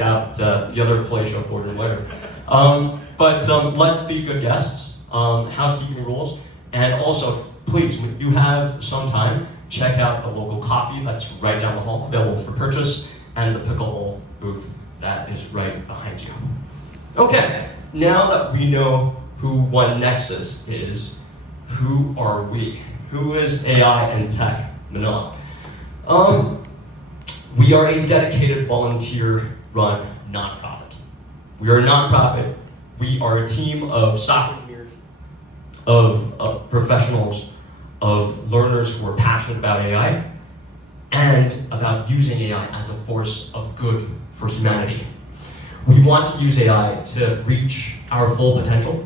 out the other place on boardroom later. But let's be good guests. Housekeeping rules, and also please, when you have some time, check out the local coffee that's right down the hall, available for purchase, and the pickleball booth that is right behind you. Okay, now that we know who One Nexus is, who are we? Who is AI and Tech Manila? We are a dedicated volunteer-run nonprofit. We are a nonprofit. We are a team of software engineers, of professionals, of learners who are passionate about AI, and about using AI as a force of good for humanity. We want to use AI to reach our full potential.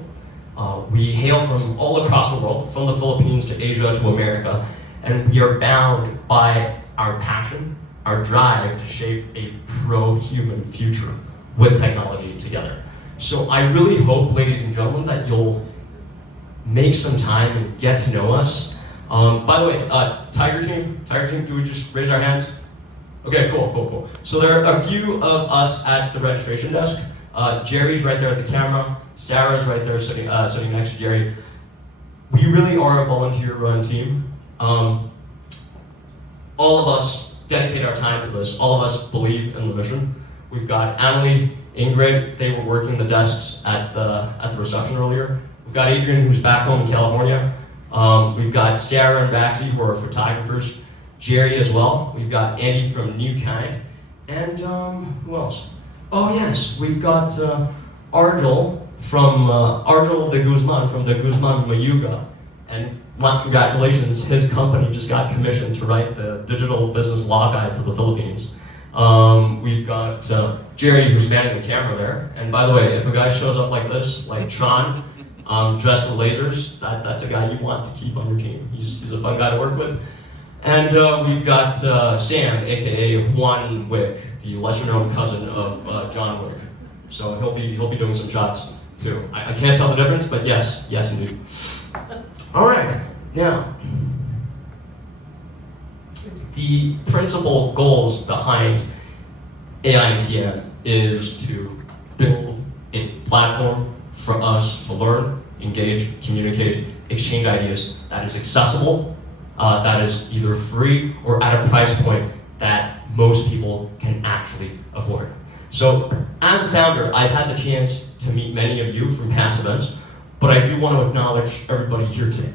We hail from all across the world, from the Philippines to Asia to America, and we are bound by our passion, our drive to shape a pro-human future with technology together. So I really hope, ladies and gentlemen, that you'll make some time and get to know us. By the way, Tiger Team, can we just raise our hands? Okay, cool. So there are a few of us at the registration desk. Jerry's right there at the camera. Sarah's right there sitting next to Jerry. We really are a volunteer-run team. All of us dedicate our time to this. All of us believe in the mission. We've got Annalie, Ingrid, they were working the desks at the reception earlier. We've got Adrian, who's back home in California. We've got Sarah and Baxi, who are photographers. Jerry as well. We've got Andy from New Kind. And who else? Oh yes, we've got Arjul from Arjul de Guzman from the Guzman Mayuga. And congratulations, his company just got commissioned to write the digital business law guide for the Philippines. We've got Jerry, who's manning the camera there. And by the way, if a guy shows up like this, like Tron, dressed with lasers, that's a guy you want to keep on your team. He's a fun guy to work with. And we've got Sam, aka Juan Wick, the lesser-known cousin of John Wick. So he'll be doing some shots too. I can't tell the difference, but yes indeed. All right, now the principal goals behind AI and TM is to build a platform for us to learn, engage, communicate, exchange ideas that is accessible, that is either free or at a price point that most people can actually afford. So as a founder, I've had the chance to meet many of you from past events, but I do want to acknowledge everybody here today.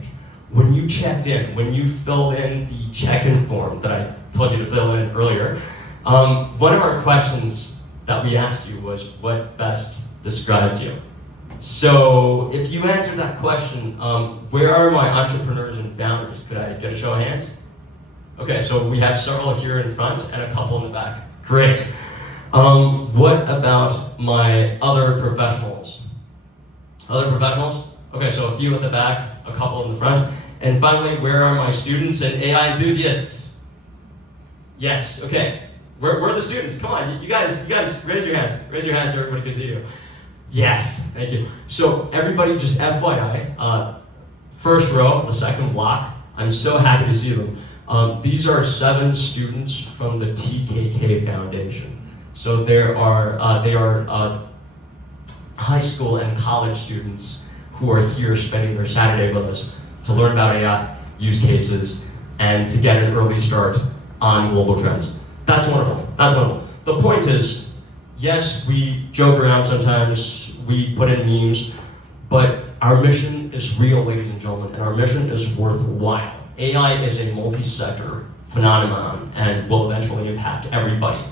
When you checked in, when you filled in the check-in form that I told you to fill in earlier, one of our questions that we asked you was, what best describes you? So if you answered that question, where are my entrepreneurs and founders? Could I get a show of hands? Okay, so we have several here in front and a couple in the back. Great. What about my other professionals? Other professionals? Okay, so a few at the back, a couple in the front. And finally, where are my students and AI enthusiasts? Yes, okay. Where are the students? Come on, you guys, raise your hands. Raise your hands so everybody can see you. Yes, thank you. So everybody, just FYI, first row, the second block, I'm so happy to see them. These are 7 students from the TKK Foundation. So they are high school and college students who are here spending their Saturday with us to learn about AI use cases and to get an early start on global trends. That's wonderful. That's wonderful. The point is, yes, we joke around sometimes, we put in memes, but our mission is real, ladies and gentlemen, and our mission is worthwhile. AI is a multi-sector phenomenon and will eventually impact everybody.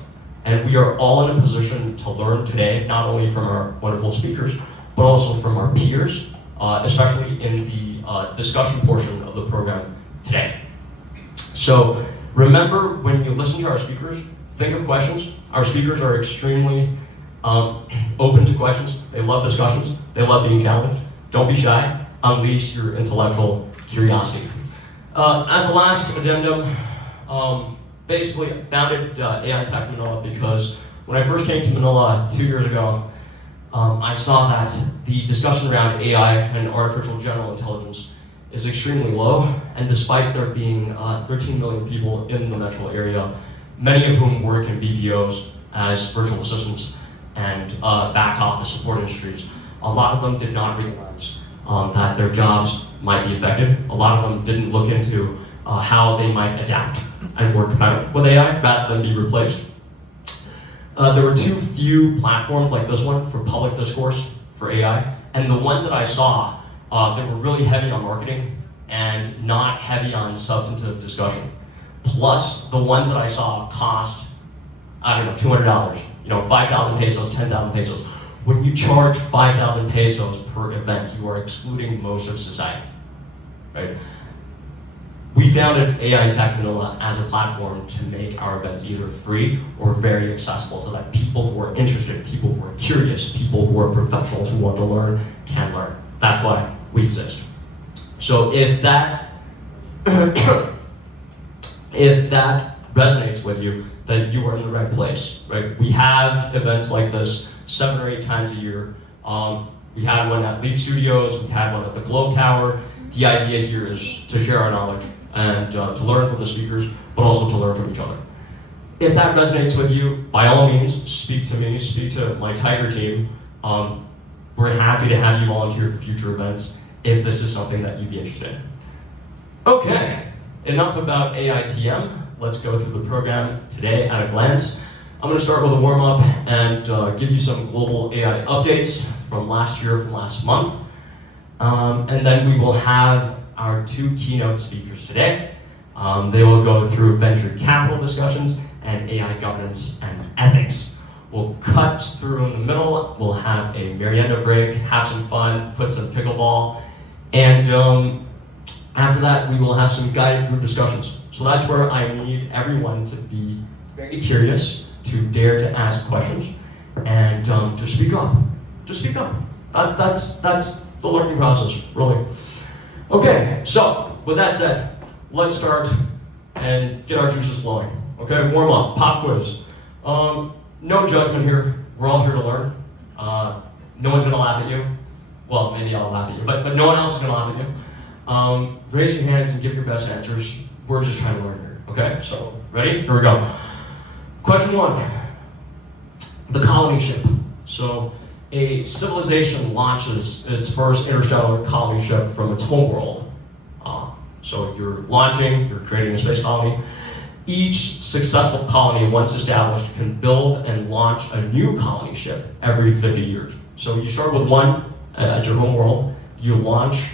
And we are all in a position to learn today, not only from our wonderful speakers, but also from our peers, especially in the discussion portion of the program today. So remember, when you listen to our speakers, think of questions. Our speakers are extremely open to questions. They love discussions. They love being challenged. Don't be shy. Unleash your intellectual curiosity. As a last addendum, basically founded AI Tech Manila because when I first came to Manila 2 years ago, I saw that the discussion around AI and artificial general intelligence is extremely low, and despite there being 13 million people in the metro area, many of whom work in BPOs as virtual assistants, and back office support industries, a lot of them did not realize that their jobs might be affected. A lot of them didn't look into how they might adapt and work better with AI rather than be replaced. There were too few platforms like this one for public discourse for AI, and the ones that I saw, they were really heavy on marketing and not heavy on substantive discussion. Plus, the ones that I saw cost, I don't know, $200, 5,000 pesos, 10,000 pesos. When you charge 5,000 pesos per event, you are excluding most of society, right? We founded AI in Tech Manila as a platform to make our events either free or very accessible so that people who are interested, people who are curious, people who are professionals who want to learn can learn. That's why we exist. So if that if that resonates with you, then you are in the right place, right? We have events like this 7 or 8 times a year. We had one at Leap Studios, we had one at the Globe Tower. The idea here is to share our knowledge and to learn from the speakers, but also to learn from each other. If that resonates with you, by all means, speak to me, speak to my Tiger team. We're happy to have you volunteer for future events if this is something that you'd be interested in. Okay, enough about AITM. Let's go through the program today at a glance. I'm going to start with a warm-up and give you some global AI updates from last year, from last month. And then we will have our 2 keynote speakers today. They will go through venture capital discussions and AI governance and ethics. We'll cut through in the middle. We'll have a merienda break, have some fun, put some pickleball, and after that we will have some guided group discussions. So that's where I need everyone to be very curious, to dare to ask questions, and to speak up. Just speak up. That's the learning process, really. Okay, so with that said, let's start and get our juices flowing. Okay, warm up, pop quiz. No judgment here. We're all here to learn. No one's gonna laugh at you. Well, maybe I'll laugh at you, but no one else is gonna laugh at you. Raise your hands and give your best answers. We're just trying to learn here. Okay, so ready? Here we go. Question 1. The colony ship. So a civilization launches its first interstellar colony ship from its homeworld. So you're launching, you're creating a space colony. Each successful colony, once established, can build and launch a new colony ship every 50 years. So you start with one at your home world, you launch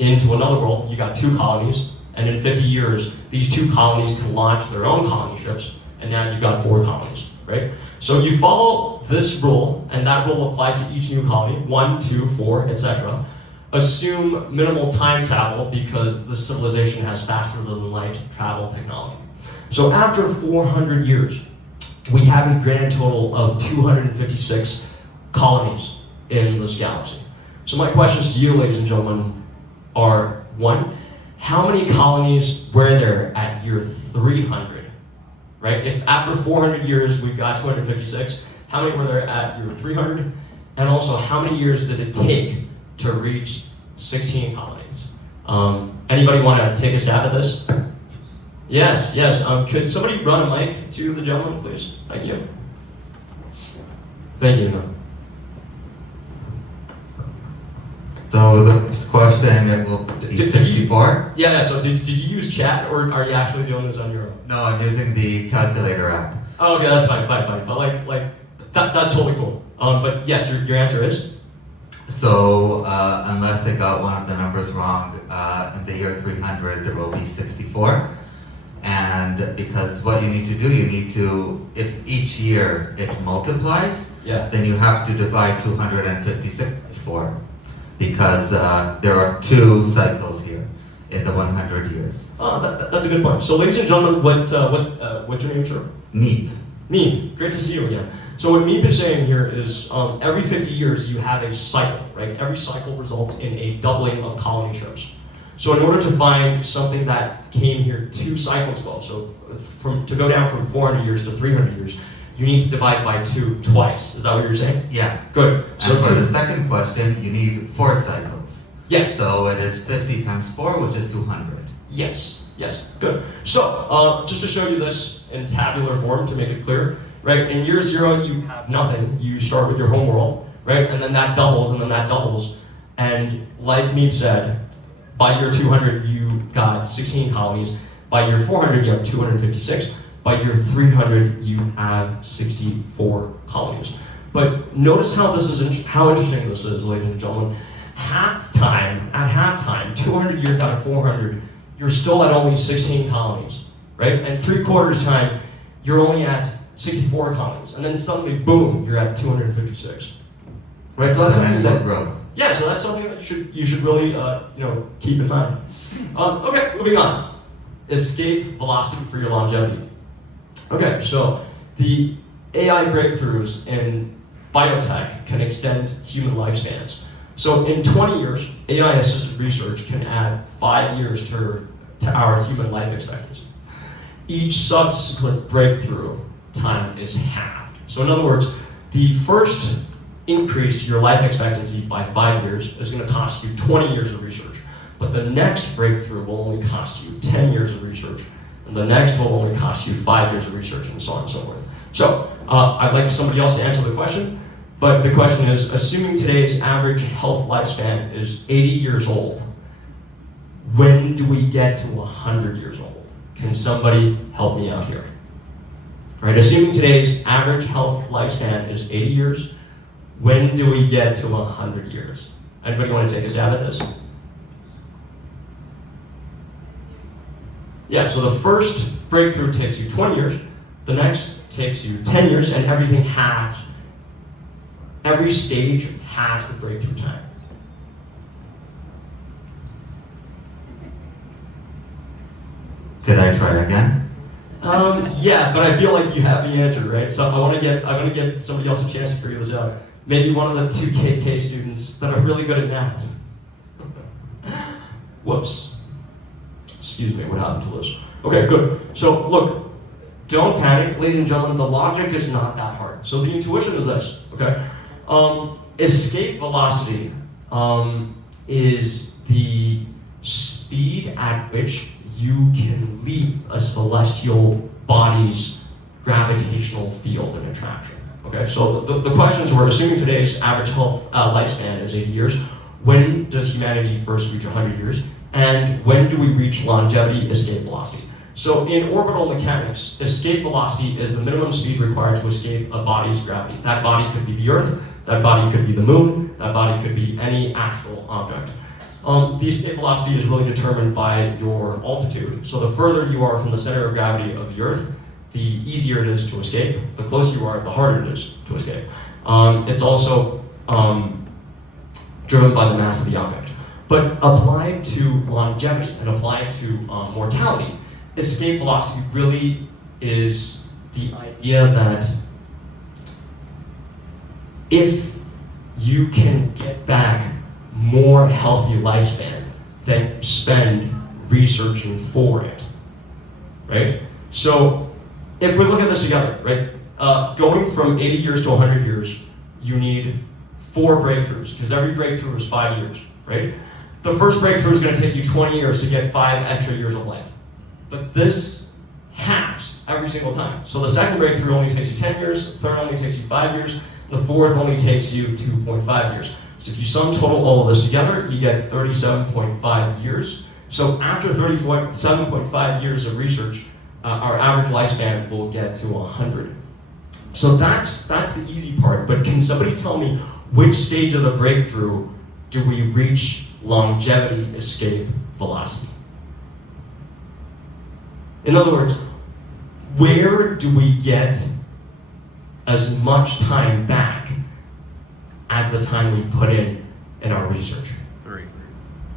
into another world, you got 2 colonies, and in 50 years, these 2 colonies can launch their own colony ships, and now you've got 4 colonies, right? So you follow this rule, and that rule applies to each new colony, 1, 2, 4, etc. Assume minimal time travel because the civilization has faster than light travel technology. So after 400 years, we have a grand total of 256 colonies in this galaxy. So my questions to you, ladies and gentlemen, are 1, how many colonies were there at year 300? Right? If after 400 years we've got 256, how many were there at year 300? And also, how many years did it take to reach 16 colonies? Anybody want to take a stab at this? Yes. Could somebody run a mic to the gentleman, please? Thank you. Thank you. So the next question, it will be 64. Yeah, so did you use chat, or are you actually doing this on your own? No, I'm using the calculator app. Oh, okay, that's fine. But that's totally cool. But yes, your answer is? So unless I got one of the numbers wrong, in the year 300 there will be 64. And because what you need to do, if each year it multiplies, then you have to divide 256 by 4. Because there are 2 cycles here in the 100 years. That's a good point. So ladies and gentlemen, what's your name, sir? Neep. Neep, great to see you again. So what Neep is saying here is every 50 years you have a cycle, right? Every cycle results in a doubling of colony ships. So in order to find something that came here 2 cycles ago, so to go down from 400 years to 300 years, you need to divide by 2 twice. Is that what you're saying? Yeah. Good. So and for the second question, you need 4 cycles. Yes. So it is 50 times 4, which is 200. Yes, good. So, just to show you this in tabular form to make it clear, right? In year 0, you have nothing. You start with your home world, right? And then that doubles, and then that doubles. And like Meep said, by year 200, you got 16 colonies. By year 400, you have 256. By year 300, you have 64 colonies. But notice how how interesting this is, ladies and gentlemen. At halftime, 200 years out of 400, you're still at only 16 colonies, right? And 3/4 time, you're only at 64 colonies. And then suddenly, boom, you're at 256. Right? So that's something that growth. Yeah, so that's something that you should really keep in mind. Okay, moving on. Escape velocity for your longevity. Okay, so the AI breakthroughs in biotech can extend human lifespans. So in 20 years, AI-assisted research can add 5 years to our human life expectancy. Each subsequent breakthrough time is halved. So in other words, the first increase to your life expectancy by 5 years is going to cost you 20 years of research. But the next breakthrough will only cost you 10 years of research, and the next will only cost you 5 years of research, and so on and so forth. So I'd like somebody else to answer the question, but the question is, assuming today's average health lifespan is 80 years old, when do we get to 100 years old? Can somebody help me out here? Right, assuming today's average health lifespan is 80 years, when do we get to 100 years? Anybody want to take a stab at this? Yeah, so the first breakthrough takes you 20 years, the next takes you 10 years, and everything halves. Every stage halves the breakthrough time. Could I try again? Yeah, but I feel like you have the answer, right? So I'm gonna give somebody else a chance to figure this out. Maybe one of the 2KK students that are really good at math. Whoops. Excuse me, what happened to this? Okay, good. So look, don't panic, ladies and gentlemen, the logic is not that hard. So the intuition is this, okay? Escape velocity is the speed at which you can leap a celestial body's gravitational field and attraction. Okay, so the questions were, assuming today's average health lifespan is 80 years, when does humanity first reach 100 years? And when do we reach longevity escape velocity? So in orbital mechanics, escape velocity is the minimum speed required to escape a body's gravity. That body could be the Earth, that body could be the Moon, that body could be any actual object. The escape velocity is really determined by your altitude. So the further you are from the center of gravity of the Earth, the easier it is to escape. The closer you are, the harder it is to escape. It's also driven by the mass of the object. But applied to longevity and applied to mortality, escape velocity really is the idea that if you can get back more healthy lifespan than spend researching for it, right? So if we look at this together, right? Going from 80 years to 100 years, you need 4 breakthroughs, because every breakthrough is 5 years, right? The first breakthrough is going to take you 20 years to get 5 extra years of life. But this halves every single time. So the second breakthrough only takes you 10 years, the third only takes you 5 years, the fourth only takes you 2.5 years. So if you sum total all of this together, you get 37.5 years. So after 37.5 years of research, our average lifespan will get to 100. So that's the easy part, but can somebody tell me which stage of the breakthrough do we reach longevity escape velocity? In other words, where do we get as much time back as the time we put in our research? 3.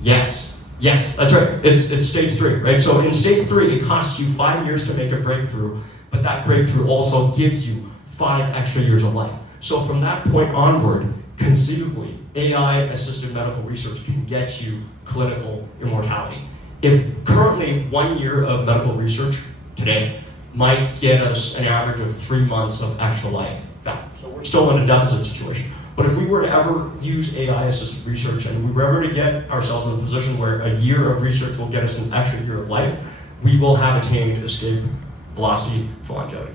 Yes, that's right. It's stage 3, right? So in stage 3, it costs you 5 years to make a breakthrough, but that breakthrough also gives you 5 extra years of life. So from that point onward, conceivably, AI-assisted medical research can get you clinical immortality. If currently 1 year of medical research today might get us an average of 3 months of extra life back. So we're still in a deficit situation. But if we were to ever use AI-assisted research and we were ever to get ourselves in a position where a year of research will get us an extra year of life, we will have attained escape velocity for longevity.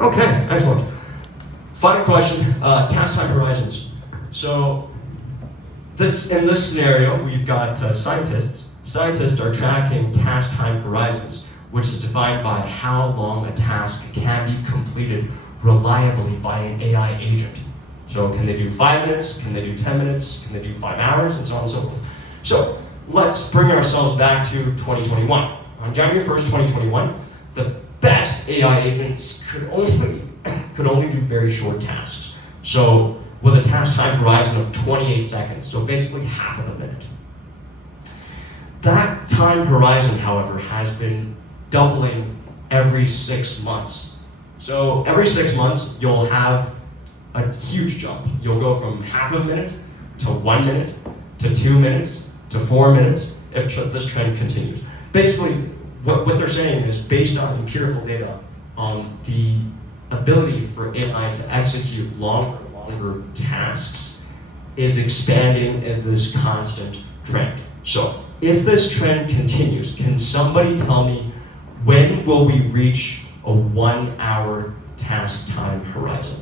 Okay, excellent. Final question, task time horizons. So in this scenario, we've got scientists. Scientists are tracking task time horizons, which is defined by how long a task can be completed reliably by an AI agent. So can they do 5 minutes? Can they do 10 minutes? Can they do 5 hours? And so on and so forth. So let's bring ourselves back to 2021. On January 1st, 2021, the best AI agents could only do very short tasks. So with a task time horizon of 28 seconds, so basically half of a minute. That time horizon, however, has been doubling every 6 months. So every 6 months, you'll have a huge jump. You'll go from half a minute to 1 minute to 2 minutes to 4 minutes if this trend continues. Basically, what they're saying is based on empirical data, the ability for AI to execute longer tasks is expanding in this constant trend. So if this trend continues, can somebody tell me when will we reach a 1 hour task time horizon?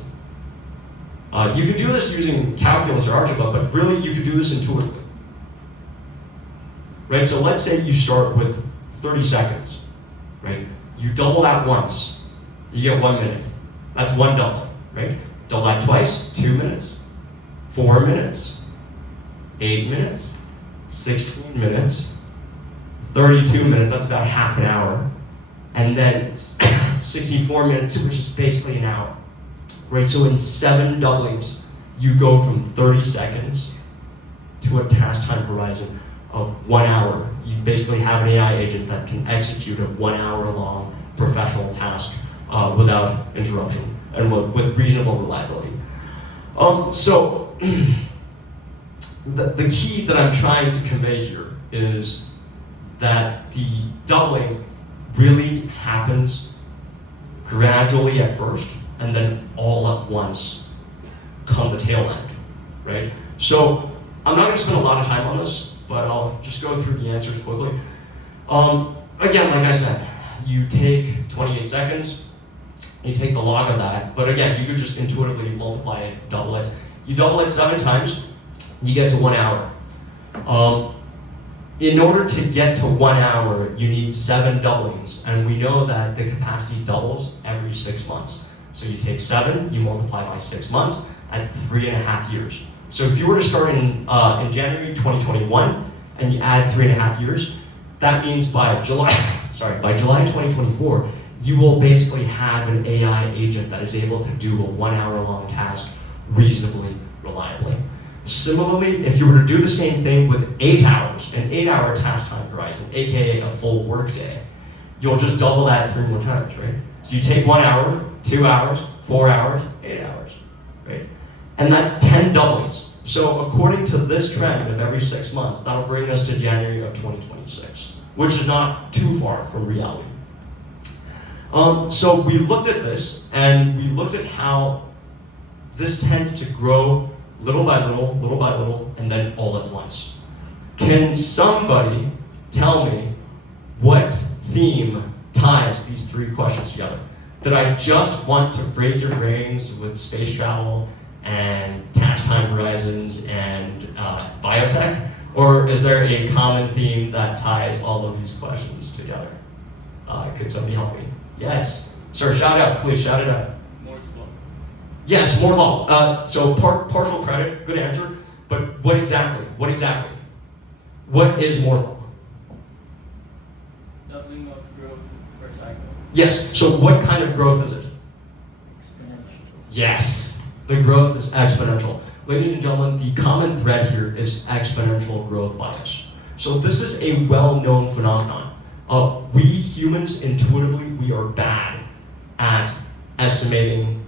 You could do this using calculus or algebra, but really you could do this intuitively. Right, so let's say you start with 30 seconds, right? You double that once, you get 1 minute. That's one doubling, right? Double that twice, 2 minutes, 4 minutes, 8 minutes, 16 minutes, 32 minutes, that's about half an hour, and then 64 minutes, which is basically an hour, right? So in 7 doublings, you go from 30 seconds to a task time horizon of 1 hour. You basically have an AI agent that can execute a 1 hour long professional task without interruption and with reasonable reliability. So the key that I'm trying to convey here is that the doubling really happens gradually at first and then all at once come the tail end, right? So I'm not gonna spend a lot of time on this, but I'll just go through the answers quickly. Again, like I said, you take 28 seconds, you take the log of that, but again, you could just intuitively multiply it, double it. You double it 7 times, you get to 1 hour. In order to get to 1 hour, you need 7 doublings, and we know that the capacity doubles every 6 months. So you take 7, you multiply by 6 months, that's 3.5 years. So if you were to start in January 2021 and you add 3.5 years, that means by July 2024, you will basically have an AI agent that is able to do a 1 hour long task reasonably reliably. Similarly, if you were to do the same thing with 8 hours, an 8 hour task time horizon, AKA a full workday, you'll just double that 3 more times, right? So you take 1 hour, 2 hours, 4 hours, 8 hours, right? And that's 10 doublings. So according to this trend of every 6 months, that'll bring us to January of 2026, which is not too far from reality. So we looked at this, and we looked at how this tends to grow little by little, and then all at once. Can somebody tell me what theme ties these 3 questions together? Did I just want to break your brains with space travel and task time horizons and biotech? Or is there a common theme that ties all of these questions together? Could somebody help me? Yes. Sir, shout out, please shout it out. Moore's law. Yes, Moore's law. So partial credit, good answer. But what exactly? What is Moore's law? Doubling of growth per cycle. Yes, so what kind of growth is it? Exponential. Yes, the growth is exponential. Ladies and gentlemen, the common thread here is exponential growth bias. So this is a well-known phenomenon. We humans, intuitively, we are bad at estimating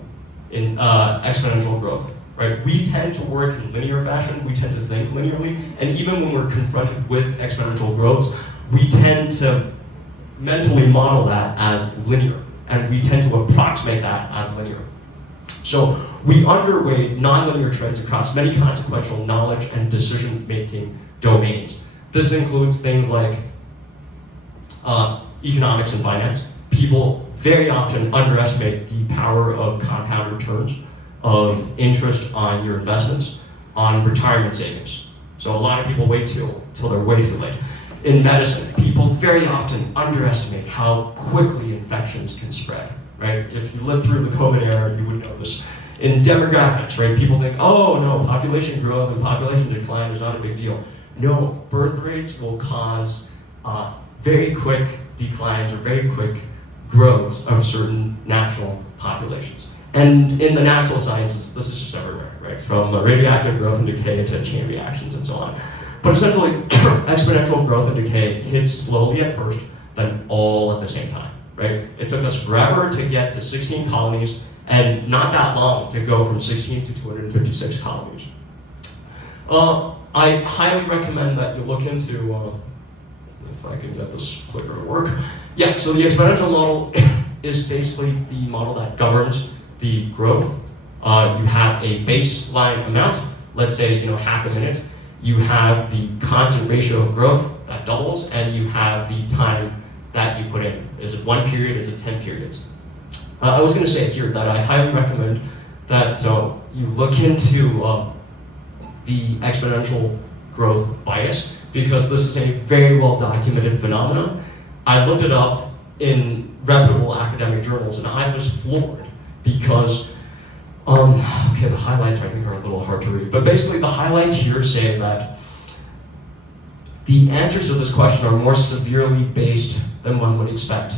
in exponential growth, right? We tend to work in linear fashion, we tend to think linearly, and even when we're confronted with exponential growths, we tend to mentally model that as linear, and we tend to approximate that as linear. So we underweight nonlinear trends across many consequential knowledge and decision-making domains. This includes things like economics and finance. People very often underestimate the power of compound returns, of interest on your investments, on retirement savings. So a lot of people wait till they're way too late. In medicine, people very often underestimate how quickly infections can spread, right? If you lived through the COVID era, you would know this. In demographics, right, people think, oh no, population growth and population decline is not a big deal. No, birth rates will cause very quick declines or very quick growths of certain natural populations. And in the natural sciences, this is just everywhere, right? From radioactive growth and decay to chain reactions and so on. But essentially, exponential growth and decay hits slowly at first, then all at the same time, right? It took us forever to get to 16 colonies, and not that long to go from 16 to 256 colonies. I highly recommend that you look into, if I can get this clicker to work. Yeah, so the exponential model is basically the model that governs the growth. You have a baseline amount, let's say half a minute. You have the constant ratio of growth that doubles, and you have the time that you put in. Is it 1 period? Is it 10 periods? I was going to say here that I highly recommend that you look into the exponential growth bias, because this is a very well documented phenomenon. I looked it up in reputable academic journals, and I was floored because, okay, the highlights I think are a little hard to read, but basically the highlights here say that the answers to this question are more severely based than one would expect.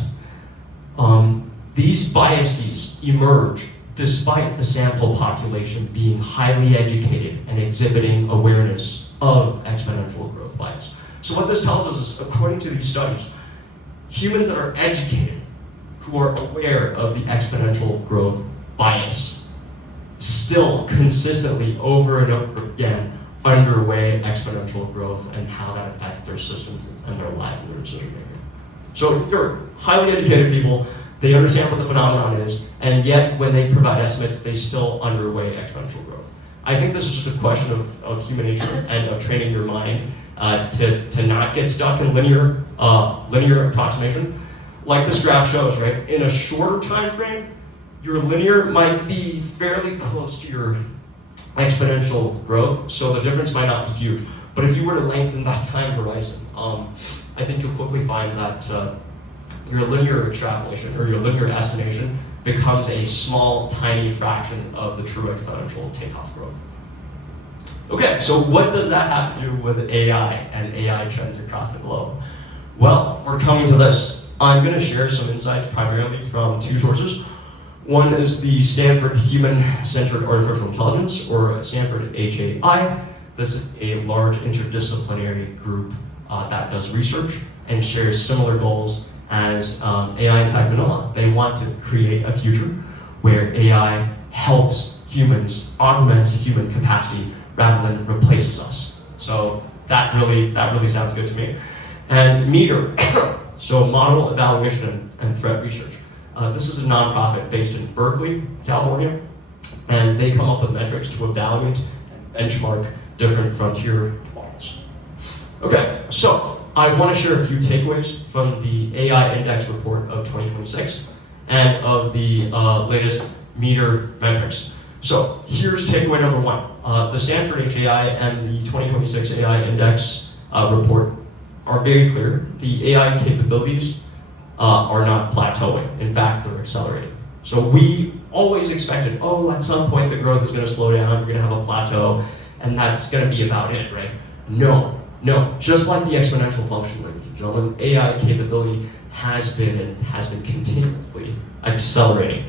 These biases emerge despite the sample population being highly educated and exhibiting awareness of exponential growth bias. So what this tells us is, according to these studies, humans that are educated, who are aware of the exponential growth bias, still consistently over and over again underweigh exponential growth and how that affects their systems and their lives and their decision making. So you're highly educated people, they understand what the phenomenon is, and yet when they provide estimates, they still underweigh exponential growth. I think this is just a question of human nature and of training your mind to not get stuck in linear approximation. Like this graph shows, right? In a shorter time frame, your linear might be fairly close to your exponential growth, so the difference might not be huge. But if you were to lengthen that time horizon, I think you'll quickly find that your linear extrapolation or your linear estimation becomes a small, tiny fraction of the true exponential takeoff growth. Okay, so what does that have to do with AI and AI trends across the globe? Well, we're coming to this. I'm going to share some insights primarily from two sources. One is the Stanford Human-Centered Artificial Intelligence, or Stanford HAI. This is a large interdisciplinary group that does research and shares similar goals as AI and Tech Manila. They want to create a future where AI helps humans, augments human capacity rather than replaces us. So that really sounds good to me. And METER, so Model Evaluation and Threat Research. This is a nonprofit based in Berkeley, California, and they come up with metrics to evaluate and benchmark different frontier models. Okay, so I want to share a few takeaways from the AI Index report of 2026 and of the latest METER metrics. So here's takeaway number one. The Stanford HAI and the 2026 AI Index report are very clear. The AI capabilities are not plateauing. In fact, they're accelerating. So we always expected, at some point the growth is going to slow down, we're going to have a plateau, and that's going to be about it, right? No. Just like the exponential function, ladies and gentlemen, AI capability has been continuously accelerating.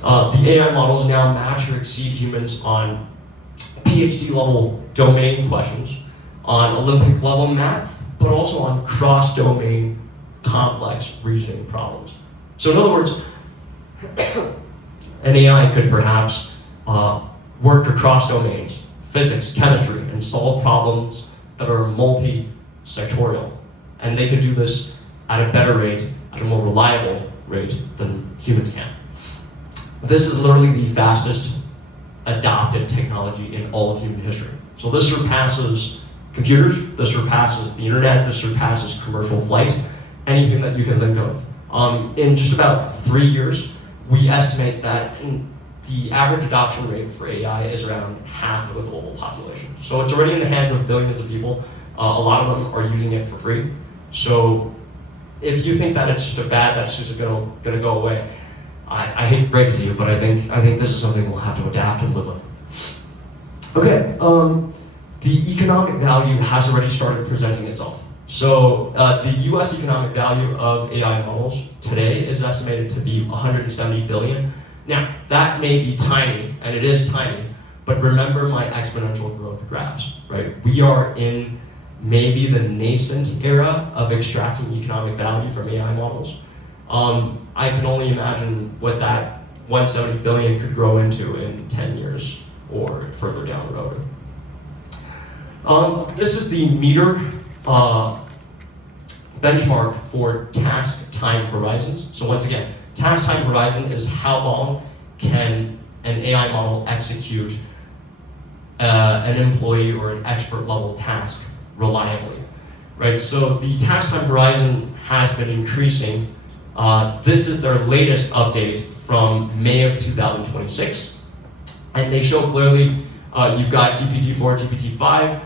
The AI models now match or exceed humans on PhD level domain questions, on Olympic level math, but also on cross-domain complex reasoning problems. So in other words, an AI could perhaps work across domains, physics, chemistry, and solve problems that are multi-sectorial. And they could do this at a better rate, at a more reliable rate than humans can. This is literally the fastest adopted technology in all of human history. So this surpasses computers, this surpasses the internet, this surpasses commercial flight, anything that you can think of. In just about 3 years, we estimate that the average adoption rate for AI is around half of the global population. So it's already in the hands of billions of people. A lot of them are using it for free. So if you think that it's just a fad that's just gonna go away, I hate to break it to you, but I think this is something we'll have to adapt and live with. Okay, the economic value has already started presenting itself. So the US economic value of AI models today is estimated to be 170 billion. Now, that may be tiny, and it is tiny, but remember my exponential growth graphs, right? We are in maybe the nascent era of extracting economic value from AI models. I can only imagine what that 170 billion could grow into in 10 years or further down the road. This is the meter benchmark for task time horizons. So once again, task time horizon is how long can an AI model execute an employee or an expert level task reliably, right? So the task time horizon has been increasing. This is their latest update from May of 2026. And they show clearly you've got GPT-4, GPT-5,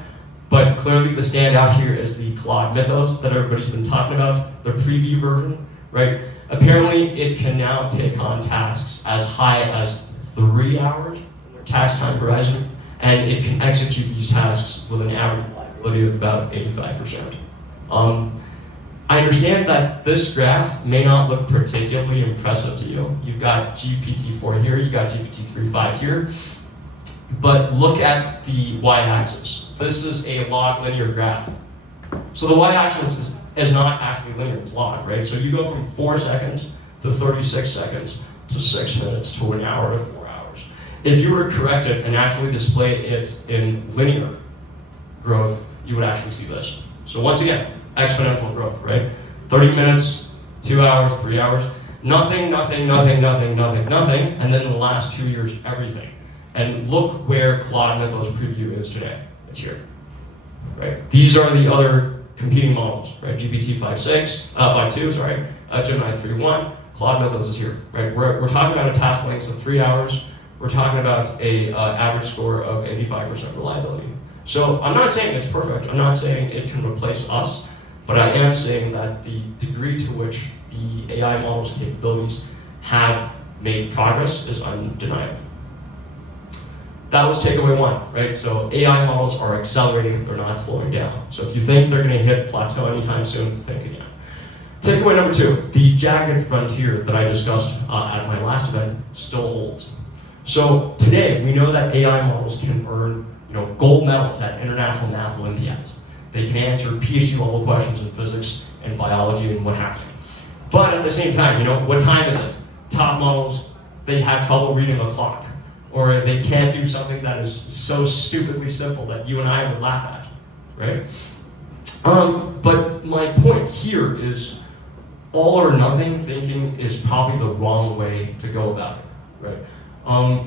but clearly the standout here is the Claude Mythos that everybody's been talking about, the preview version, right? Apparently it can now take on tasks as high as 3 hours in their task time horizon, and it can execute these tasks with an average reliability of about 85%. I understand that this graph may not look particularly impressive to you. You've got GPT-4 here, you've got GPT-3.5 here, but look at the y-axis. This is a log linear graph. So the y-axis is not actually linear, it's log, right? So you go from 4 seconds to 36 seconds to 6 minutes to an hour to 4 hours. If you were to correct it and actually display it in linear growth, you would actually see this. So once again, exponential growth, right? 30 minutes, 2 hours, 3 hours, nothing, nothing, nothing, nothing, nothing, nothing, and then in the last 2 years, everything. And look where Claude Mythos preview is today. It's here, right? These are the other competing models, right? GPT 5.2, sorry, Gemini 3.1, Claude Mythos is here, right? We're talking about a task length of 3 hours. We're talking about a average score of 85% reliability. So I'm not saying it's perfect. I'm not saying it can replace us, but I am saying that the degree to which the AI model's capabilities have made progress is undeniable. That was takeaway 1, right? So AI models are accelerating, they're not slowing down. So if you think they're gonna hit plateau anytime soon, think again. Takeaway number 2, the jagged frontier that I discussed at my last event still holds. So today, we know that AI models can earn gold medals at international math Olympiads. They can answer PhD level questions in physics and biology and what have you. But at the same time, what time is it? Top models, they have trouble reading a clock, or they can't do something that is so stupidly simple that you and I would laugh at, right? But my point here is all or nothing thinking is probably the wrong way to go about it, right?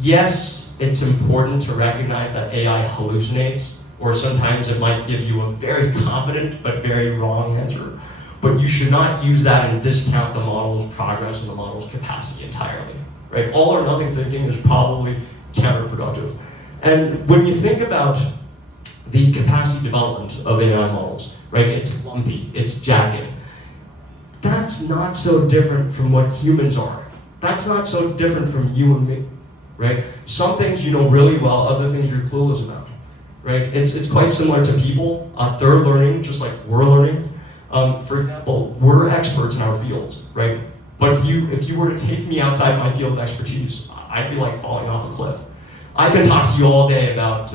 Yes, it's important to recognize that AI hallucinates, or sometimes it might give you a very confident but very wrong answer. But you should not use that and discount the model's progress and the model's capacity entirely, right? All or nothing thinking is probably counterproductive. And when you think about the capacity development of AI models, right, it's lumpy, it's jagged. That's not so different from what humans are. That's not so different from you and me, right? Some things you know really well, other things you're clueless about, right? It's quite similar to people. They're learning just like we're learning. For example, we're experts in our fields, right? But if you were to take me outside my field of expertise, I'd be like falling off a cliff. I can talk to you all day about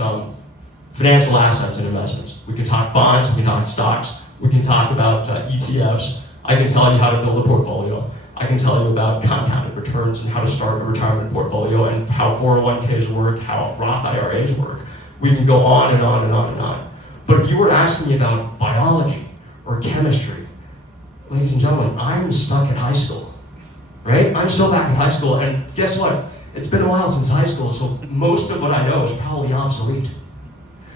financial assets and investments. We can talk bonds, we can talk stocks, we can talk about ETFs. I can tell you how to build a portfolio. I can tell you about compounded returns and how to start a retirement portfolio and how 401ks work, how Roth IRAs work. We can go on and on and on and on. But if you were asking me about biology or chemistry, ladies and gentlemen, I'm stuck at high school, right? I'm still back in high school, and guess what? It's been a while since high school, so most of what I know is probably obsolete.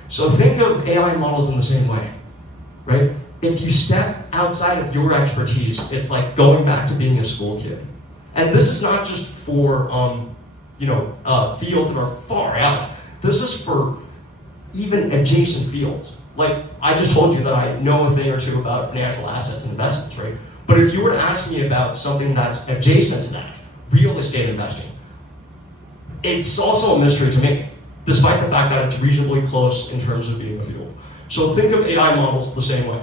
So think of AI models in the same way, right? if you step outside of your expertise, it's like going back to being a school kid. And this is not just for fields that are far out. This is for even adjacent fields. Like, I just told you that I know a thing or two about financial assets and investments, right? But if you were to ask me about something that's adjacent to that, real estate investing, it's also a mystery to me, despite the fact that it's reasonably close in terms of being a field. So think of AI models the same way.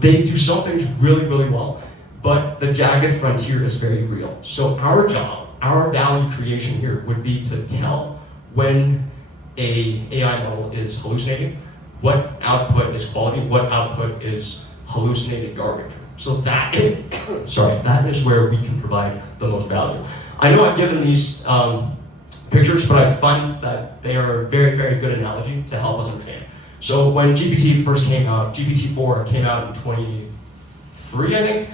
They do some things really, really well, but the jagged frontier is very real. So our job, our value creation here would be to tell when a AI model is hallucinating, what output is quality, what output is hallucinated garbage. So that is where we can provide the most value. I know I've given these pictures, but I find that they are a very, very good analogy to help us understand. So when GPT first came out, GPT-4 came out in 23, I think.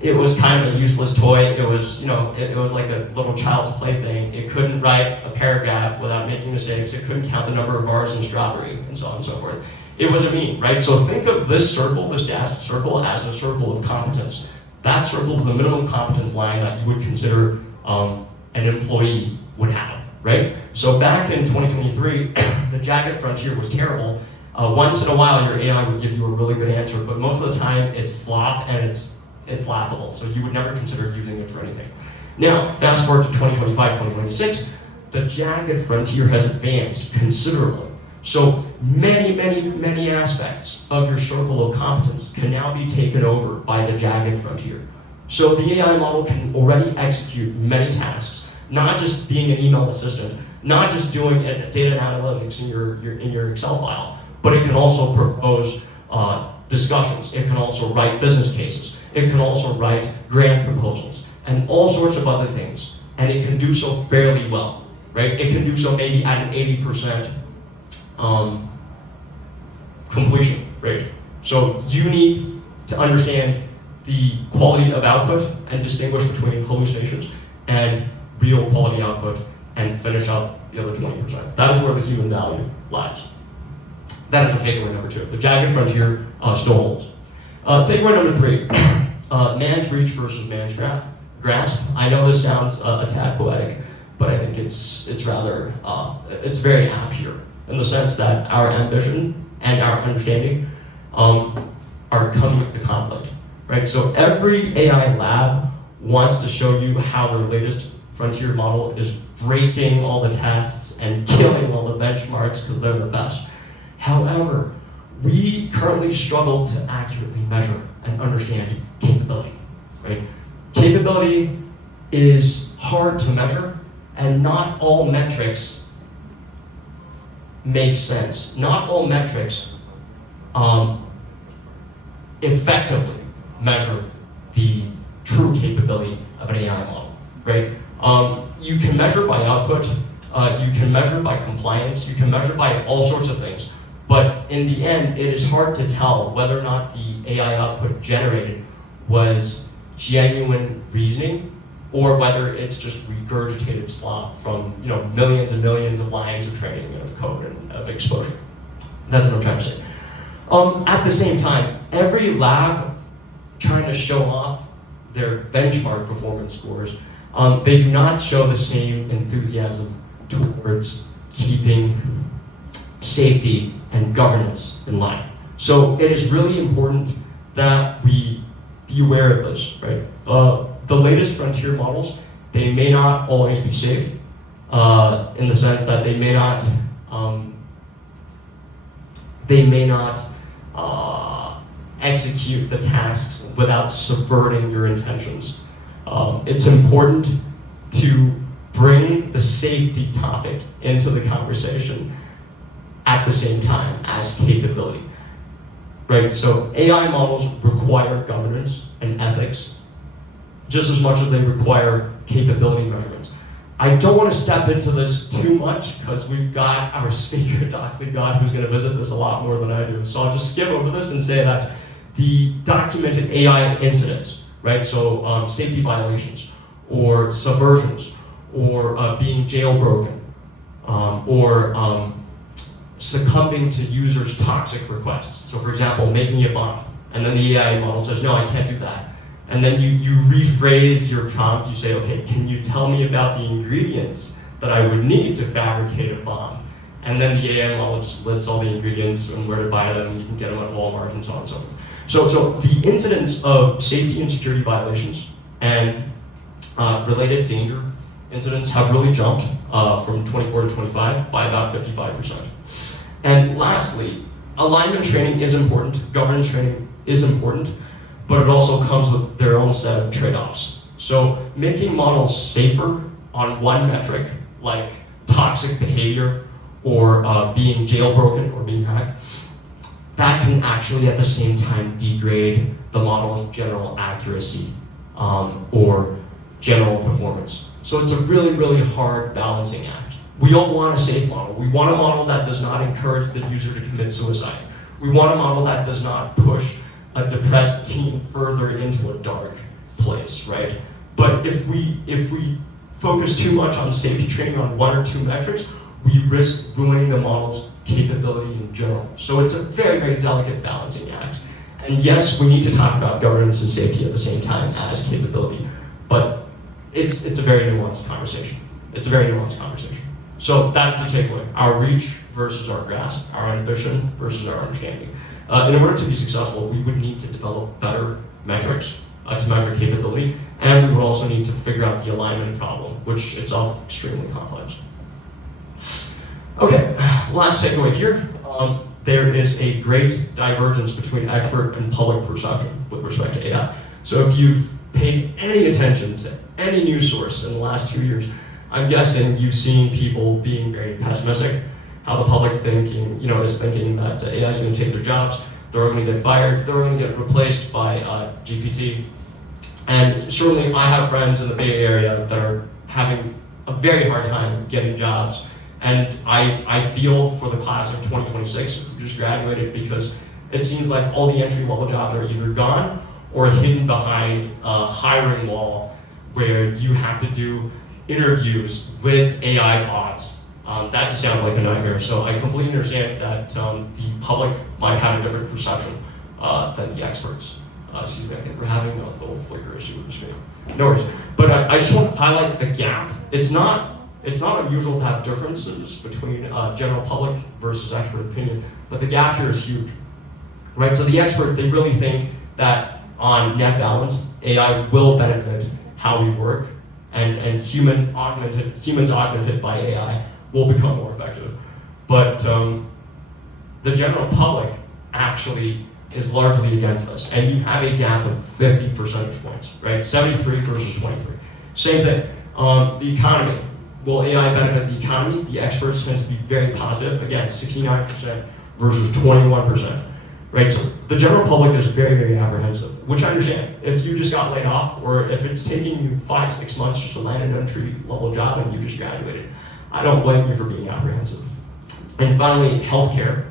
It was kind of a useless toy. It was, it was like a little child's plaything. It couldn't write a paragraph without making mistakes. It couldn't count the number of bars in strawberry, and so on and so forth. It was a meme, right? So think of this circle, this dashed circle, as a circle of competence. That circle is the minimum competence line that you would consider an employee would have, right? So back in 2023, the jagged frontier was terrible. Once in a while, your AI would give you a really good answer, but most of the time, it's slop and it's laughable. So you would never consider using it for anything. Now, fast forward to 2025, 2026, the jagged frontier has advanced considerably. So many, many, many aspects of your circle of competence can now be taken over by the jagged frontier. So the AI model can already execute many tasks, not just being an email assistant, not just doing data analytics in your Excel file, but it can also propose discussions. It can also write business cases. It can also write grant proposals and all sorts of other things. And it can do so fairly well, right? It can do so maybe at an 80% completion rate. So you need to understand the quality of output and distinguish between hallucinations and real quality output and finish up the other 20%. That is where the human value lies. That is the takeaway number 2. The jagged frontier still holds. Takeaway number 3, man's reach versus man's grasp. I know this sounds a tad poetic, but I think it's rather, it's very apt here in the sense that our ambition and our understanding are coming into conflict, right? So every AI lab wants to show you how their latest frontier model is breaking all the tests and killing all the benchmarks because they're the best. However, we currently struggle to accurately measure and understand capability, right? Capability is hard to measure, and not all metrics make sense. Not all metrics effectively measure the true capability of an AI model, right? You can measure by output, you can measure by compliance, you can measure by all sorts of things. But in the end, it is hard to tell whether or not the AI output generated was genuine reasoning or whether it's just regurgitated slop from millions and millions of lines of training and of code and of exposure. That's what I'm trying to say. At the same time, every lab trying to show off their benchmark performance scores, they do not show the same enthusiasm towards keeping safety and governance in line. So it is really important that we be aware of this, right? The latest frontier models, they may not always be safe in the sense that they may not execute the tasks without subverting your intentions. It's important to bring the safety topic into the conversation at the same time as capability, right? So AI models require governance and ethics just as much as they require capability measurements. I don't want to step into this too much because we've got our speaker, Dr. God, who's going to visit this a lot more than I do. So I'll just skip over this and say that the documented AI incidents, right? So safety violations or subversions or being jailbroken or succumbing to users' toxic requests. So for example, make me a bomb. And then the AI model says, no, I can't do that. And then you rephrase your prompt, you say, okay, can you tell me about the ingredients that I would need to fabricate a bomb? And then the AI model just lists all the ingredients and where to buy them. You can get them at Walmart and so on and so forth. So the incidence of safety and security violations and related danger incidents have really jumped from 24 to 25 by about 55%. And lastly, alignment training is important, governance training is important, but it also comes with their own set of trade-offs. So making models safer on one metric, like toxic behavior or being jailbroken or being hacked, that can actually at the same time degrade the model's general accuracy or general performance. So it's a really, really hard balancing act. We all want a safe model. We want a model that does not encourage the user to commit suicide. We want a model that does not push a depressed teen further into a dark place, right? But if we focus too much on safety training on one or two metrics, we risk ruining the model's capability in general. So it's a very, very delicate balancing act. And yes, we need to talk about governance and safety at the same time as capability, but it's a very nuanced conversation. It's a very nuanced conversation. So that's the takeaway. Our reach versus our grasp, our ambition versus our understanding. In order to be successful, we would need to develop better metrics to measure capability, and we would also need to figure out the alignment problem, which itself extremely complex. Okay, last takeaway here. There is a great divergence between expert and public perception with respect to AI. So if you've paid any attention to any news source in the last 2 years, I'm guessing you've seen people being very pessimistic, how the public is thinking that AI is going to take their jobs, they're going to get fired, they're going to get replaced by GPT. And certainly I have friends in the Bay Area that are having a very hard time getting jobs. And I feel for the class of 2026 who just graduated, because it seems like all the entry-level jobs are either gone or hidden behind a hiring wall where you have to do interviews with AI bots. That just sounds like a nightmare. So I completely understand that the public might have a different perception than the experts. Excuse me, I think we're having a little flicker issue with the screen. No worries. But I just want to highlight the gap. It's not unusual to have differences between general public versus expert opinion, but the gap here is huge, right? So the experts, they really think that on net balance, AI will benefit how we work, and humans augmented by AI will become more effective. But the general public actually is largely against this, and you have a gap of 50 percentage points, right? 73 versus 23. Same thing. The economy. Will AI benefit the economy? The experts tend to be very positive. Again, 69% versus 21%, right? So the general public is very, very apprehensive, which I understand. If you just got laid off, or if it's taking you 5-6 months just to land an entry-level job and you just graduated, I don't blame you for being apprehensive. And finally, healthcare.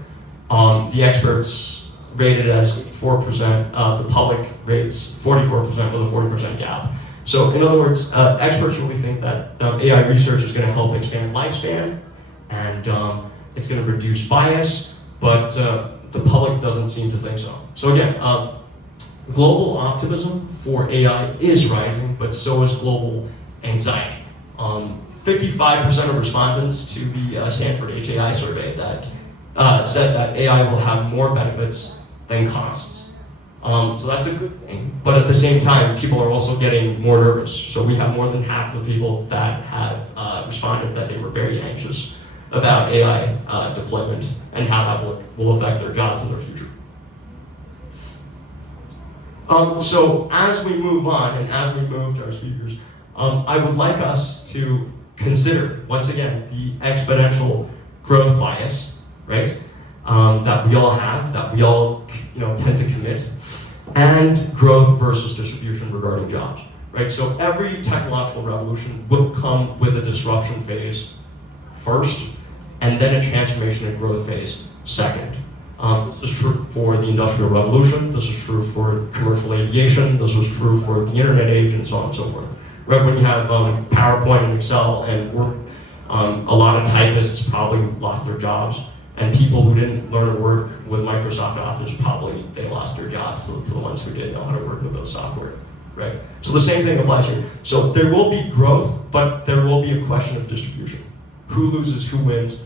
The experts rated as 4%. The public rates 44% with a 40% gap. So in other words, experts really think that AI research is going to help expand lifespan, and it's going to reduce bias, but the public doesn't seem to think so. So again, global optimism for AI is rising, but so is global anxiety. 55% of respondents to the Stanford HAI survey that said that AI will have more benefits than costs. So that's a good thing. But at the same time, people are also getting more nervous. So we have more than half of the people that have responded that they were very anxious about AI deployment and how that will affect their jobs in their future. So as we move on and as we move to our speakers, I would like us to consider, once again, the exponential growth bias, right? That we all have, that we all tend to commit, and growth versus distribution regarding jobs, right? So every technological revolution will come with a disruption phase first, and then a transformation and growth phase second. This is true for the Industrial Revolution, this is true for commercial aviation, this was true for the internet age, and so on and so forth. Right, when you have PowerPoint and Excel and Word, a lot of typists probably lost their jobs And people who didn't learn to work with Microsoft Office, probably they lost their jobs to the ones who did know how to work with those software, right? So the same thing applies here. So there will be growth, but there will be a question of distribution. Who loses, who wins,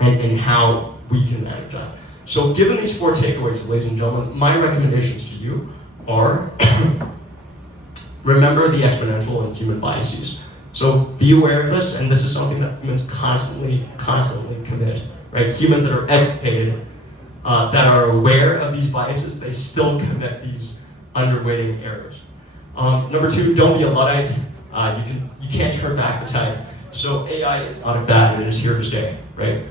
and how we can manage that. So given these 4 takeaways, ladies and gentlemen, my recommendations to you are remember the exponential and human biases. So be aware of this, and this is something that humans constantly commit, right? Humans that are educated, that are aware of these biases, they still commit these underweighting errors. Number 2, don't be a Luddite. You can't turn back the tide. So AI is not a fad, it is here to stay, right?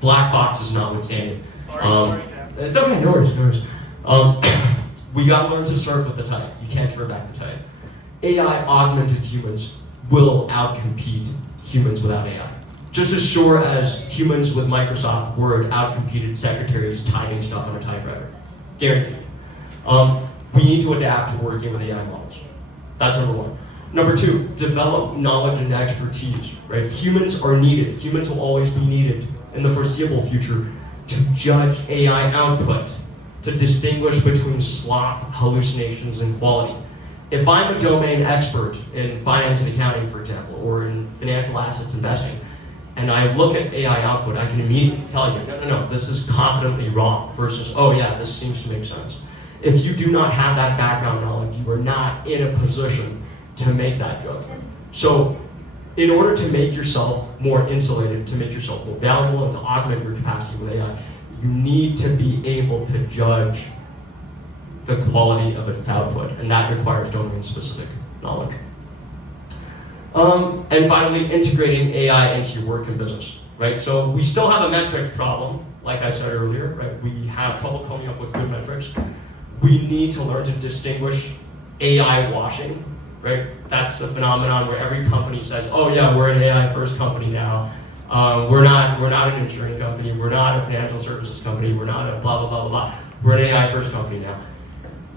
Black boxes notwithstanding. Sorry, It's okay, no worries. We gotta learn to surf with the tide. You can't turn back the tide. AI augmented humans will outcompete humans without AI. Just as sure as humans with Microsoft Word outcompeted secretaries typing stuff on a typewriter. Guaranteed. We need to adapt to working with AI models. That's number 1. Number 2, develop knowledge and expertise, right? Humans are needed. Humans will always be needed in the foreseeable future to judge AI output, to distinguish between slop, hallucinations, and quality. If I'm a domain expert in finance and accounting, for example, or in financial assets investing, and I look at AI output, I can immediately tell you, no, this is confidently wrong, versus, oh yeah, this seems to make sense. If you do not have that background knowledge, you are not in a position to make that judgment. So in order to make yourself more insulated, to make yourself more valuable, and to augment your capacity with AI, you need to be able to judge the quality of its output, and that requires domain-specific knowledge. And finally, integrating AI into your work and business, right? So we still have a metric problem, like I said earlier, right? We have trouble coming up with good metrics. We need to learn to distinguish AI washing, right? That's the phenomenon where every company says, oh yeah, we're an AI first company now. We're not an insurance company, we're not a financial services company, we're not a blah, blah, blah, blah, blah. We're an AI first company now.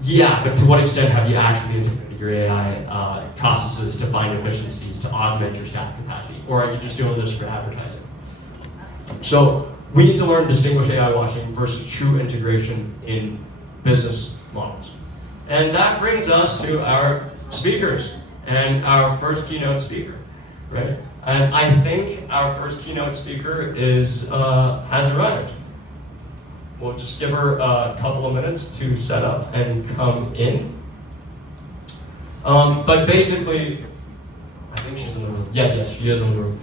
Yeah, but to what extent have you actually integrated your AI processes to find efficiencies, to augment your staff capacity? Or are you just doing this for advertising? So we need to learn to distinguish AI washing versus true integration in business models. And that brings us to our speakers and our first keynote speaker, right? And I think our first keynote speaker has arrived. We'll just give her a couple of minutes to set up and come in. But basically, I think she's in the room. Yes, she is in the room.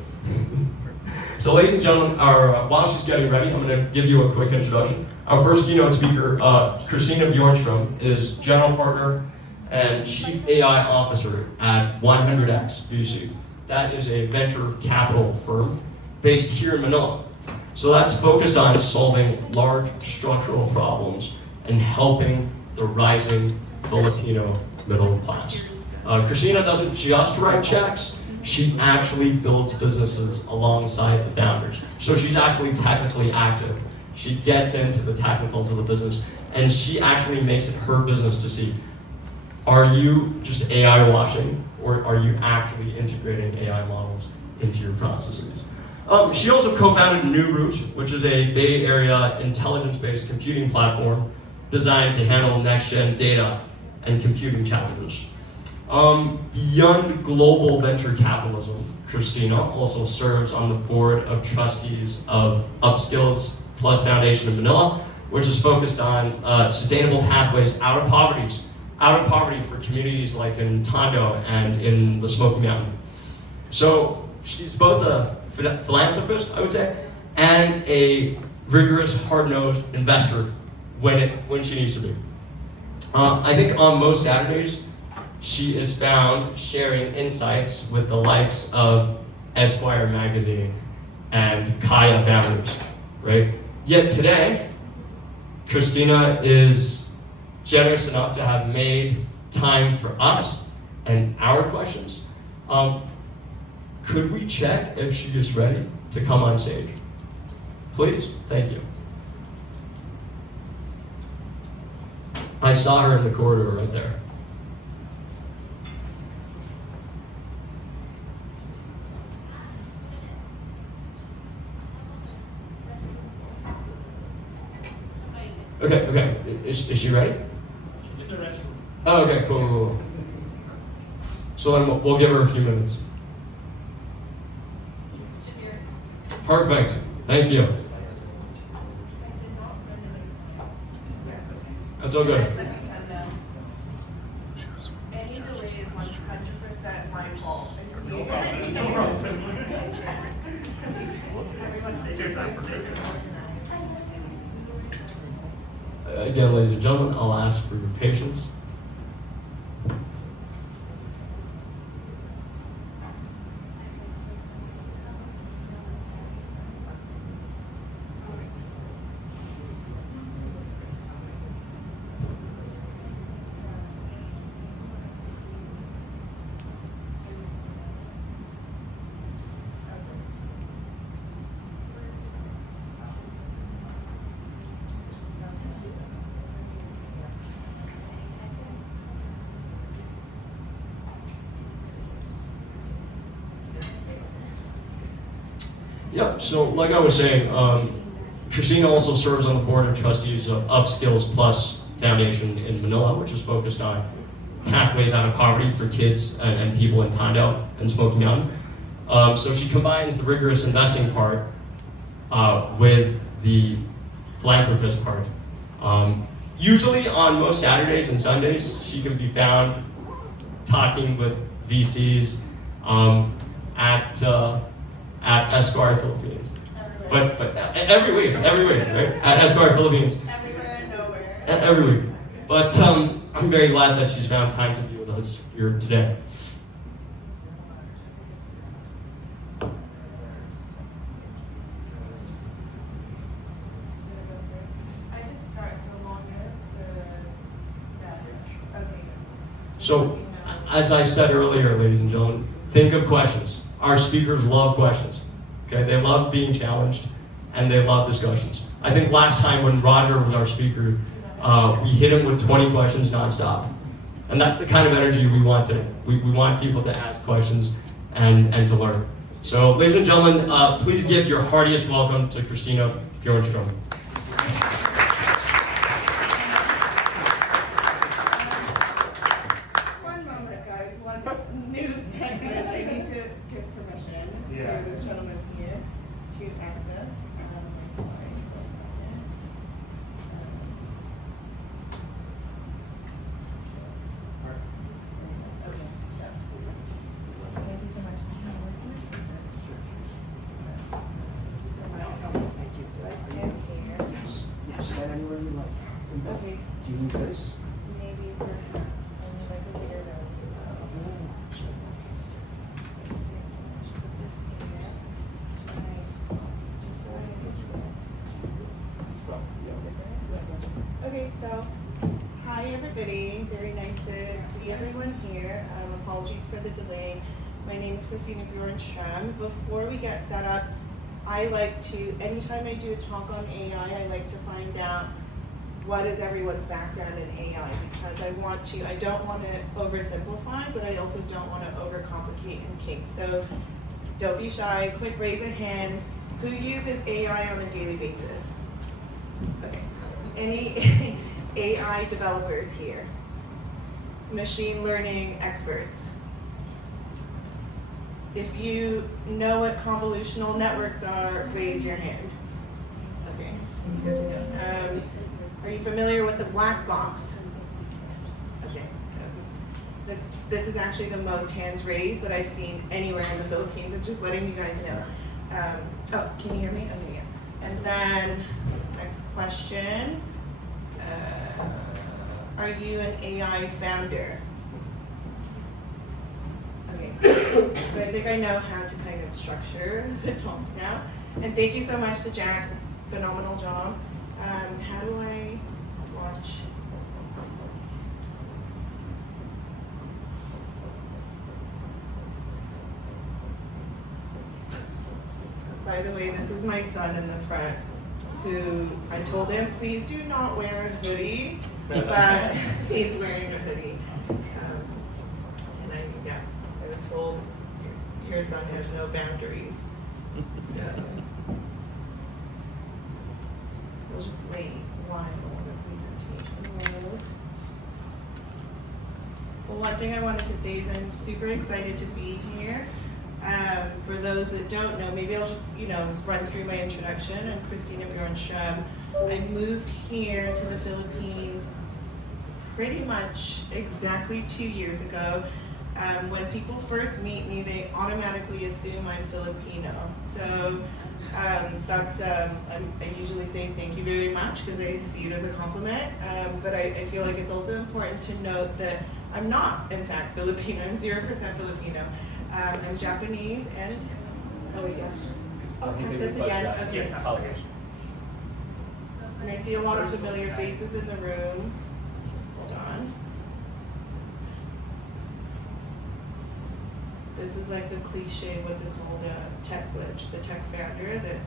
So ladies and gentlemen, while she's getting ready, I'm going to give you a quick introduction. Our first keynote speaker, Christina Bjornstrom, is General Partner and Chief AI Officer at 100X VC. That is a venture capital firm based here in Manila. So that's focused on solving large structural problems and helping the rising Filipino middle class. Christina doesn't just write checks, she actually builds businesses alongside the founders. So she's actually technically active. She gets into the technicals of the business, and she actually makes it her business to see, are you just AI washing, or are you actually integrating AI models into your processes? She also co-founded New Root, which is a Bay Area intelligence-based computing platform designed to handle next-gen data and computing challenges. Beyond global venture capitalism, Christina also serves on the board of trustees of Upskills Plus Foundation in Manila, which is focused on sustainable pathways out of poverty for communities like in Tondo and in the Smoky Mountain. So she's both a philanthropist, I would say, and a rigorous, hard-nosed investor when she needs to be. I think on most Saturdays, she is found sharing insights with the likes of Esquire magazine and Kaya Families, right? Yet today, Christina is generous enough to have made time for us and our questions. Could we check if she is ready to come on stage? Please, thank you. I saw her in the corridor right there. Okay. Is she ready? She's in the restroom. Oh, okay, cool. So then we'll give her a few minutes. She's here. Perfect. Thank you. That's all good. Let me send them. Any delay is 100% my fault. Again, ladies and gentlemen, I'll ask for your patience. Yep, so like I was saying, Christina also serves on the board of trustees of Upskills Plus Foundation in Manila, which is focused on pathways out of poverty for kids and people in Tondo and Smoky Mountain. So she combines the rigorous investing part with the philanthropist part. Usually on most Saturdays and Sundays, she can be found talking with VCs at Esquire Philippines. But every week, right? At Esquire Philippines. Everywhere and nowhere. Every week. But I'm very glad that she's found time to be with us here today. I can start so long as the okay. So, as I said earlier, ladies and gentlemen, think of questions. Our speakers love questions. Okay, they love being challenged, and they love discussions. I think last time when Roger was our speaker, we hit him with 20 questions nonstop. And that's the kind of energy we want today. We want people to ask questions and to learn. So, ladies and gentlemen, please give your heartiest welcome to Christina Bjornstrom. One moment, guys. One new technique. I need to give permission to this gentleman here to access. Sorry, for a second. Okay, so thank you so much for working with me. So thank you. Do I stand here? Yes, stand anywhere you like. Okay. Do you need this? Maybe perhaps only like a bigger nose. Okay, so hi everybody. Very nice to see everyone here. Apologies for the delay. My name is Christina Bjornstrom. Before we get set up, I like to, anytime I do a talk on AI, I like to find out what is everyone's background in AI, because I don't want to oversimplify, but I also don't want to overcomplicate in case. So don't be shy, quick raise of hands. Who uses AI on a daily basis? Okay. Any AI developers here? Machine learning experts? If you know what convolutional networks are, raise your hand. Okay, that's good to know. Are you familiar with the black box? Okay, so this is actually the most hands raised that I've seen anywhere in the Philippines. I'm just letting you guys know. Oh, can you hear me? Okay, yeah. And then, next question. Are you an AI founder? Okay, so I think I know how to kind of structure the talk now. And thank you so much to Jack, phenomenal job. How do I launch? By the way, this is my son in the front, who I told him, please do not wear a hoodie, but he's wearing a hoodie. And I was told, your son has no boundaries. So we'll just wait while thing I wanted to say is I'm super excited to be here. For those that don't know, maybe I'll just, run through my introduction. I'm Christina Bjornström. I moved here to the Philippines pretty much exactly 2 years ago. When people first meet me, they automatically assume I'm Filipino. So I usually say thank you very much because I see it as a compliment. But I feel like it's also important to note that I'm not, in fact, Filipino. I'm 0% Filipino. I'm Japanese and, oh yes. Oh, access again, okay. Yes, apologies. And I see a lot of familiar faces in the room. Hold on. This is like the cliche, what's it called, tech glitch, the tech founder that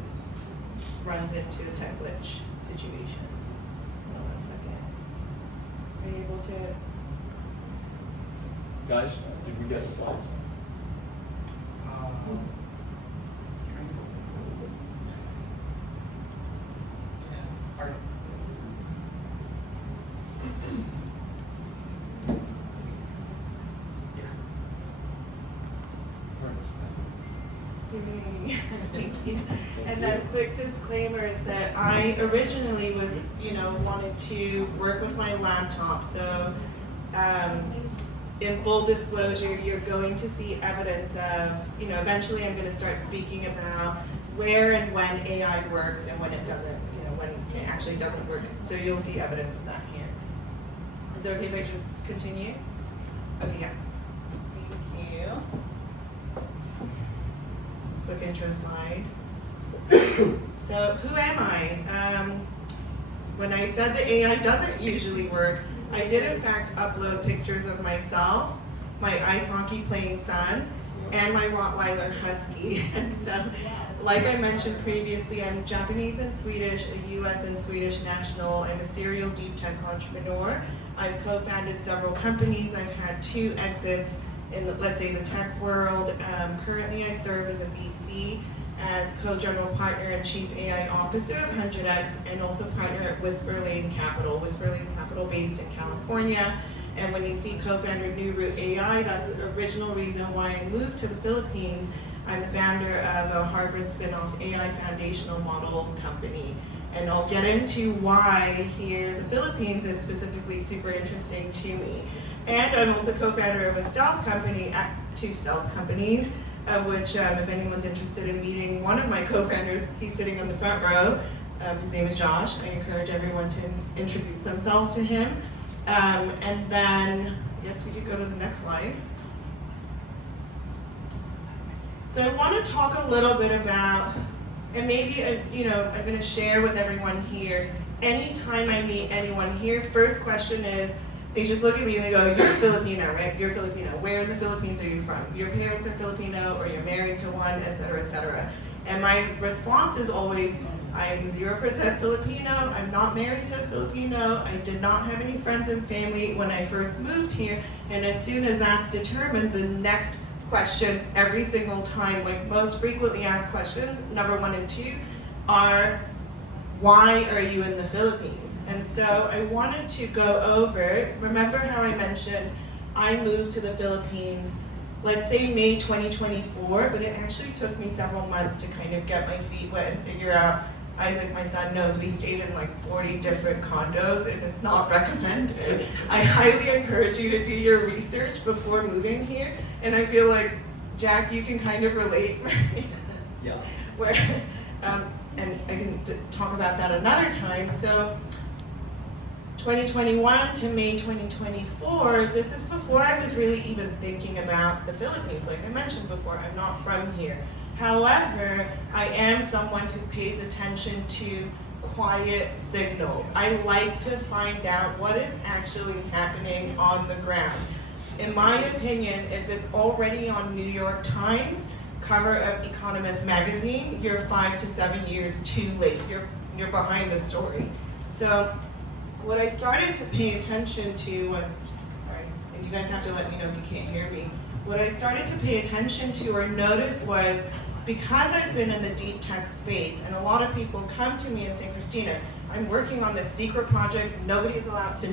runs into a tech glitch situation. Hold on 1 second. Are you able to? Guys, did we get the slides? Yay. Thank you. And then quick disclaimer is that I originally was, wanted to work with my laptop. So in full disclosure, you're going to see evidence of, eventually I'm going to start speaking about where and when AI works and when it doesn't, when it actually doesn't work. So you'll see evidence of that here. Is it okay if I just continue? Okay, yeah. Thank you. Quick intro slide. So who am I? When I said the AI doesn't usually work, I did in fact upload pictures of myself, my ice hockey playing son, and my Rottweiler husky. And so, like I mentioned previously, I'm Japanese and Swedish, a US and Swedish national. I'm a serial deep tech entrepreneur. I've co-founded several companies. I've had 2 exits in the, let's say, the tech world. Currently I serve as a VC, as co-general partner and chief AI officer of 100X, and also partner at Whisper Lane Capital based in California. And when you see co-founder New Root AI, that's the original reason why I moved to the Philippines. I'm the founder of a Harvard spin-off AI foundational model company. And I'll get into why here the Philippines is specifically super interesting to me. And I'm also co-founder of a stealth company, 2 stealth companies, of which if anyone's interested in meeting one of my co-founders, he's sitting in the front row. His name is Josh. I encourage everyone to introduce themselves to him. And then, I guess we could go to the next slide. So I want to talk a little bit about, and maybe, I'm going to share with everyone here, anytime I meet anyone here, first question is, they just look at me and they go, you're Filipino, right? You're Filipino. Where in the Philippines are you from? Your parents are Filipino, or you're married to one, et cetera, et cetera. And my response is always, I'm 0% Filipino. I'm not married to a Filipino. I did not have any friends and family when I first moved here. And as soon as that's determined, the next question every single time, like most frequently asked questions, number 1 and 2, are, why are you in the Philippines? And so I wanted to go over, remember how I mentioned I moved to the Philippines, let's say May 2024, but it actually took me several months to kind of get my feet wet and figure out, Isaac, my son, knows we stayed in like 40 different condos and it's not recommended. I highly encourage you to do your research before moving here. And I feel like, Jack, you can kind of relate, right? Yeah. Where, and I can talk about that another time. So 2021 to May 2024, this is before I was really even thinking about the Philippines. Like I mentioned before, I'm not from here. However, I am someone who pays attention to quiet signals. I like to find out what is actually happening on the ground. In my opinion, if it's already on New York Times cover of Economist magazine, you're 5 to 7 years too late. You're behind the story. So what I started to pay attention to was, sorry, and you guys have to let me know if you can't hear me. What I started to pay attention to or notice was, because I've been in the deep tech space, and a lot of people come to me and say, Christina, I'm working on this secret project, nobody's allowed to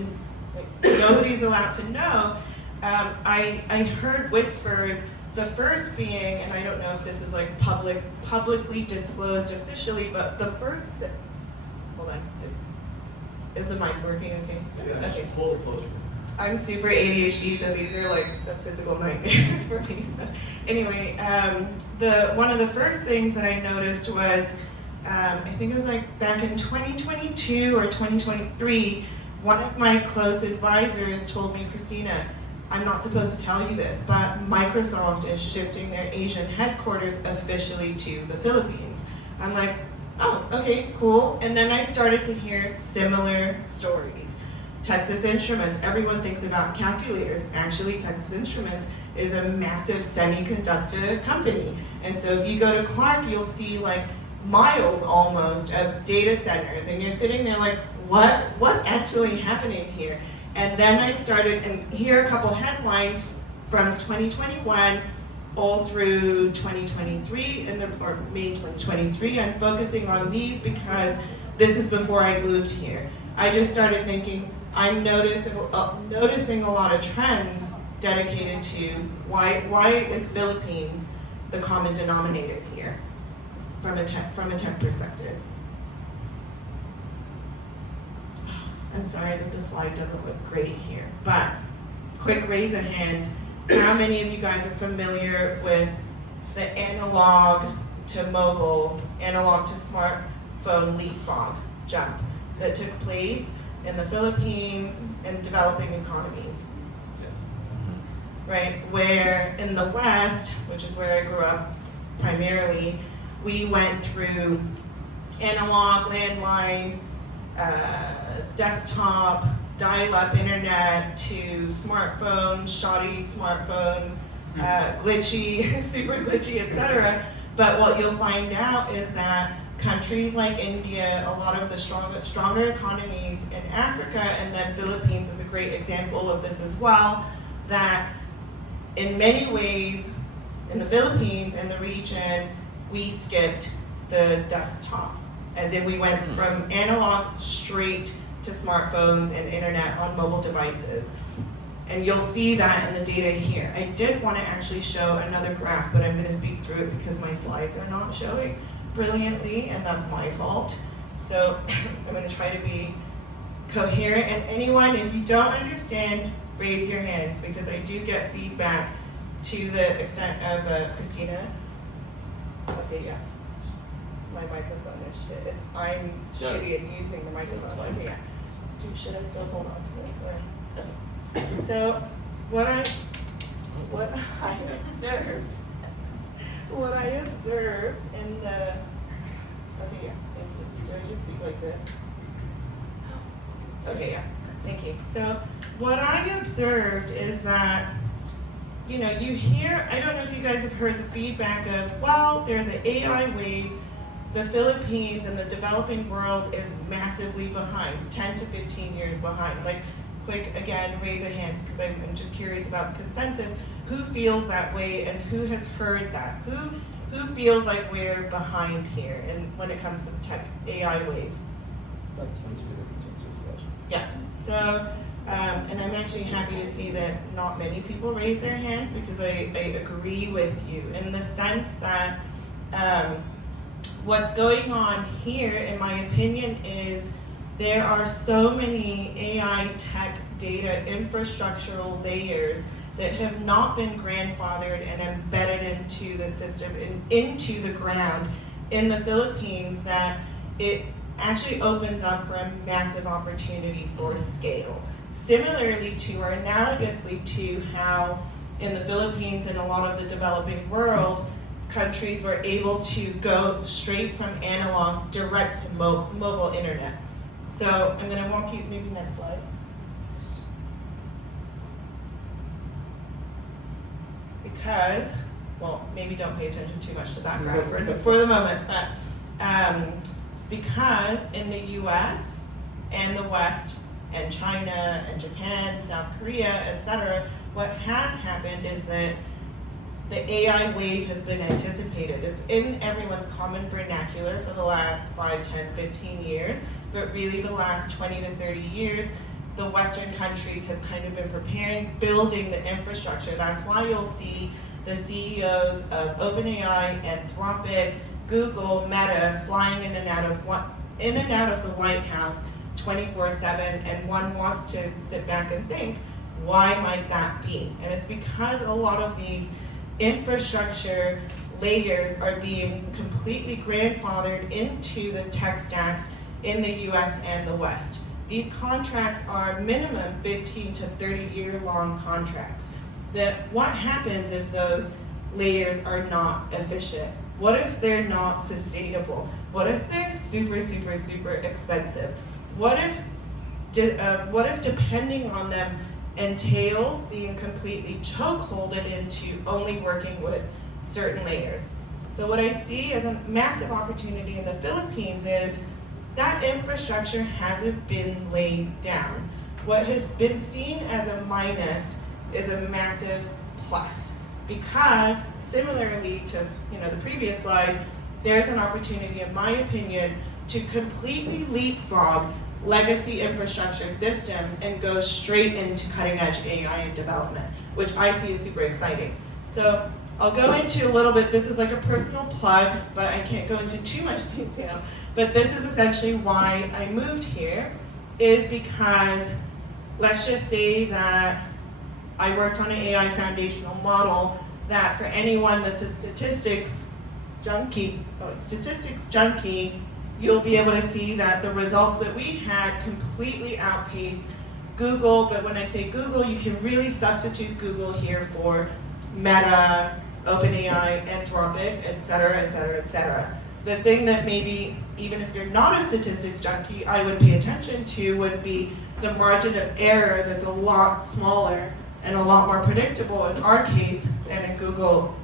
know, I heard whispers, the first being, and I don't know if this is like publicly disclosed officially, but the first, hold on, is the mic working okay? Yeah, Okay. just pull it closer. I'm super ADHD, so these are like a physical nightmare for me. So anyway, one of the first things that I noticed was, I think it was like back in 2022 or 2023, one of my close advisors told me, Christina, I'm not supposed to tell you this, but Microsoft is shifting their Asian headquarters officially to the Philippines. I'm like, oh, okay, cool. And then I started to hear similar stories. Texas Instruments, everyone thinks about calculators. Actually, Texas Instruments is a massive semiconductor company. And so if you go to Clark, you'll see like miles almost of data centers. And you're sitting there like, what's actually happening here? And then I started, and here are a couple headlines from 2021 all through 2023, or May 2023. I'm focusing on these because this is before I moved here. I just started thinking, I'm noticing a lot of trends dedicated to why is Philippines the common denominator here from a tech perspective. I'm sorry that the slide doesn't look great here, but quick raise of hands. How many of you guys are familiar with the analog to mobile, analog to smartphone leapfrog jump that took place in the Philippines and developing economies? Right, where in the West, which is where I grew up primarily, we went through analog, landline, desktop, dial-up internet to smartphone, shoddy smartphone, glitchy, super glitchy, etc. But what you'll find out is that countries like India, a lot of the stronger economies in Africa, and then Philippines is a great example of this as well, that in many ways, in the Philippines and the region, we skipped the desktop, as in we went from analog straight to smartphones and internet on mobile devices. And you'll see that in the data here. I did want to actually show another graph, but I'm going to speak through it because my slides are not showing brilliantly, and that's my fault. So I'm going to try to be coherent. And anyone, if you don't understand, raise your hands, because I do get feedback to the extent of Christina. Okay, yeah. My microphone is shit. I'm shitty at using the microphone. Okay, yeah. Should I still hold on to this? Or? So, what I observed in the, okay, yeah, thank you. Do I just speak like this? Okay, yeah, thank you. So, what I observed is that, you know, you hear, I don't know if you guys have heard the feedback of, well, there's an AI wave. The Philippines and the developing world is massively behind, 10 to 15 years behind. Like, quick, again, raise of hands, because I'm just curious about the consensus. Who feels that way, and who has heard that? Who feels like we're behind here, and when it comes to the tech AI wave? That's considered. Yeah. So, and I'm actually happy to see that not many people raise their hands, because I agree with you in the sense that what's going on here, in my opinion, is there are so many AI tech data infrastructural layers that have not been grandfathered and embedded into the system and into the ground in the Philippines, that it actually opens up for a massive opportunity for scale. Similarly to, or analogously to, how in the Philippines and a lot of the developing world, countries were able to go straight from analog direct to mobile internet. So I'm going to walk you, maybe next slide. Because, well, maybe don't pay attention too much to that graph for the moment, but because in the US and the West and China and Japan, South Korea, etc., what has happened is that the AI wave has been anticipated. It's in everyone's common vernacular for the last 5, 10, 15 years, but really the last 20 to 30 years, the Western countries have kind of been preparing, building the infrastructure. That's why you'll see the CEOs of OpenAI, Anthropic, Google, Meta flying in and out of the White House 24/7, and one wants to sit back and think, why might that be? And it's because a lot of these infrastructure layers are being completely grandfathered into the tech stacks in the US and the West. These contracts are minimum 15 to 30-year long contracts. What happens if those layers are not efficient? What if they're not sustainable? What if they're super, super, super expensive? What if depending on them entails being completely chokeholded into only working with certain layers? So what I see as a massive opportunity in the Philippines is that infrastructure hasn't been laid down. What has been seen as a minus is a massive plus, because similarly to the previous slide, there's an opportunity, in my opinion, to completely leapfrog legacy infrastructure systems and go straight into cutting edge AI and development, which I see as super exciting. So I'll go into a little bit, this is like a personal plug, but I can't go into too much detail. But this is essentially why I moved here, is because let's just say that I worked on an AI foundational model that for anyone that's a statistics junkie, you'll be able to see that the results that we had completely outpaced Google. But when I say Google, you can really substitute Google here for Meta, OpenAI, Anthropic, et cetera, et cetera, et cetera. The thing that maybe, even if you're not a statistics junkie, I would pay attention to would be the margin of error that's a lot smaller and a lot more predictable in our case than in Google,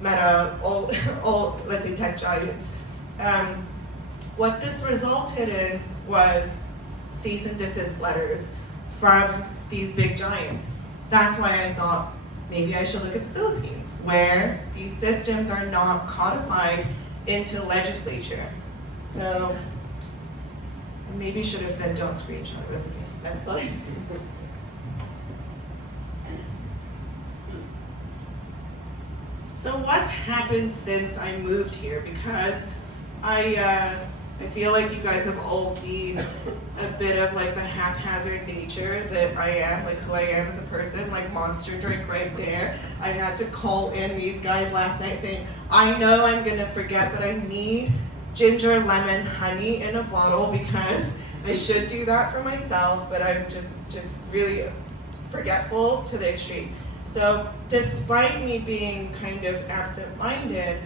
Meta, all let's say tech giants. What this resulted in was cease and desist letters from these big giants. That's why I thought maybe I should look at the Philippines, where these systems are not codified into legislature. So I maybe should have said don't screenshot this again. Next slide. So what's happened since I moved here? Because I feel like you guys have all seen a bit of like the haphazard nature that I am, like who I am as a person, like Monster Drink right there. I had to call in these guys last night saying, I know I'm gonna forget, but I need ginger, lemon, honey in a bottle because I should do that for myself, but I'm just really forgetful to the extreme. So despite me being kind of absent-minded,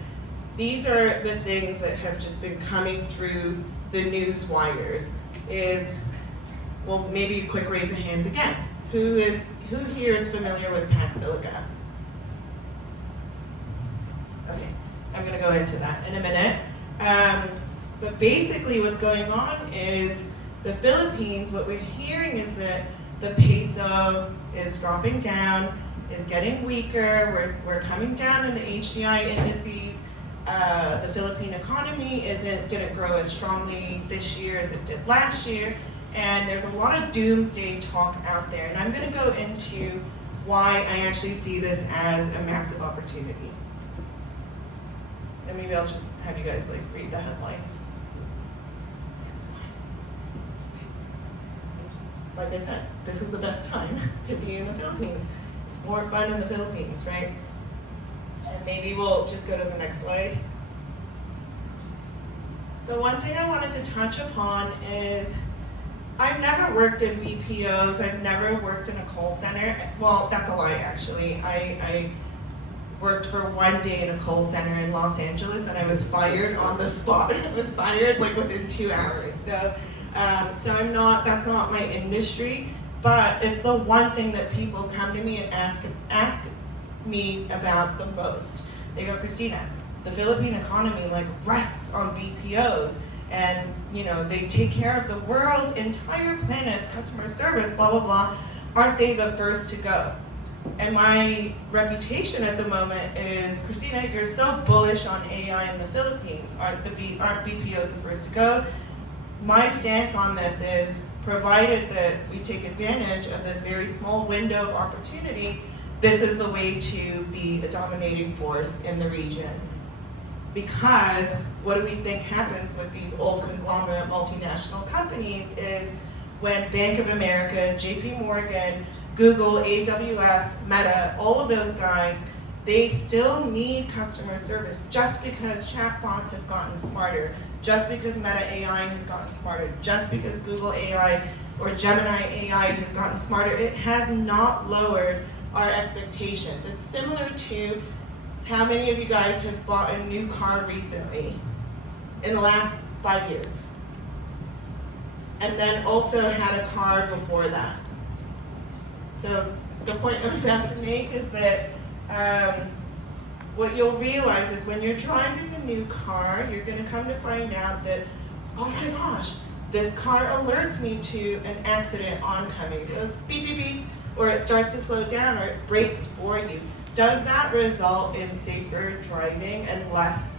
these are the things that have just been coming through the news wires. Well, maybe a quick raise of hands again. Who here is familiar with Pax Silica? Okay, I'm gonna go into that in a minute. But basically what's going on is the Philippines, what we're hearing is that the peso is dropping down, is getting weaker, we're coming down in the HDI indices. The Philippine economy didn't grow as strongly this year as it did last year, and there's a lot of doomsday talk out there. And I'm going to go into why I actually see this as a massive opportunity. And maybe I'll just have you guys like read the headlines. Like I said, this is the best time to be in the Philippines. It's more fun in the Philippines, right? And maybe we'll just go to the next slide. So one thing I wanted to touch upon is I've never worked in BPOs. I've never worked in a call center. Well, that's a lie, actually. I worked for one day in a call center in Los Angeles, and I was fired on the spot. I was fired like within 2 hours. So that's not my industry, but it's the one thing that people come to me and ask me about the most. They go, Christina, the Philippine economy like rests on BPOs, and they take care of the world's entire planet's customer service, blah blah blah. Aren't they the first to go? And my reputation at the moment is, Christina, you're so bullish on AI in the Philippines. Aren't BPOs the first to go? My stance on this is provided that we take advantage of this very small window of opportunity, this is the way to be a dominating force in the region. Because what do we think happens with these old conglomerate multinational companies is when Bank of America, JP Morgan, Google, AWS, Meta, all of those guys, they still need customer service just because chatbots have gotten smarter, just because Meta AI has gotten smarter, just because Google AI or Gemini AI has gotten smarter. It has not lowered our expectations. It's similar to how many of you guys have bought a new car recently in the last 5 years? And then also had a car before that. So the point I'm about to make is that what you'll realize is when you're driving a new car, you're going to come to find out that, oh my gosh, this car alerts me to an accident oncoming. It goes beep, beep, beep, or it starts to slow down, or it brakes for you. Does that result in safer driving and less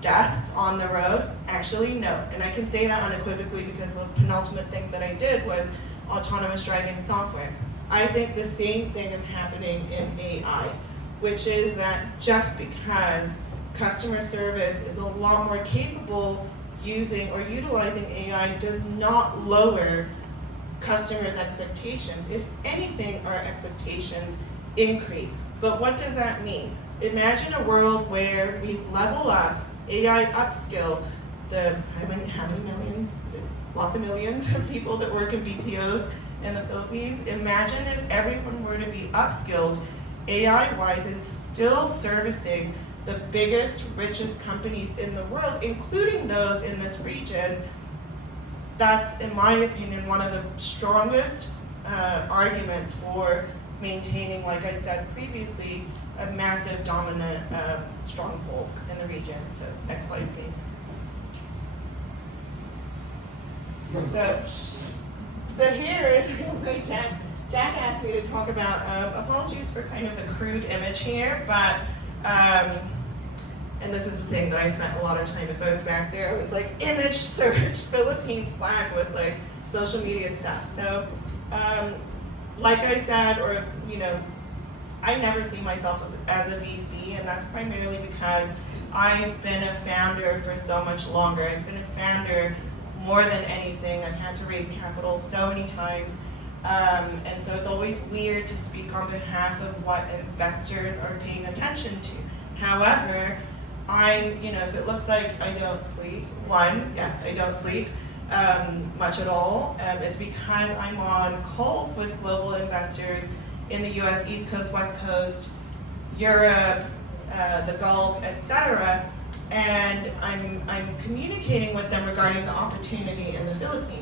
deaths on the road? Actually, no. And I can say that unequivocally because the penultimate thing that I did was autonomous driving software. I think the same thing is happening in AI, which is that just because customer service is a lot more capable using or utilizing AI does not lower customers' expectations. If anything, our expectations increase. But what does that mean? Imagine a world where we level up, AI upskill the, how many millions? Is it lots of millions of people that work in BPOs in the Philippines? Imagine if everyone were to be upskilled AI-wise and still servicing the biggest, richest companies in the world, including those in this region. That's, in my opinion, one of the strongest arguments for maintaining, like I said previously, a massive dominant stronghold in the region. So next slide, please. So here is really Jack asked me to talk about, apologies for kind of the crude image here, but, and this is the thing that I spent a lot of time, if I was back there, I was like, image search, Philippines flag with like social media stuff. So, like I said, or, you know, I never see myself as a VC, and that's primarily because I've been a founder for so much longer. I've been a founder more than anything. I've had to raise capital so many times. And so it's always weird to speak on behalf of what investors are paying attention to. However, if it looks like I don't sleep, yes, I don't sleep much at all. It's because I'm on calls with global investors in the US, East Coast, West Coast, Europe, the Gulf, etc. And I'm communicating with them regarding the opportunity in the Philippines.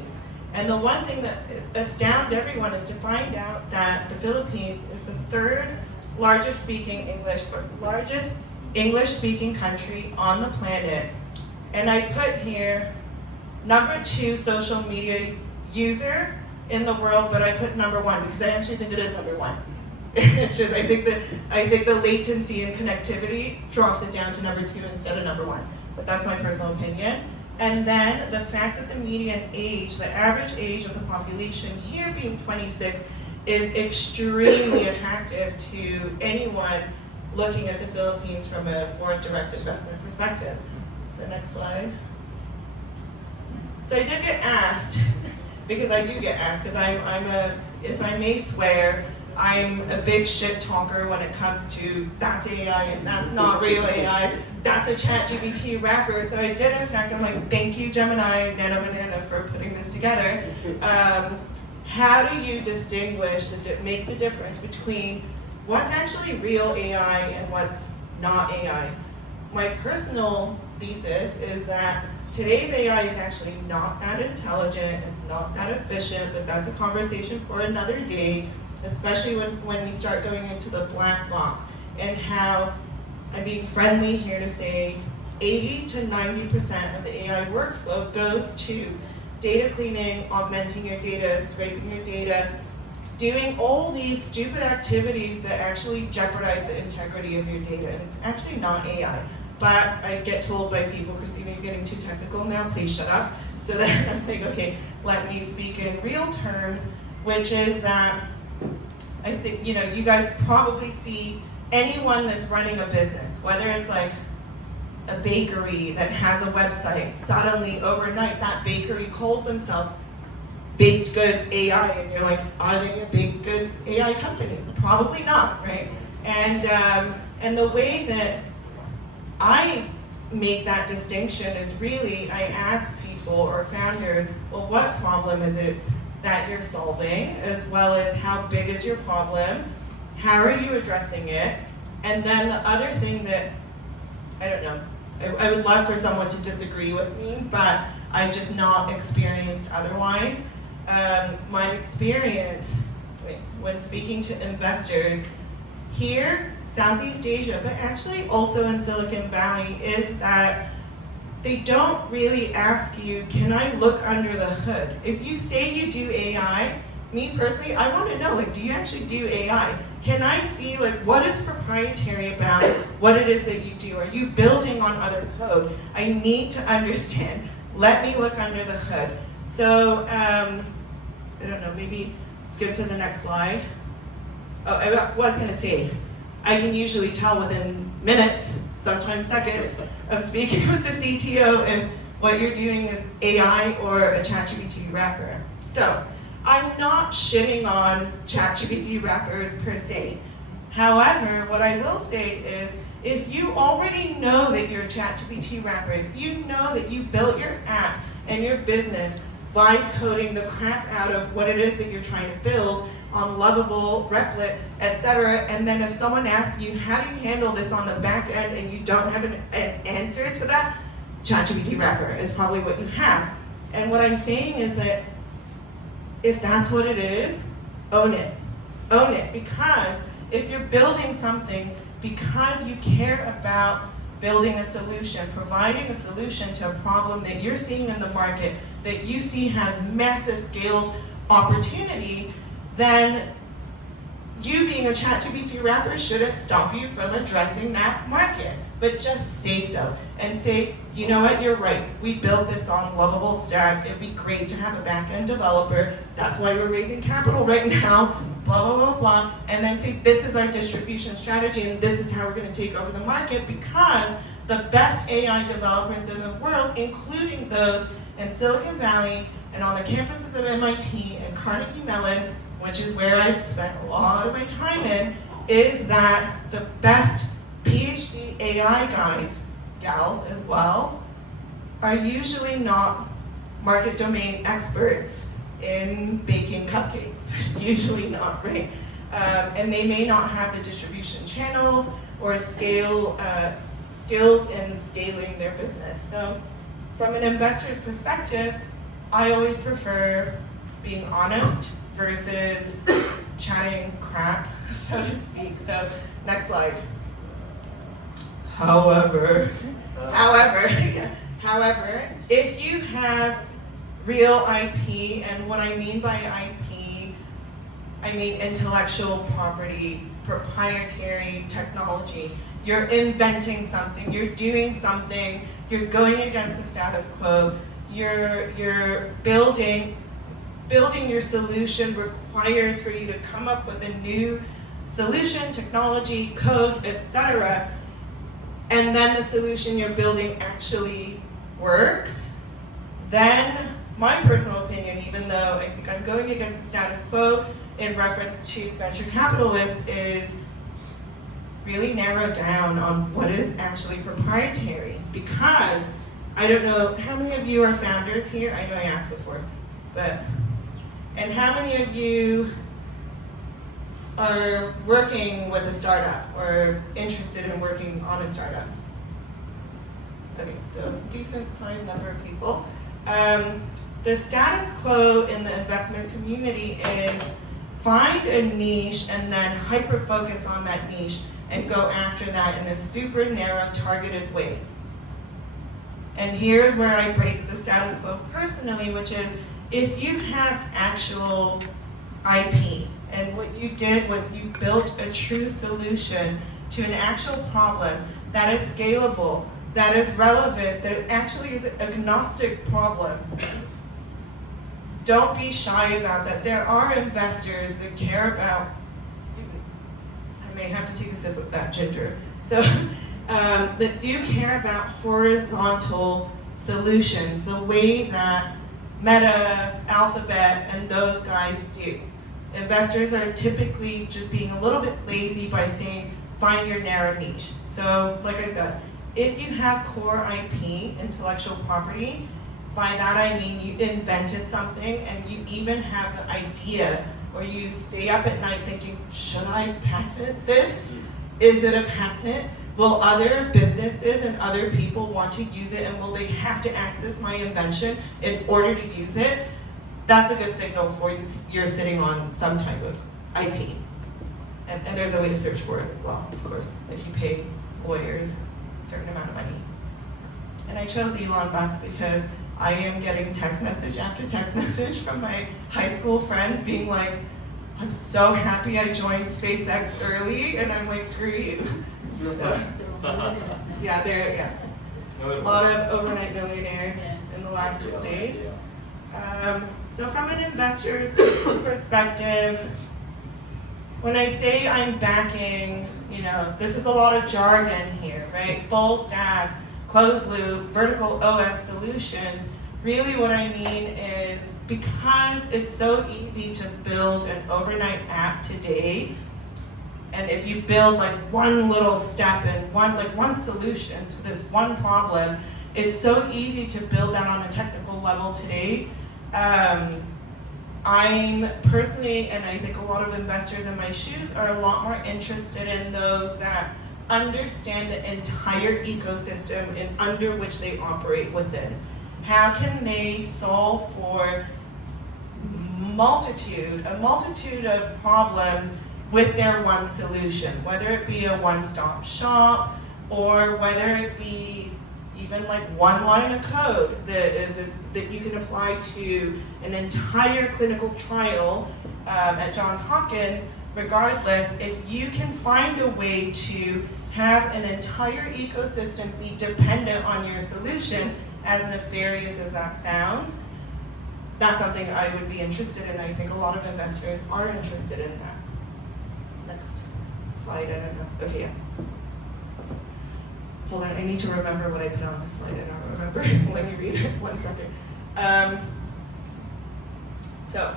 And the one thing that astounds everyone is to find out that the Philippines is the third largest English-speaking country on the planet. And I put here number 2 social media user in the world, but I put number 1 because I actually think it is number 1. It's just I think the latency and connectivity drops it down to number 2 instead of number 1. But that's my personal opinion. And then the fact that the median age, the average age of the population here being 26 is extremely attractive to anyone looking at the Philippines from a foreign direct investment perspective. So next slide. So I did get asked, because I do get asked, because if I may swear, I'm a big shit talker when it comes to that's AI and that's not real AI, that's a ChatGPT wrapper. So I did, in fact, I'm like, thank you, Gemini, Nano Banana, for putting this together. How do you distinguish, make the difference between what's actually real AI and what's not AI? My personal thesis is that today's AI is actually not that intelligent, it's not that efficient, but that's a conversation for another day. Especially when we start going into the black box, and how, I'm being friendly here to say 80 to 90% of the AI workflow goes to data cleaning, augmenting your data, scraping your data, doing all these stupid activities that actually jeopardize the integrity of your data, and it's actually not AI. but I get told by people, Christina, you're getting too technical now, please shut up. So then I'm like, okay, let me speak in real terms, which is that I think, you know, you guys probably see anyone that's running a business, whether it's like a bakery that has a website, suddenly overnight that bakery calls themselves Baked Goods AI, and you're like, are they a baked goods AI company? Probably not, right? And the way that I make that distinction is really, I ask people or founders, well, what problem is it that you're solving, as well as how big is your problem, how are you addressing it, and then the other thing that, I don't know, I would love for someone to disagree with me, but I've just not experienced otherwise. My experience when speaking to investors here, Southeast Asia, but actually also in Silicon Valley, is that they don't really ask you, can I look under the hood? If you say you do AI, me personally, I want to know, like, do you actually do AI? Can I see, like, what is proprietary about what it is that you do? Are you building on other code? I need to understand. Let me look under the hood. So, I don't know, maybe skip to the next slide. Oh, I was going to say, I can usually tell within minutes, sometimes seconds, of speaking with the CTO if what you're doing is AI or a ChatGPT wrapper. So, I'm not shitting on ChatGPT wrappers per se. However, what I will say is, if you already know that you're a ChatGPT wrapper, if you know that you built your app and your business vibe coding the crap out of what it is that you're trying to build on Lovable, Replit, etc., and then if someone asks you, how do you handle this on the back end, and you don't have an answer to that, ChatGPT wrapper is probably what you have. And what I'm saying is that if that's what it is, own it. Own it, because if you're building something because you care about building a solution, providing a solution to a problem that you're seeing in the market, that you see has massive scaled opportunity, then you being a ChatGPT wrapper shouldn't stop you from addressing that market. But just say so and say, you know what, you're right. We built this on Lovable Stack. It'd be great to have a back-end developer. That's why we're raising capital right now, blah, blah, blah, blah. And then say, this is our distribution strategy and this is how we're gonna take over the market, because the best AI developers in the world, including those in Silicon Valley and on the campuses of MIT and Carnegie Mellon, which is where I've spent a lot of my time in, is that the best PhD AI guys, gals as well, are usually not market domain experts in baking cupcakes. Usually not, right? And they may not have the distribution channels or skills in scaling their business. So from an investor's perspective, I always prefer being honest versus chatting crap, so to speak. So next slide. However, if you have real IP, and what I mean by IP, I mean intellectual property, proprietary technology. You're inventing something, you're doing something, you're going against the status quo, you're building your solution requires for you to come up with a new solution, technology, code, etc. And then the solution you're building actually works, then my personal opinion, even though I think I'm going against the status quo in reference to venture capitalists, is really narrow down on what is actually proprietary. Because I don't know, how many of you are founders here? I know I asked before, and how many of you are working with a startup or interested in working on a startup? Okay, so decent sized number of people. The status quo in the investment community is find a niche and then hyper focus on that niche and go after that in a super narrow targeted way. And here's where I break the status quo personally, which is if you have actual IP, and what you did was you built a true solution to an actual problem that is scalable, that is relevant, that actually is an agnostic problem. Don't be shy about that. There are investors that care about, I may have to take a sip of that ginger. So, that do care about horizontal solutions, the way that Meta, Alphabet, and those guys do. Investors are typically just being a little bit lazy by saying, find your narrow niche. So, like I said, if you have core IP, intellectual property, by that I mean you invented something and you even have the idea, or you stay up at night thinking, should I patent this? Is it a patent? Will other businesses and other people want to use it, and will they have to access my invention in order to use it? That's a good signal for you're sitting on some type of IP. And there's a way to search for it as well, of course, if you pay lawyers a certain amount of money. And I chose Elon Musk because I am getting text message after text message from my high school friends being like, I'm so happy I joined SpaceX early, and I'm like, screw you. So, yeah, a lot of overnight millionaires in the last few days. So from an investor's perspective, when I say I'm backing, this is a lot of jargon here, right? Full stack, closed loop, vertical OS solutions. Really what I mean is, because it's so easy to build an overnight app today, and if you build like one little step and one solution to this one problem, it's so easy to build that on a technical level today. I'm personally, and I think a lot of investors in my shoes, are a lot more interested in those that understand the entire ecosystem in under which they operate within. How can they solve for a multitude of problems with their one solution, whether it be a one-stop shop, or whether it be even like one line of code that you can apply to an entire clinical trial at Johns Hopkins. Regardless, if you can find a way to have an entire ecosystem be dependent on your solution, as nefarious as that sounds, that's something I would be interested in. I think a lot of investors are interested in that. Next slide, I don't know. Okay, yeah. Hold on, I need to remember what I put on this slide. I don't remember. Let me read it 1 second. So,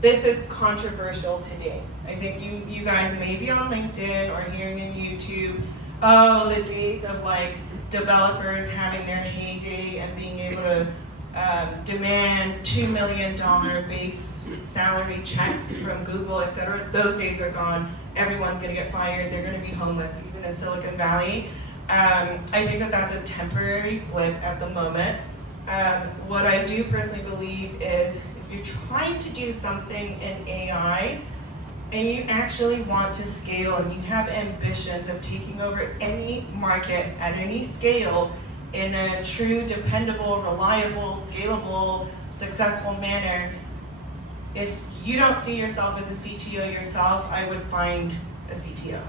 this is controversial today. I think you guys may be on LinkedIn or hearing in YouTube, oh, the days of like developers having their heyday and being able to demand $2 million base salary checks from Google, etc. Those days are gone. Everyone's gonna get fired. They're gonna be homeless, even in Silicon Valley. I think that that's a temporary blip at the moment. What I do personally believe is, if you're trying to do something in AI, and you actually want to scale, and you have ambitions of taking over any market at any scale in a true, dependable, reliable, scalable, successful manner, if you don't see yourself as a CTO yourself, I would find a CTO.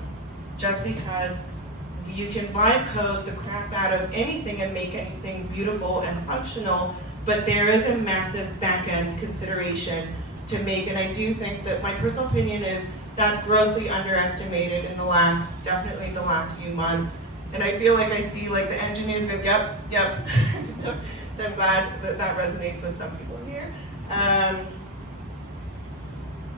Just because you can vibe code the crap out of anything and make anything beautiful and functional, but there is a massive back-end consideration to make, and I do think that my personal opinion is that's grossly underestimated in definitely the last few months. And I feel like I see like the engineers go, yep. So I'm glad that that resonates with some people here.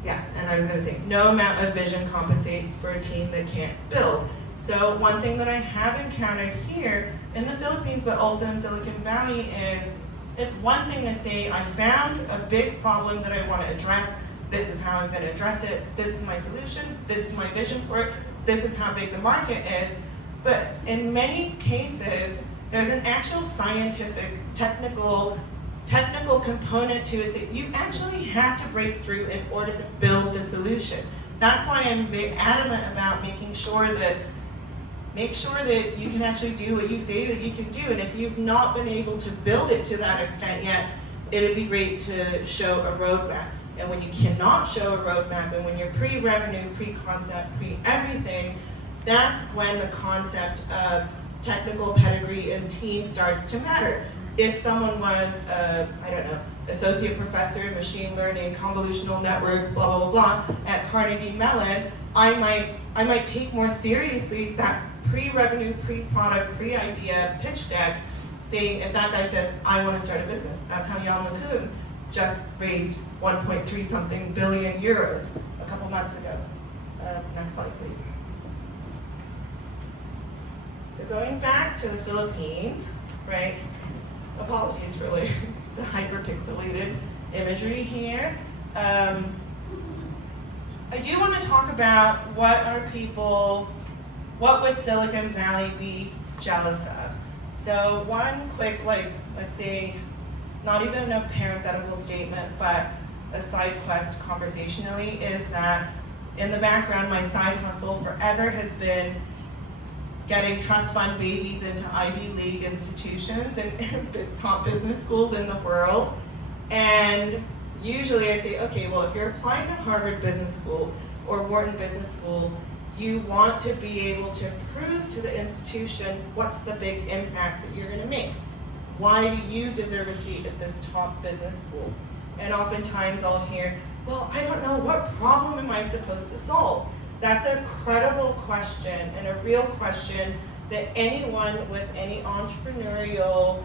Yes, and I was gonna say, no amount of vision compensates for a team that can't build. So one thing that I have encountered here in the Philippines, but also in Silicon Valley, is it's one thing to say, I found a big problem that I want to address, this is how I'm going to address it, this is my solution, this is my vision for it, this is how big the market is. But in many cases, there's an actual scientific, technical component to it that you actually have to break through in order to build the solution. That's why I'm very adamant about making sure that you can actually do what you say that you can do. And if you've not been able to build it to that extent yet, it'd be great to show a roadmap. And when you cannot show a roadmap, and when you're pre-revenue, pre-concept, pre-everything, that's when the concept of technical pedigree and team starts to matter. If someone was, I don't know, associate professor in machine learning, convolutional networks, blah, blah, blah, blah, at Carnegie Mellon, I might take more seriously that pre-revenue, pre-product, pre-idea pitch deck, saying if that guy says, I want to start a business. That's how Jan LeCun just raised 1.3 something billion euros a couple months ago. Next slide, please. So going back to the Philippines, right? Apologies for like the hyperpixelated imagery here. I do want to talk about what would Silicon Valley be jealous of? So one quick, let's say, not even a parenthetical statement, but a side quest conversationally, is that in the background, my side hustle forever has been getting trust fund babies into Ivy League institutions and the top business schools in the world. And usually I say, okay, well, if you're applying to Harvard Business School or Wharton Business School, you want to be able to prove to the institution what's the big impact that you're gonna make. Why do you deserve a seat at this top business school? And oftentimes I'll hear, well, I don't know, what problem am I supposed to solve? That's a credible question and a real question that anyone with any entrepreneurial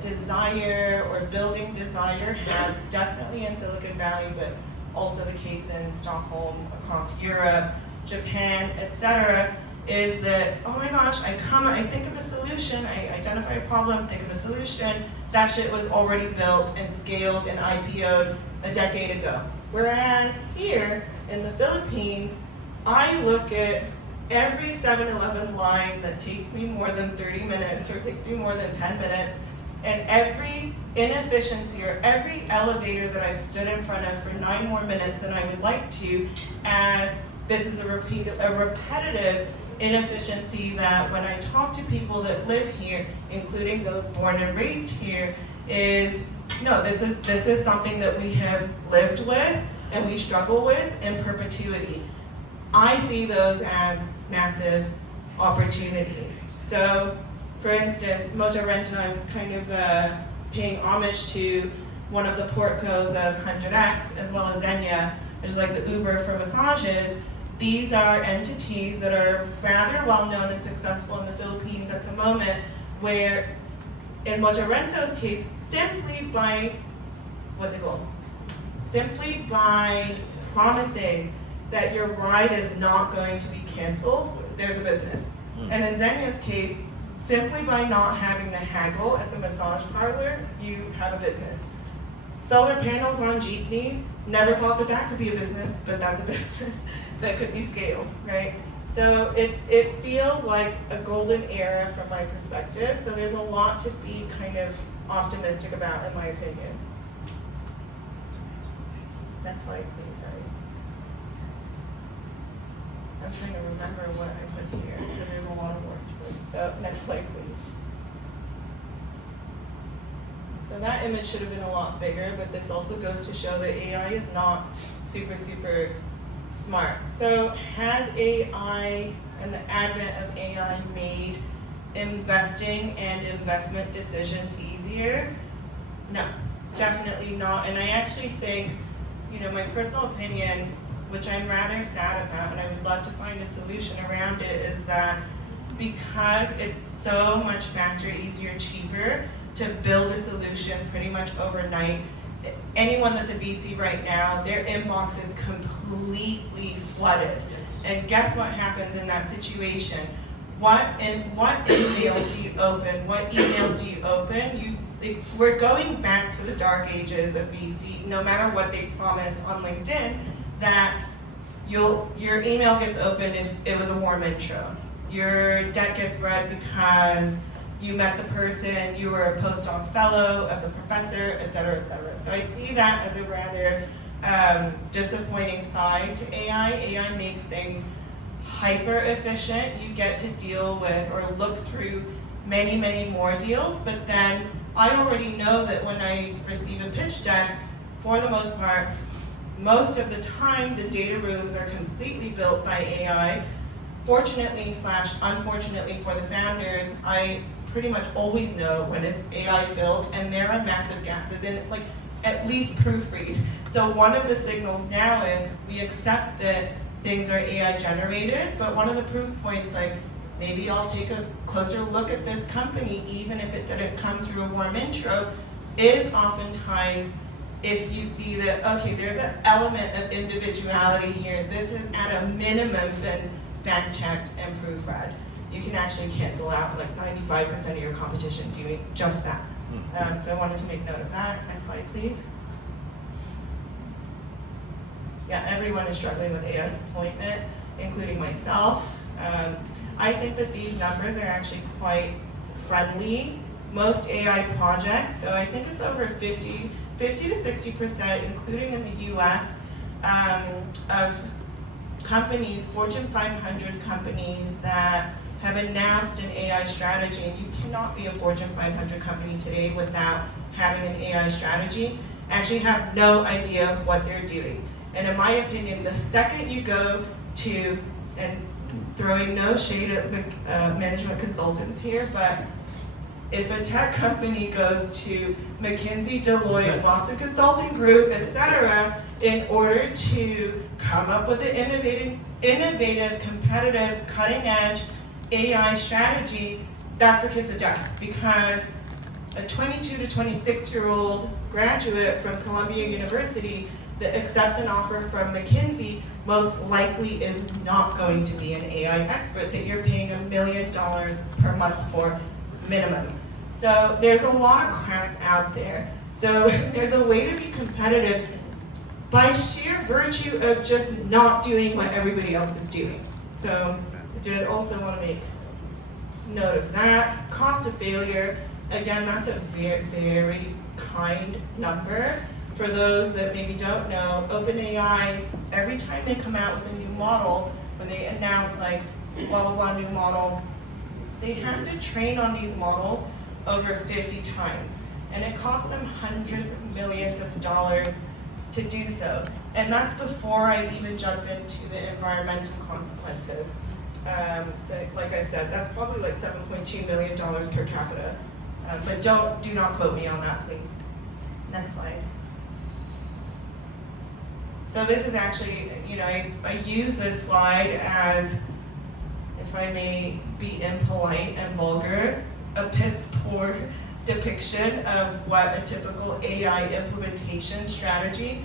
desire or building desire has, definitely in Silicon Valley, but also the case in Stockholm, across Europe, Japan, etc., is that, oh my gosh, I think of a solution, I identify a problem, think of a solution, that shit was already built and scaled and IPO'd a decade ago. Whereas here in the Philippines, I look at every 7-Eleven line that takes me more than 30 minutes or takes me more than 10 minutes, and every inefficiency or every elevator that I've stood in front of for 9 more minutes than I would like to, as this is a repetitive inefficiency that when I talk to people that live here, including those born and raised here, is no, this is something that we have lived with and we struggle with in perpetuity. I see those as massive opportunities. So, for instance, Motorento, I'm kind of paying homage to one of the portcos of 100X, as well as Xenia, which is like the Uber for massages. These are entities that are rather well known and successful in the Philippines at the moment, where in Motorento's case, simply by promising that your ride is not going to be canceled, they're the business. And in Xenia's case, simply by not having to haggle at the massage parlor, you have a business. Solar panels on jeepneys, never thought that that could be a business, but that's a business that could be scaled, right? So it feels like a golden era from my perspective, so there's a lot to be kind of optimistic about, in my opinion. Next slide, please, sorry. I'm trying to remember what I put here, because there's a lot of more stories. So next slide, please. So that image should have been a lot bigger, but this also goes to show that AI is not super, super smart. So has AI and the advent of AI made investing and investment decisions easier? No, definitely not. And I actually think, my personal opinion, which I'm rather sad about, and I would love to find a solution around it, is that because it's so much faster, easier, cheaper to build a solution pretty much overnight, anyone that's a VC right now, their inbox is completely flooded. And guess what happens in that situation? What emails do you open? What emails do you open? We're going back to the dark ages of VC, no matter what they promise on LinkedIn, that your email gets opened if it was a warm intro. Your deck gets read because you met the person, you were a postdoc fellow of the professor, et cetera, et cetera. So I see that as a rather disappointing side to AI. AI makes things hyper efficient. You get to deal with or look through many, many more deals, but then I already know that when I receive a pitch deck, for the most part, most of the time the data rooms are completely built by AI. fortunately / unfortunately for the founders, I pretty much always know when it's AI built, and there are massive gaps, as in like at least proofread. So one of the signals now is we accept that things are AI generated, but one of the proof points, like maybe I'll take a closer look at this company, even if it didn't come through a warm intro, is oftentimes if you see that, okay, there's an element of individuality here, this is at a minimum been fact-checked and proofread. You can actually cancel out like 95% of your competition doing just that. So I wanted to make note of that. Next slide, please. Yeah, everyone is struggling with AI deployment, including myself. I think that these numbers are actually quite friendly. Most AI projects, so I think it's over 50 to 60%, including in the US, of companies, Fortune 500 companies that have announced an AI strategy, and you cannot be a Fortune 500 company today without having an AI strategy, actually have no idea what they're doing. And in my opinion, the second you go to, and throwing no shade at management consultants here, but if a tech company goes to McKinsey, Deloitte, Boston Consulting Group, etc., in order to come up with an innovative, competitive, cutting-edge AI strategy, that's the kiss of death, because a 22 to 26-year-old graduate from Columbia University that accepts an offer from McKinsey most likely is not going to be an AI expert that you're paying $1 million per month for minimum. So there's a lot of crap out there. So there's a way to be competitive by sheer virtue of just not doing what everybody else is doing. So I did also want to make note of that. Cost of failure, again, that's a very, very kind number. For those that maybe don't know, OpenAI, every time they come out with a new model, when they announce like blah, blah, blah, new model, they have to train on these models over 50 times. And it costs them hundreds of millions of dollars to do so. And that's before I even jump into the environmental consequences. So like I said, that's probably like $7.2 million per capita. But do not quote me on that, please. Next slide. So this is actually, I use this slide as, if I may be impolite and vulgar, a piss poor depiction of what a typical AI implementation strategy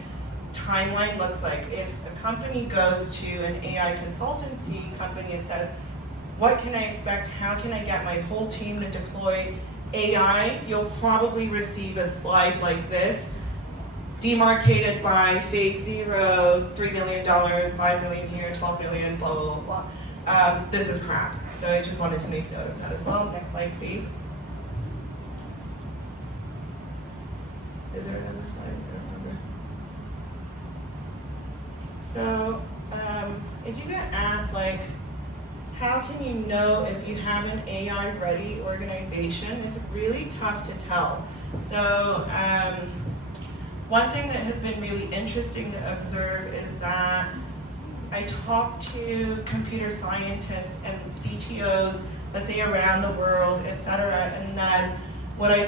timeline looks like. If a company goes to an AI consultancy company and says, what can I expect? How can I get my whole team to deploy AI? You'll probably receive a slide like this, demarcated by phase 0, $3 million, $5 million here, 12 million, blah, blah, blah, blah. This is crap. So I just wanted to make note of that as well. Next slide, please. Is there another slide? I don't remember. So I do get asked, like, how can you know if you have an AI-ready organization? It's really tough to tell. So one thing that has been really interesting to observe is that I talk to computer scientists and CTOs, let's say around the world, et cetera, and then what I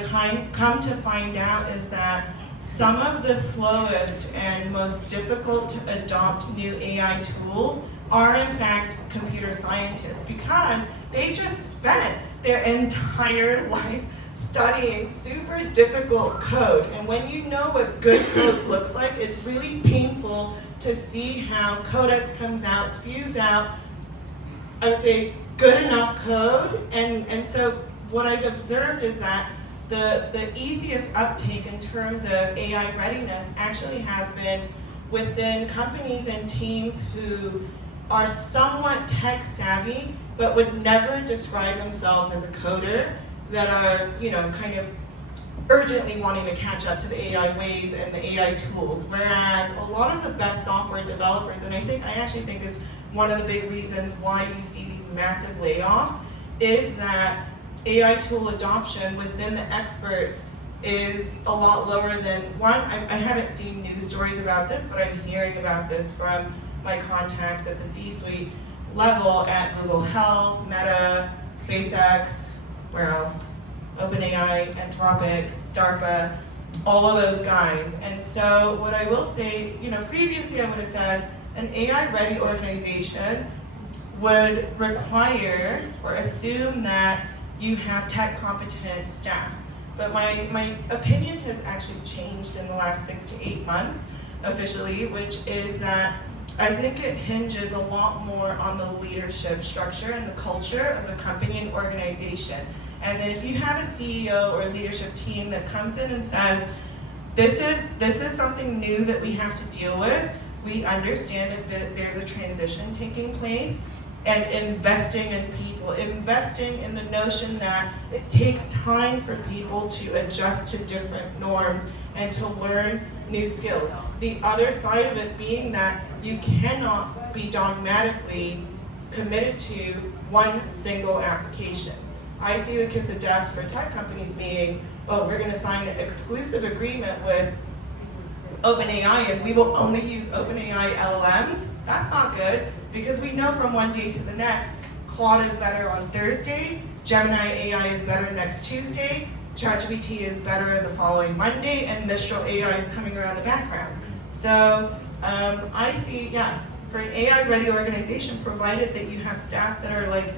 come to find out is that some of the slowest and most difficult to adopt new AI tools are in fact computer scientists, because they just spent their entire life studying super difficult code. And when you know what good code looks like, it's really painful to see how Codex comes out, spews out, I would say, good enough code. And so what I've observed is that the easiest uptake in terms of AI readiness actually has been within companies and teams who are somewhat tech savvy, but would never describe themselves as a coder, that are, kind of urgently wanting to catch up to the AI wave and the AI tools. Whereas a lot of the best software developers, and I actually think it's one of the big reasons why you see these massive layoffs, is that AI tool adoption within the experts is a lot lower than one. I haven't seen news stories about this, but I'm hearing about this from my contacts at the C-suite, level at Google Health, Meta, SpaceX, where else? OpenAI, Anthropic, DARPA, all of those guys. And so what I will say, previously I would have said an AI-ready organization would require or assume that you have tech competent staff. But my opinion has actually changed in the last 6 to 8 months officially, which is that I think it hinges a lot more on the leadership structure and the culture of the company and organization. As in, if you have a CEO or a leadership team that comes in and says, this is something new that we have to deal with, we understand that there's a transition taking place, and investing in people, investing in the notion that it takes time for people to adjust to different norms and to learn new skills. The other side of it being that you cannot be dogmatically committed to one single application. I see the kiss of death for tech companies being, oh, we're gonna sign an exclusive agreement with OpenAI and we will only use OpenAI LLMs. That's not good, because we know from one day to the next, Claude is better on Thursday, Gemini AI is better next Tuesday, ChatGPT is better the following Monday, and Mistral AI is coming around the background. So I see, for an AI-ready organization, provided that you have staff that are like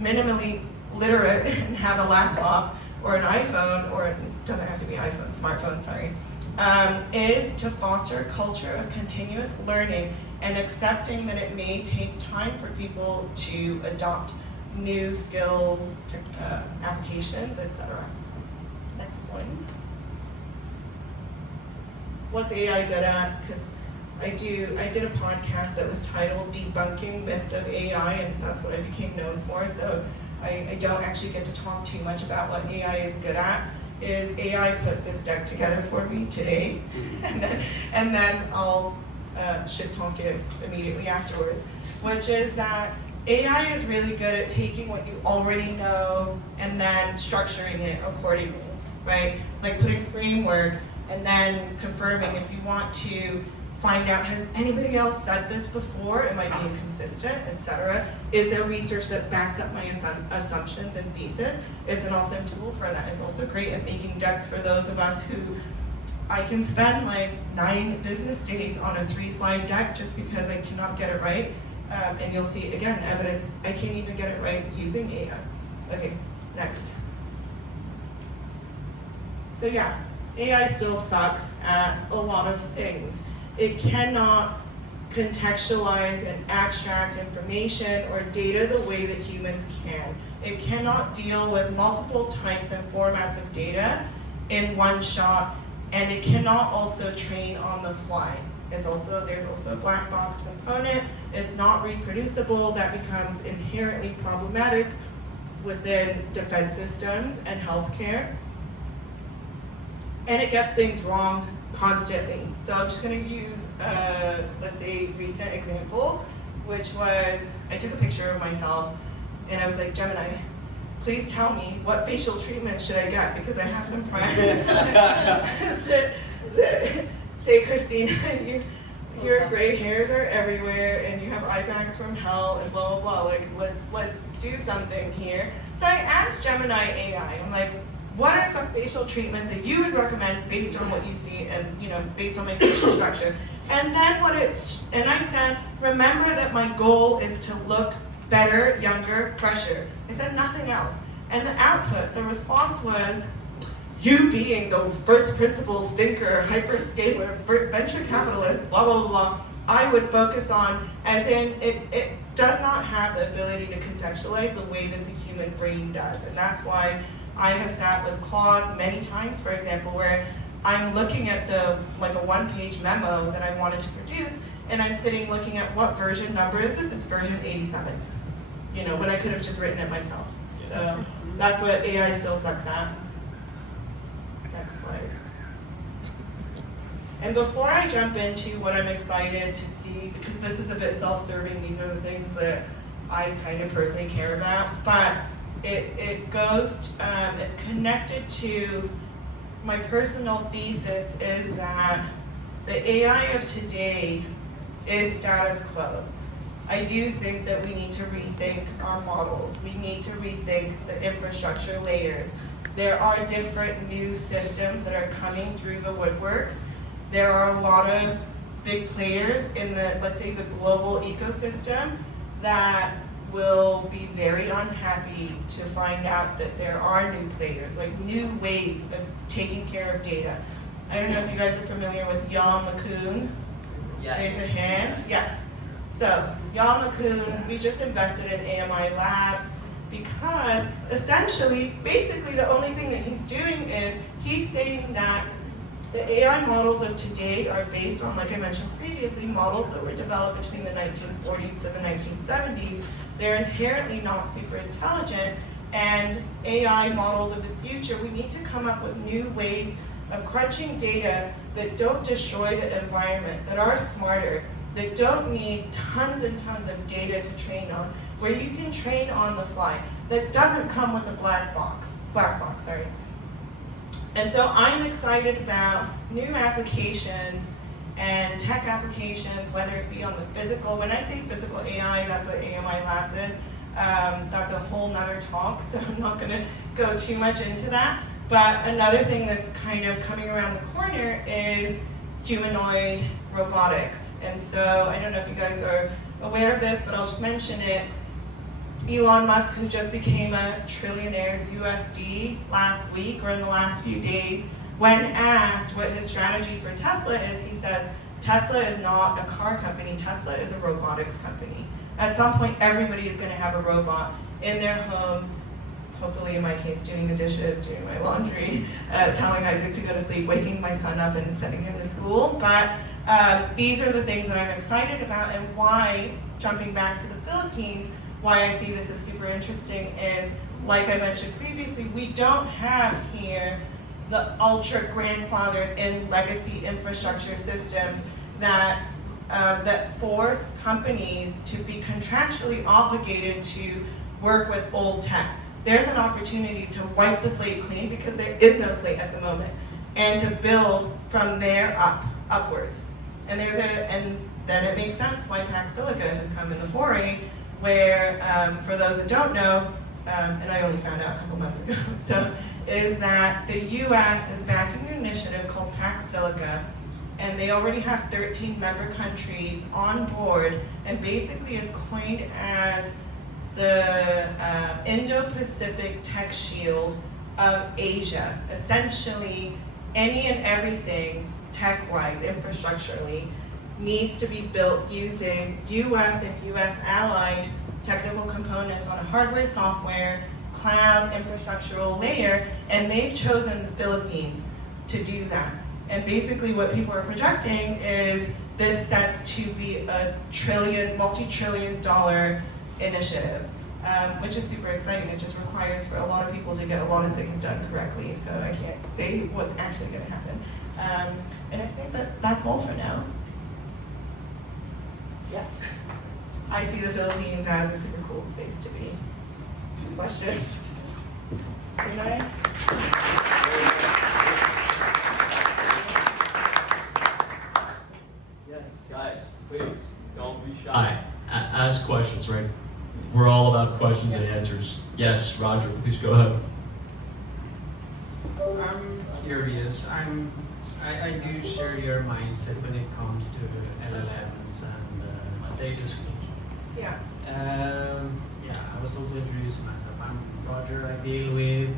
minimally literate and have a laptop or an iPhone, or it doesn't have to be iPhone, smartphone, sorry, is to foster a culture of continuous learning and accepting that it may take time for people to adopt new skills, applications, etc. Next one. What's AI good at? Because I did a podcast that was titled Debunking Myths of AI, and that's what I became known for, so I don't actually get to talk too much about what AI is good at. Is AI put this deck together for me today, and then I'll shit talk it immediately afterwards, which is that AI is really good at taking what you already know and then structuring it accordingly, right? Like putting framework and then confirming if you want to find out, has anybody else said this before? It might be inconsistent, etc. Is there research that backs up my assumptions and thesis? It's an awesome tool for that. It's also great at making decks for those of us who, I can spend like 9 business days on a 3-slide deck just because I cannot get it right. And you'll see, again, evidence, I can't even get it right using AI. Okay, next. So yeah, AI still sucks at a lot of things. It cannot contextualize and abstract information or data the way that humans can. It cannot deal with multiple types and formats of data in one shot, and it cannot also train on the fly. There's also a black box component. It's not reproducible. That becomes inherently problematic within defense systems and healthcare. And it gets things wrong constantly. So I'm just going to use, let's say, a recent example, which was, I took a picture of myself and I was like, Gemini, please tell me what facial treatment should I get, because I have some friends that say, Christina, your gray hairs are everywhere and you have eye bags from hell and blah, blah, blah. Like, let's do something here. So I asked Gemini AI, I'm like, what are some facial treatments that you would recommend based on what you see and, based on my facial structure? And then and I said, remember that my goal is to look better, younger, fresher. I said nothing else. And the output, the response was, you being the first principles thinker, hyperscaler, venture capitalist, blah, blah, blah, I would focus on, as in, it does not have the ability to contextualize the way that the human brain does. And that's why I have sat with Claude many times, for example, where I'm looking at a one-page memo that I wanted to produce, and I'm sitting looking at what version number is this? It's version 87. When I could have just written it myself. So that's what AI still sucks at. Next slide. And before I jump into what I'm excited to see, because this is a bit self-serving, these are the things that I kind of personally care about, but it goes, it's connected to my personal thesis is that the AI of today is status quo. I do think that we need to rethink our models. We need to rethink the infrastructure layers. There are different new systems that are coming through the woodworks. There are a lot of big players in the, let's say, the global ecosystem that will be very unhappy to find out that there are new players, like new ways of taking care of data. I don't know if you guys are familiar with Jan LeCun. Yes. Raise your hands. Yeah. So, Jan LeCun, we just invested in AMI Labs because essentially, basically the only thing that he's doing is he's saying that the AI models of today are based on, like I mentioned previously, models that were developed between the 1940s to the 1970s. They're inherently not super intelligent, and AI models of the future, we need to come up with new ways of crunching data that don't destroy the environment, that are smarter, that don't need tons and tons of data to train on, where you can train on the fly, that doesn't come with a black box, sorry. And so I'm excited about new applications and tech applications, whether it be on the physical. When I say physical AI, that's what AMI Labs is. That's a whole nother talk, so I'm not gonna go too much into that. But another thing that's kind of coming around the corner is humanoid robotics. And so I don't know if you guys are aware of this, but I'll just mention it. Elon Musk, who just became a trillionaire USD last week or in the last few days, when asked what his strategy for Tesla is, he says, Tesla is not a car company, Tesla is a robotics company. At some point, everybody is gonna have a robot in their home, hopefully in my case, doing the dishes, doing my laundry, telling Isaac to go to sleep, waking my son up and sending him to school. But these are the things that I'm excited about, and why, jumping back to the Philippines, why I see this as super interesting is, like I mentioned previously, we don't have here the ultra grandfathered in legacy infrastructure systems that that force companies to be contractually obligated to work with old tech. There's an opportunity to wipe the slate clean, because there is no slate at the moment, and to build from there upwards. And then it makes sense why Pax Silica has come in the foray, where, for those that don't know, and I only found out a couple months ago, so, is that the US is backing an initiative called Pax Silica, and they already have 13 member countries on board, and basically it's coined as the Indo-Pacific Tech Shield of Asia. Essentially, any and everything tech-wise, infrastructurally, needs to be built using US and US allied technical components on a hardware, software, cloud, infrastructural layer, and they've chosen the Philippines to do that. And basically what people are projecting is this sets to be a multi-trillion dollar initiative, which is super exciting. It just requires for a lot of people to get a lot of things done correctly, so I can't say what's actually gonna happen. And I think that's all for now. Yes. I see the Philippines as a super cool place to be. Questions? Anybody? Yes, guys, please don't be shy. Ask questions, right? We're all about questions and answers. Yes, Roger, please go ahead. I'm curious. I do share your mindset when it comes to LLMs and status quo. Yeah. Yeah, I was told to introduce myself. I'm Roger. I deal with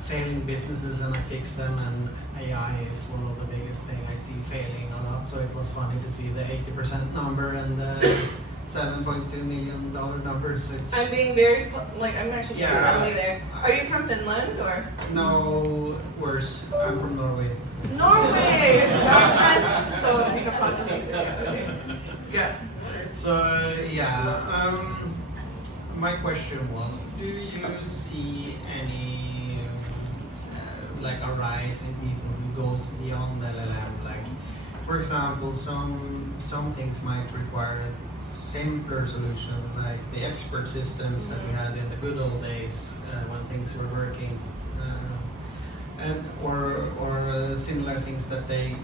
failing businesses and I fix them, and AI is one of the biggest thing I see failing a lot. So it was funny to see the 80% number and the $7.2 million number. So it's I'm being very, I'm actually Yeah. friendly there. Are you from Finland or? no worse. I'm from Norway. Norway! That makes sense. So pick up on me. Okay. Yeah. So yeah, my question was, do you see any like a rise in people who goes beyond LLM? Like, for example, some things might require a simpler solution, like the expert systems that we had in the good old days when things were working, or similar things that they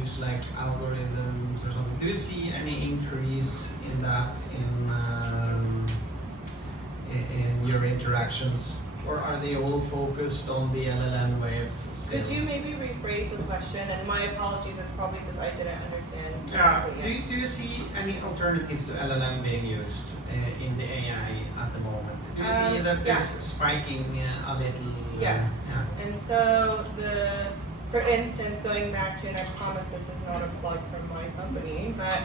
use like algorithms or something, do you see any increase in that in your interactions, or are they all focused on the LLM waves still? Could you maybe rephrase the question? And my apologies, it's probably because I didn't understand. Yeah. correctly. Do you see any alternatives to LLM being used in the AI at the moment? Do you see that yeah. it's spiking a little? Yes. Yeah. And so for instance, going back to, and I promise this is not a plug from my company, but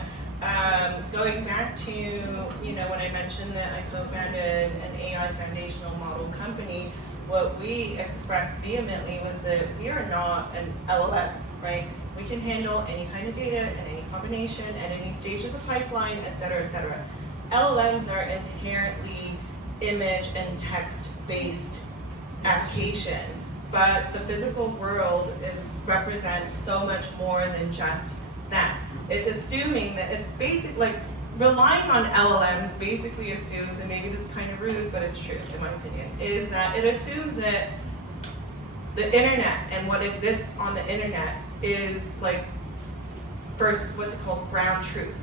going back to, when I mentioned that I co-founded an AI foundational model company, what we expressed vehemently was that we are not an LLM, right? We can handle any kind of data and any combination at any stage of the pipeline, et cetera, et cetera. LLMs are inherently image and text-based applications, but the physical world represents so much more than just that. It's assuming that it's relying on LLMs basically assumes, and maybe this is kind of rude, but it's true in my opinion, is that it assumes that the internet and what exists on the internet is first, what's it called, ground truth.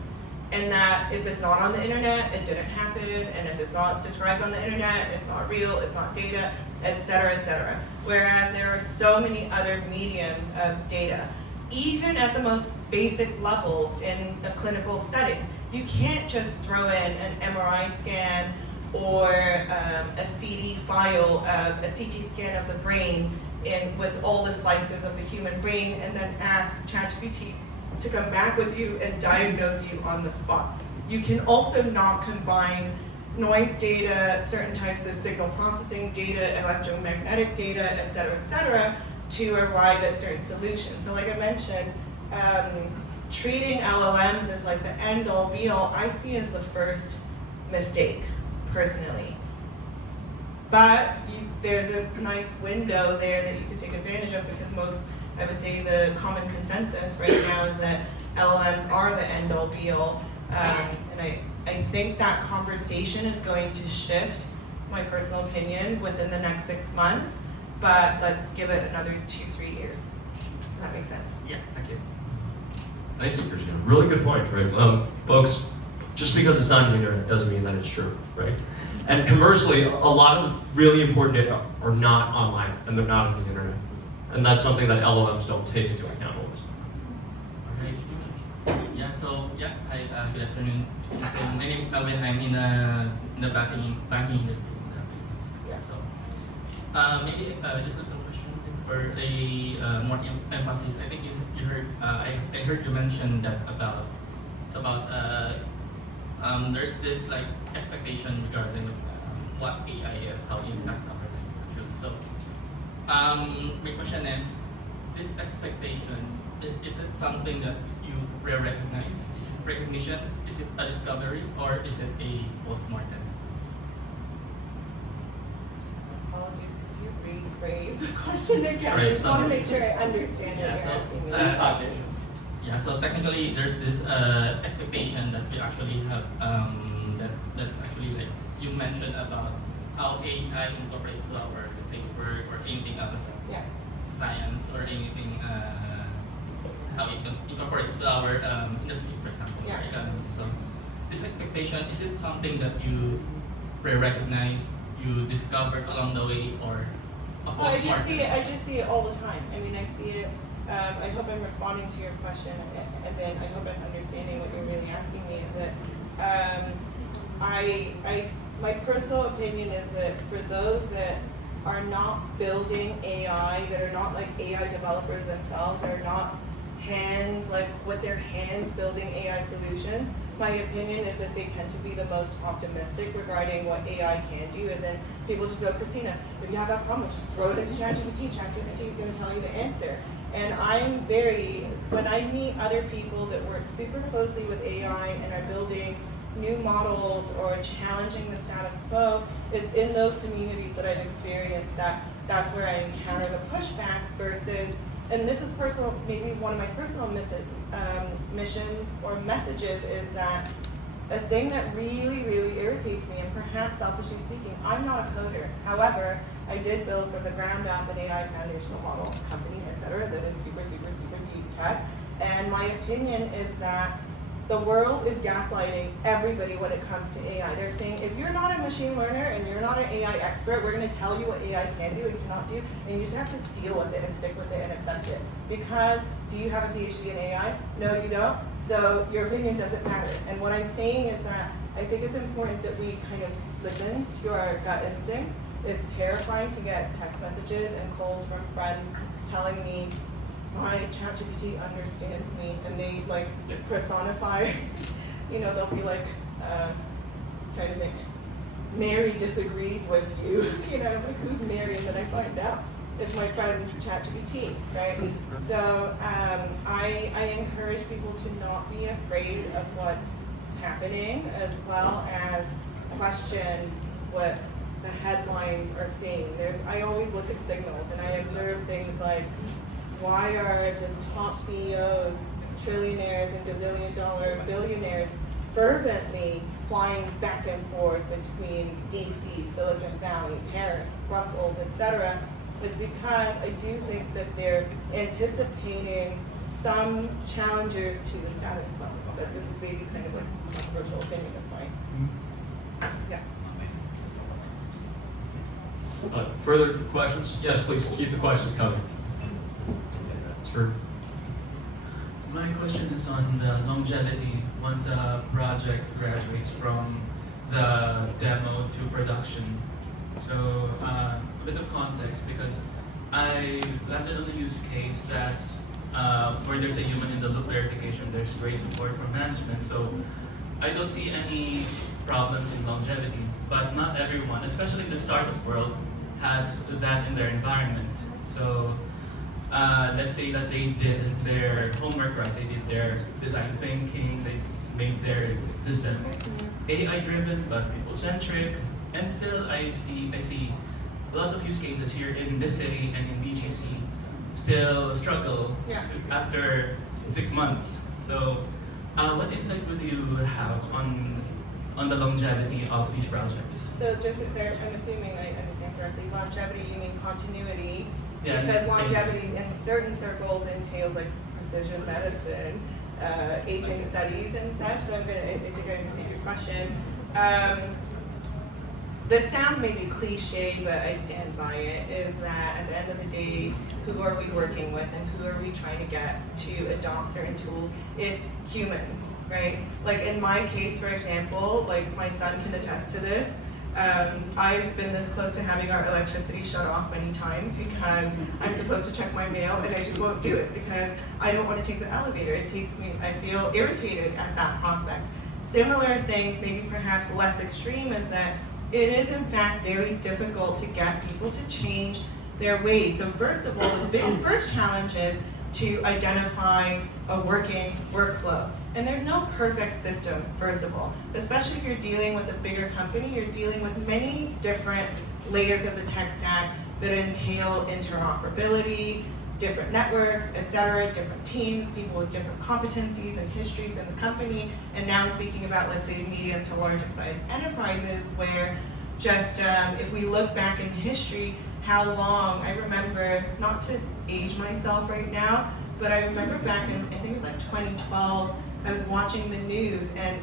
And that if it's not on the internet, it didn't happen, and if it's not described on the internet, it's not real, it's not data, et cetera, et cetera. Whereas there are so many other mediums of data. Even at the most basic levels in a clinical setting, you can't just throw in an MRI scan or a CD file of a CT scan of the brain with all the slices of the human brain and then ask ChatGPT to come back with you and diagnose you on the spot. You can also not combine noise data, certain types of signal processing data, electromagnetic data, et cetera, to arrive at certain solutions. So like I mentioned, treating LLMs as the end all be all, I see as the first mistake, personally. But there's a nice window there that you could take advantage of, because I would say the common consensus right now is that LLMs are the end all be all. And I think that conversation is going to shift, my personal opinion, within the next 6 months, but let's give it another 2-3 years. If that makes sense. Yeah, thank you. Thank you, Christina. Really good point, right? Folks, just because it's on the internet doesn't mean that it's true, right? And conversely, a lot of really important data are not online, and they're not on the internet. And that's something that LLMs don't take into account always. Alright. Yeah, so hi, good afternoon. So my name is Calvin. I'm in the banking industry. Yeah, so maybe just a little question or a more emphasis. I think you heard I heard you mention that there's this expectation regarding what AI is, how it impacts our lives actually. So my question is, this expectation, is it something that you recognize? Is it recognition? Is it a discovery? Or is it a post-mortem? Apologies, could you rephrase the question again? Right, I just want to make sure I understand what you're asking me. Yeah, so technically there's this expectation that we actually have, that's actually you mentioned about how AI incorporates to our, let's say, work or anything else, science or anything, how it incorporates to our industry, for example, or economy. So this expectation, is it something that you recognize, you discovered along the way, or a I just post-mortem? see it all the time. I mean, I see it. I hope I'm responding to your question, as in I hope I'm understanding what you're really asking me. Is that my personal opinion is that for those that are not building AI, that are not AI developers themselves, are not with their hands building AI solutions, my opinion is that they tend to be the most optimistic regarding what AI can do. As in, people just go, Christina, if you have that problem, just throw it into ChatGPT. ChatGPT is going to tell you the answer. And when I meet other people that work super closely with AI and are building new models or challenging the status quo, it's in those communities that I've experienced that's where I encounter the pushback versus, and this is personal, maybe one of my personal missions or messages is that a thing that really, really irritates me, and perhaps selfishly speaking, I'm not a coder. However, I did build from the ground up an AI foundational model company, et cetera, that is super, super, super deep tech. And my opinion is that the world is gaslighting everybody when it comes to AI. They're saying, if you're not a machine learner and you're not an AI expert, we're gonna tell you what AI can do and cannot do, and you just have to deal with it and stick with it and accept it. Because, do you have a PhD in AI? No, you don't. So your opinion doesn't matter. And what I'm saying is that I think it's important that we kind of listen to our gut instinct. It's terrifying to get text messages and calls from friends telling me, my ChatGPT understands me, and they like personify, you know, they'll be like, trying to think, Mary disagrees with you, you know, like who's Mary, and then I find out it's my friend's ChatGPT, right? So I encourage people to not be afraid of what's happening, as well as question what the headlines are saying. I always look at signals, and I observe things like, why are the top CEOs, trillionaires and gazillion-dollar billionaires fervently flying back and forth between DC, Silicon Valley, Paris, Brussels, etc.? It's because I do think that they're anticipating some challengers to the status quo. But this is maybe kind of like a controversial opinion of mine. Yeah. Further questions? Yes, please keep the questions coming. Sure. My question is on the longevity once a project graduates from the demo to production. So a bit of context, because I landed on a use case that's where there's a human in the loop verification, there's great support from management. So I don't see any problems in longevity, but not everyone, especially the startup world, has that in their environment. So let's say that they did their homework right, they did their design thinking, they made their system AI-driven but people-centric, and still I see lots of use cases here in this city and in BGC still struggle after 6 months. So what insight would you have on the longevity of these projects? So just if there, I'm assuming I understand correctly, longevity, you mean continuity? Yeah, because longevity in certain circles entails like precision medicine, aging studies and such. So I think I understand your question. This sounds maybe cliche, but I stand by it, is that at the end of the day, who are we working with and who are we trying to get to adopt certain tools? It's humans, right? Like in my case, for example, like my son can attest to this. I've been this close to having our electricity shut off many times because I'm supposed to check my mail and I just won't do it because I don't want to take the elevator. It takes me, I feel irritated at that prospect. Similar things, maybe perhaps less extreme, is that it is in fact very difficult to get people to change their ways. So first of all, the first challenge is to identify a working workflow. And there's no perfect system, first of all. Especially if you're dealing with a bigger company, you're dealing with many different layers of the tech stack that entail interoperability, different networks, etc., different teams, people with different competencies and histories in the company. And now I'm speaking about, let's say, medium to larger size enterprises where just, if we look back in history, how long, I remember, not to age myself right now, but I remember back in, I think it was like 2012, I was watching the news and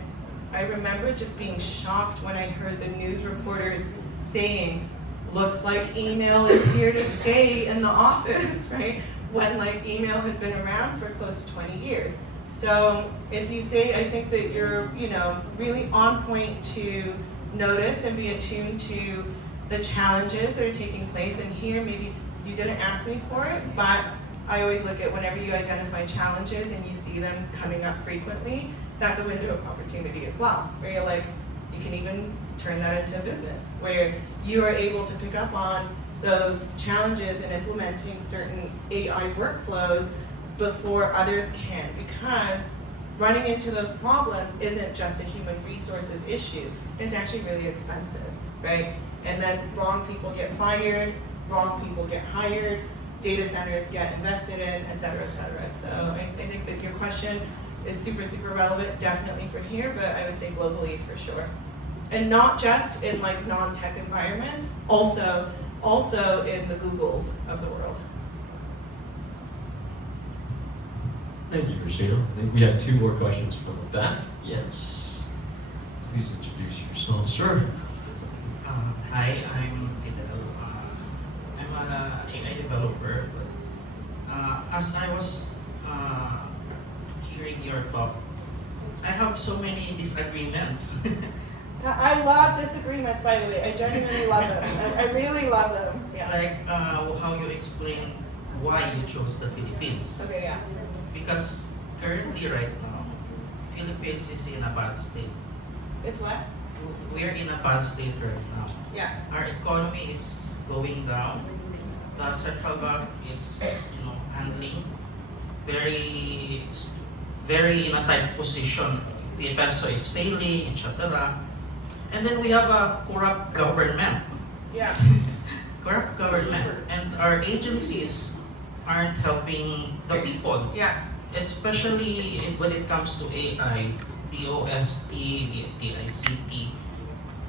I remember just being shocked when I heard the news reporters saying, looks like email is here to stay in the office, right? When like email had been around for close to 20 years. So if you say, I think that you're, you know, really on point to notice and be attuned to the challenges that are taking place. And here, maybe you didn't ask me for it, but I always look at whenever you identify challenges and you see them coming up frequently, that's a window of opportunity as well, where you're like, you can even turn that into a business, where you are able to pick up on those challenges in implementing certain AI workflows before others can, because running into those problems isn't just a human resources issue, it's actually really expensive, right? And then wrong people get fired, wrong people get hired, data centers get invested in, et cetera, et cetera. So I think that your question is super, super relevant, definitely for here, but I would say globally for sure. And not just in like non-tech environments, also in the Googles of the world. Thank you, Christina. I think we have 2 more questions from the back. Yes. Please introduce yourself, sir. Hi, I'm Fidel. I'm an AI developer. As I was hearing your talk, I have so many disagreements. I love disagreements, by the way. I genuinely love them. I really love them. Yeah. Like how you explain why you chose the Philippines. Okay, yeah. Because currently, right now, Philippines is in a bad state. It's what? We're in a bad state right now. Yeah. Our economy is going down. The central bank is, handling very in a tight position. The peso is failing, etc. And then we have a corrupt government. Yeah. Corrupt government. And our agencies aren't helping the people. Yeah. Especially when it comes to AI, the OST, the ICT.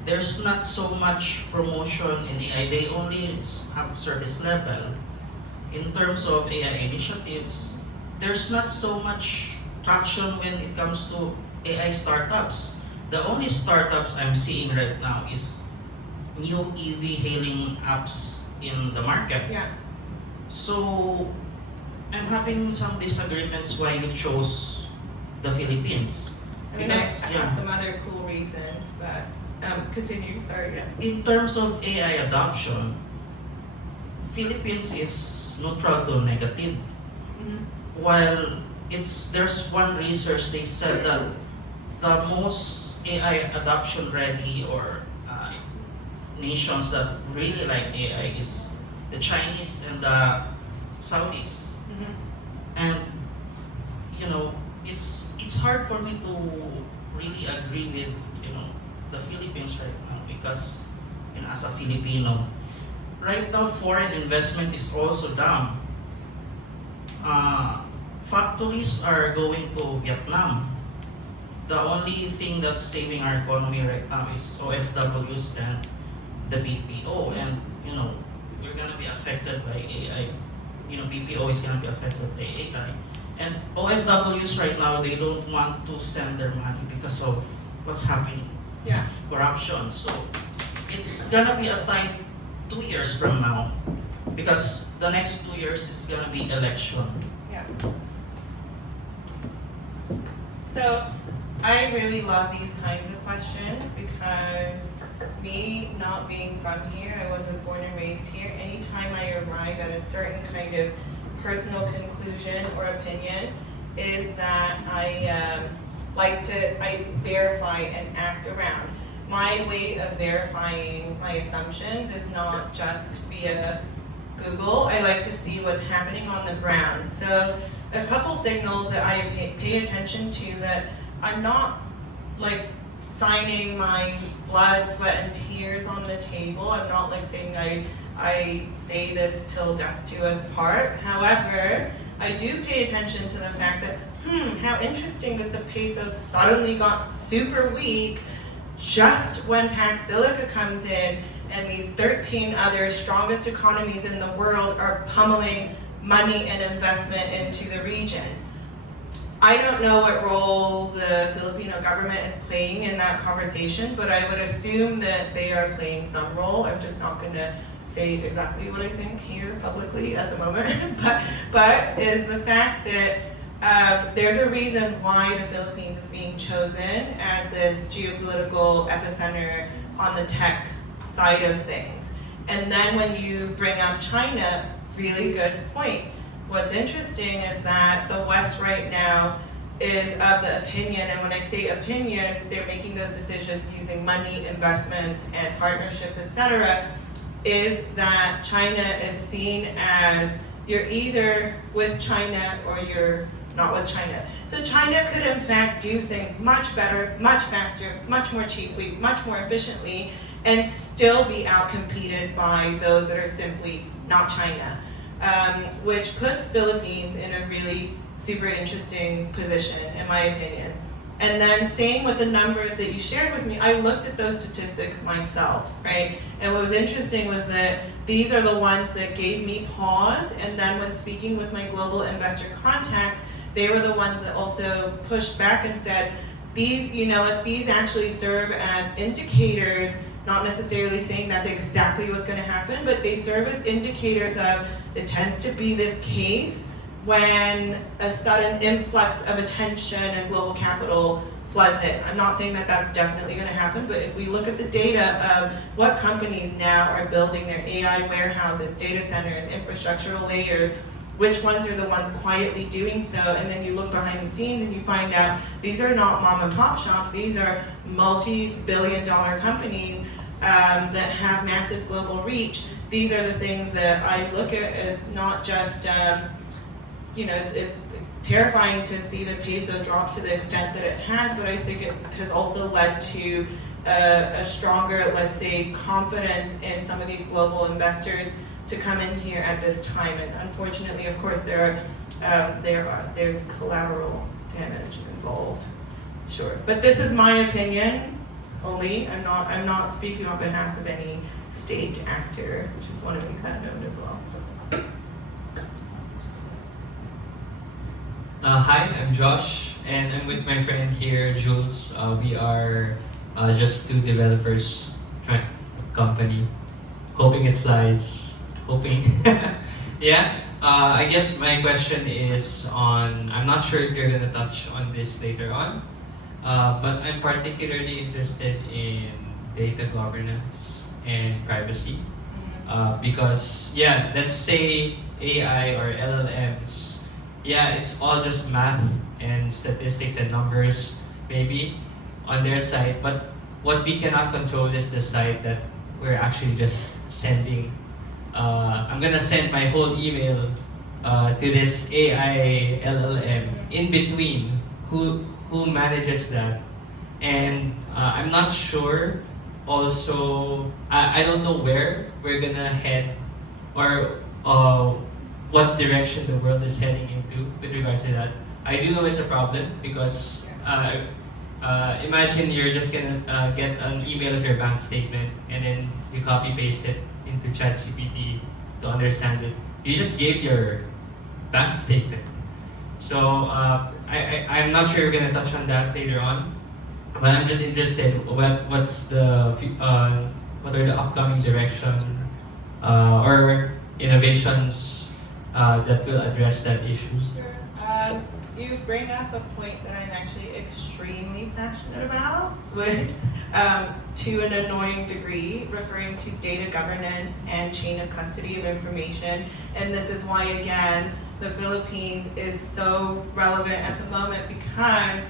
There's not so much promotion in AI. They only have service level. In terms of AI initiatives, there's not so much traction when it comes to AI startups. The only startups I'm seeing right now is new EV hailing apps in the market. Yeah. So I'm having some disagreements why you chose the Philippines. I mean, I have some other cool reasons, but continue. Sorry. Yeah. In terms of AI adoption, Philippines is neutral to negative. Mhm. While there's one research, they said that the most AI adoption ready or nations that really like AI is the Chinese and the Saudis. Mhm. And it's hard for me to really agree with the Philippines right now because as a Filipino, right now foreign investment is also down. Factories are going to Vietnam. The only thing that's saving our economy right now is OFWs and the BPO, and we're gonna be affected by AI. BPO is gonna be affected by AI, and OFWs right now they don't want to send their money because of what's happening, Yeah. corruption. So it's gonna be a tight 2 years from now because the next 2 years is gonna be election. Yeah. So I really love these kinds of questions because me not being from here, I wasn't born and raised here. Anytime I arrive at a certain kind of personal conclusion or opinion, is that I I verify and ask around. My way of verifying my assumptions is not just via Google. I like to see what's happening on the ground. So a couple signals that I pay attention to that I'm not like signing my blood, sweat, and tears on the table. I'm not like saying I say this till death do us part. However, I do pay attention to the fact that, how interesting that the peso suddenly got super weak just when Pax Silica comes in and these 13 other strongest economies in the world are pummeling money and investment into the region. I don't know what role the Filipino government is playing in that conversation, but I would assume that they are playing some role. I'm just not going to say exactly what I think here publicly at the moment, but is the fact that there's a reason why the Philippines is being chosen as this geopolitical epicenter on the tech side of things. And then when you bring up China, really good point. What's interesting is that the West right now is of the opinion, and when I say opinion, they're making those decisions using money, investments, and partnerships, etc., is that China is seen as you're either with China or you're not with China. So China could in fact do things much better, much faster, much more cheaply, much more efficiently, and still be outcompeted by those that are simply not China. Which puts Philippines in a really super interesting position, in my opinion. And then same with the numbers that you shared with me, I looked at those statistics myself, right? And what was interesting was that these are the ones that gave me pause, and then when speaking with my global investor contacts, they were the ones that also pushed back and said, these, you know what, these actually serve as indicators, not necessarily saying that's exactly what's going to happen, but they serve as indicators of, it tends to be this case when a sudden influx of attention and global capital floods it. I'm not saying that that's definitely going to happen, but if we look at the data of what companies now are building their AI warehouses, data centers, infrastructural layers, which ones are the ones quietly doing so, and then you look behind the scenes and you find out these are not mom and pop shops, these are multi-billion-dollar companies that have massive global reach. These are the things that I look at as not just, you know, it's terrifying to see the peso drop to the extent that it has, but I think it has also led to a stronger, let's say, confidence in some of these global investors to come in here at this time. And unfortunately, of course, there's collateral damage involved. Sure, but this is my opinion only. I'm not speaking on behalf of any state actor. Just want to make that known as well. Hi, I'm Josh, and I'm with my friend here, Jules. We are just two developers trying a company, hoping it flies, hoping. Yeah, I guess my question is on, I'm not sure if you're gonna touch on this later on, but I'm particularly interested in data governance and privacy. Because, yeah, let's say AI or LLMs, yeah, it's all just math and statistics and numbers, maybe, on their side. But what we cannot control is the side that we're actually just sending. I'm gonna send my whole email to this AI LLM. In between, who manages that? And I'm not sure. Also, I don't know where we're gonna head, or what direction the world is heading into with regards to that. I do know it's a problem because imagine you're just gonna get an email of your bank statement and then you copy paste it into ChatGPT to understand it. You just gave your bank statement. So I'm not sure we're gonna touch on that later on, but I'm just interested what are the upcoming direction or innovations that will address that issue. Sure. You bring up a point that I'm actually extremely passionate about, with to an annoying degree, referring to data governance and chain of custody of information. And this is why, again, the Philippines is so relevant at the moment, because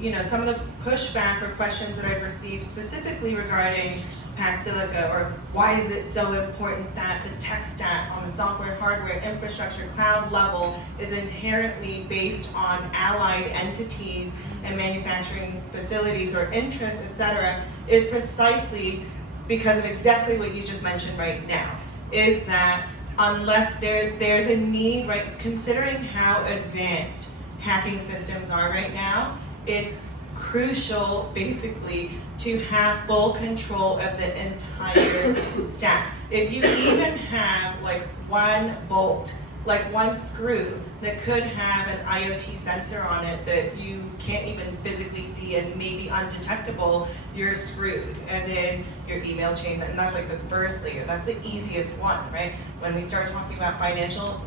you know, some of the pushback or questions that I've received specifically regarding Pax Silica, or why is it so important that the tech stack on the software, hardware, infrastructure, cloud level is inherently based on allied entities and manufacturing facilities or interests, etc., is precisely because of exactly what you just mentioned right now, is that unless there's a need, right, considering how advanced hacking systems are right now, it's crucial basically to have full control of the entire stack. If you even have like one bolt, like one screw that could have an IoT sensor on it that you can't even physically see and maybe undetectable, you're screwed, as in your email chain. And that's like the first layer. That's the easiest one, right? When we start talking about financial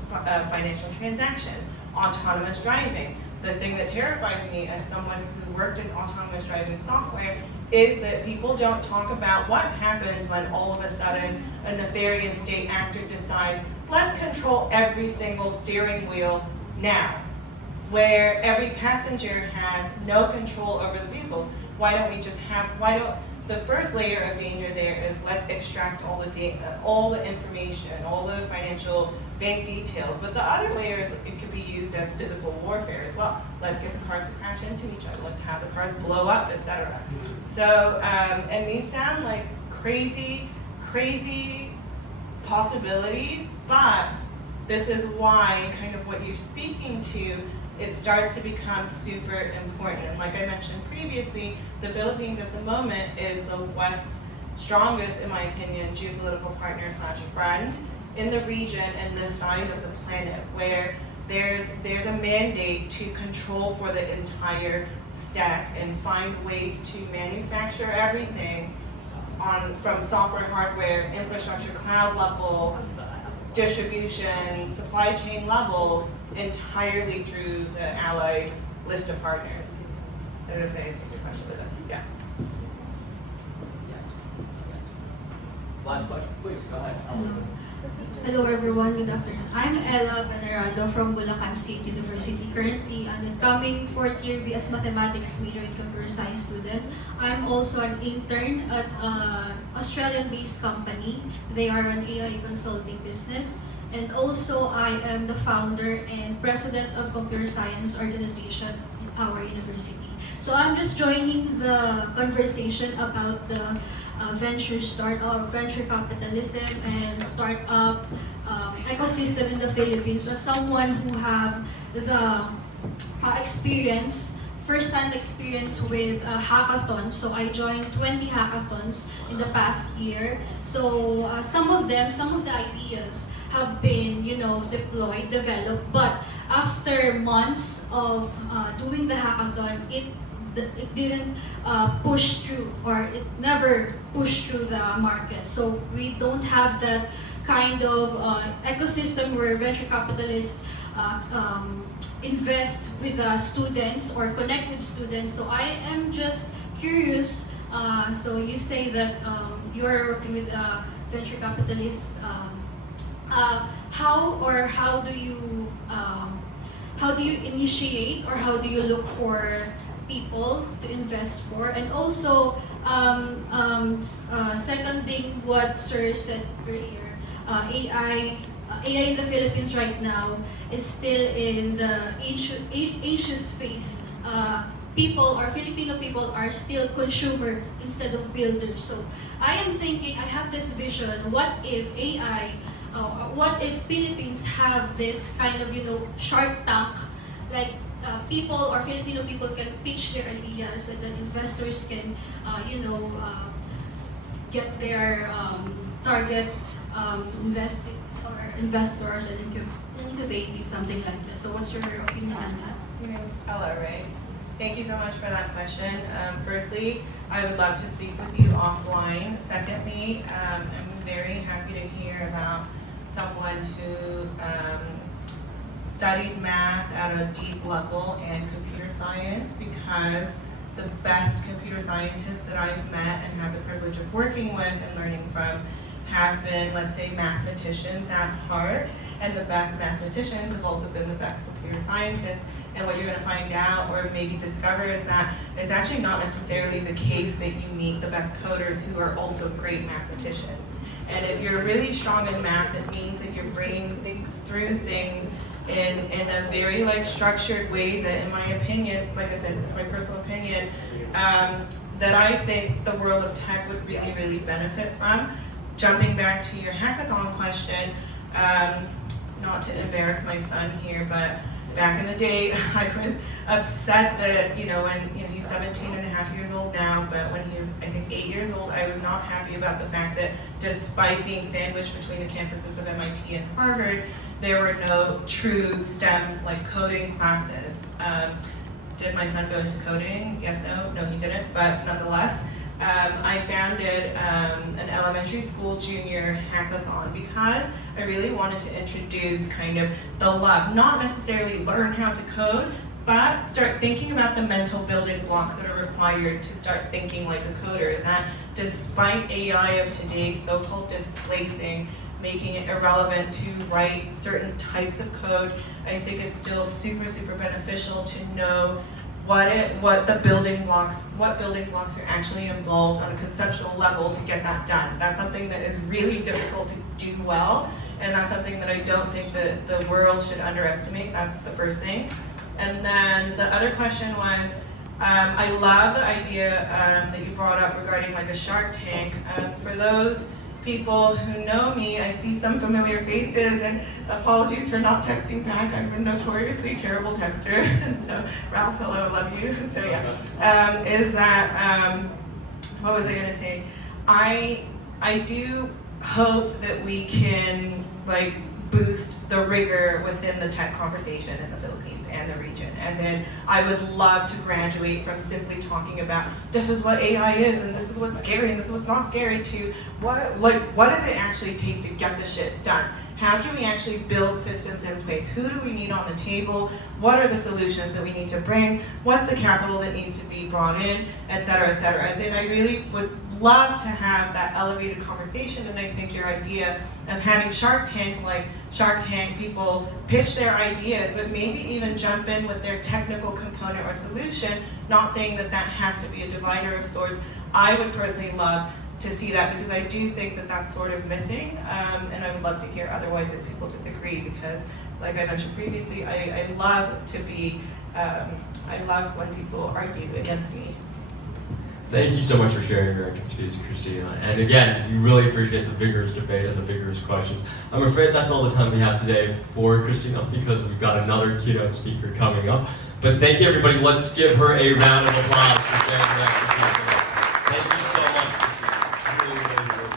transactions, autonomous driving, the thing that terrifies me as someone who worked in autonomous driving software is that people don't talk about what happens when all of a sudden a nefarious state actor decides, let's control every single steering wheel now, where every passenger has no control over the vehicles. Why don't we just have, the first layer of danger there is let's extract all the data, all the information, all the financial bank details. But the other layer is it could be used as physical warfare as well. Let's get the cars to crash into each other. Let's have the cars blow up, etc. So, and these sound like crazy possibilities, but this is why kind of what you're speaking to, it starts to become super important. And like I mentioned previously, the Philippines at the moment is the West's strongest, in my opinion, geopolitical partner / friend in the region and this side of the planet, where there's a mandate to control for the entire stack and find ways to manufacture everything from software, hardware, infrastructure, cloud level, distribution, supply chain levels, entirely through the allied list of partners. I don't know if that answers your question, but that's, yeah. Last question, please, go ahead. Hello. Hello everyone, good afternoon. I'm Ella Venerado from Bulacan State University, currently an incoming fourth year BS Mathematics major and computer science student. I'm also an intern at an Australian-based company. They are an AI consulting business. And also I am the founder and president of computer science organization in our university. So I'm just joining the conversation about the venture capitalism and startup ecosystem in the Philippines. As someone who have the first-hand experience with hackathons, so I joined 20 hackathons in the past year. So some of the ideas have been, deployed, developed, but after months of doing the hackathon, it didn't push through, or it never pushed through the market. So we don't have that kind of ecosystem where venture capitalists invest with students or connect with students. So I am just curious. So you say that you're working with venture capitalists. How do you initiate, or how do you look for people to invest for? And also, seconding what Sir said earlier, AI in the Philippines right now is still in the anxious phase. Filipino people are still consumer instead of builders. So I am thinking, I have this vision, what if Philippines have this kind of, Shark Tank, like Filipino people can pitch their ideas, and then investors can, get their target investors and incubating something like this. So what's your opinion on that? Your name is Ella, right? Thank you so much for that question. Firstly, I would love to speak with you offline. Secondly, I'm very happy to hear about someone who studied math at a deep level and computer science, because the best computer scientists that I've met and had the privilege of working with and learning from have been, let's say, mathematicians at heart, and the best mathematicians have also been the best computer scientists. And what you're going to find out, or maybe discover, is that it's actually not necessarily the case that you meet the best coders who are also great mathematicians. And if you're really strong in math, it means that your brain thinks through things in a very structured way that, in my opinion, like I said, it's my personal opinion, that I think the world of tech would really, really benefit from. Jumping back to your hackathon question, not to embarrass my son here, but back in the day, I was upset that, when he's 17 and a half years old now, but when he was, I think, 8 years old, I was not happy about the fact that despite being sandwiched between the campuses of MIT and Harvard, there were no true STEM, coding classes. Did my son go into coding? Yes, no? No, he didn't, but nonetheless, I founded an elementary school junior hackathon because I really wanted to introduce kind of the love, not necessarily learn how to code, but start thinking about the mental building blocks that are required to start thinking like a coder. That despite AI of today so-called displacing, making it irrelevant to write certain types of code, I think it's still super, super beneficial to know what building blocks are actually involved on a conceptual level to get that done. That's something that is really difficult to do well, and that's something that I don't think that the world should underestimate. That's the first thing. And then the other question was, I love the idea that you brought up regarding a Shark Tank. For those people who know me, I see some familiar faces, and apologies for not texting back. I'm a notoriously terrible texter, and so Ralph, hello, love you. So yeah, what was I gonna say? I do hope that we can boost the rigor within the tech conversation in the Philippines and the region. As in, I would love to graduate from simply talking about this is what AI is and this is what's scary and this is what's not scary to what does it actually take to get this shit done? How can we actually build systems in place? Who do we need on the table? What are the solutions that we need to bring? What's the capital that needs to be brought in, et cetera, et cetera. As in, I really would love to have that elevated conversation, and I think your idea of having Shark Tank people pitch their ideas, but maybe even jump in with their technical component or solution, not saying that that has to be a divider of sorts. I would personally love to see that, because I do think that that's sort of missing, and I would love to hear otherwise if people disagree, because like I mentioned previously, I love when people argue against me. Thank you so much for sharing your expertise, Christina. And again, we really appreciate the vigorous debate and the vigorous questions. I'm afraid that's all the time we have today for Christina, because we've got another keynote speaker coming up. But thank you, everybody. Let's give her a round of applause for sharing her expertise. Thank you so much, Christina. Really, really good.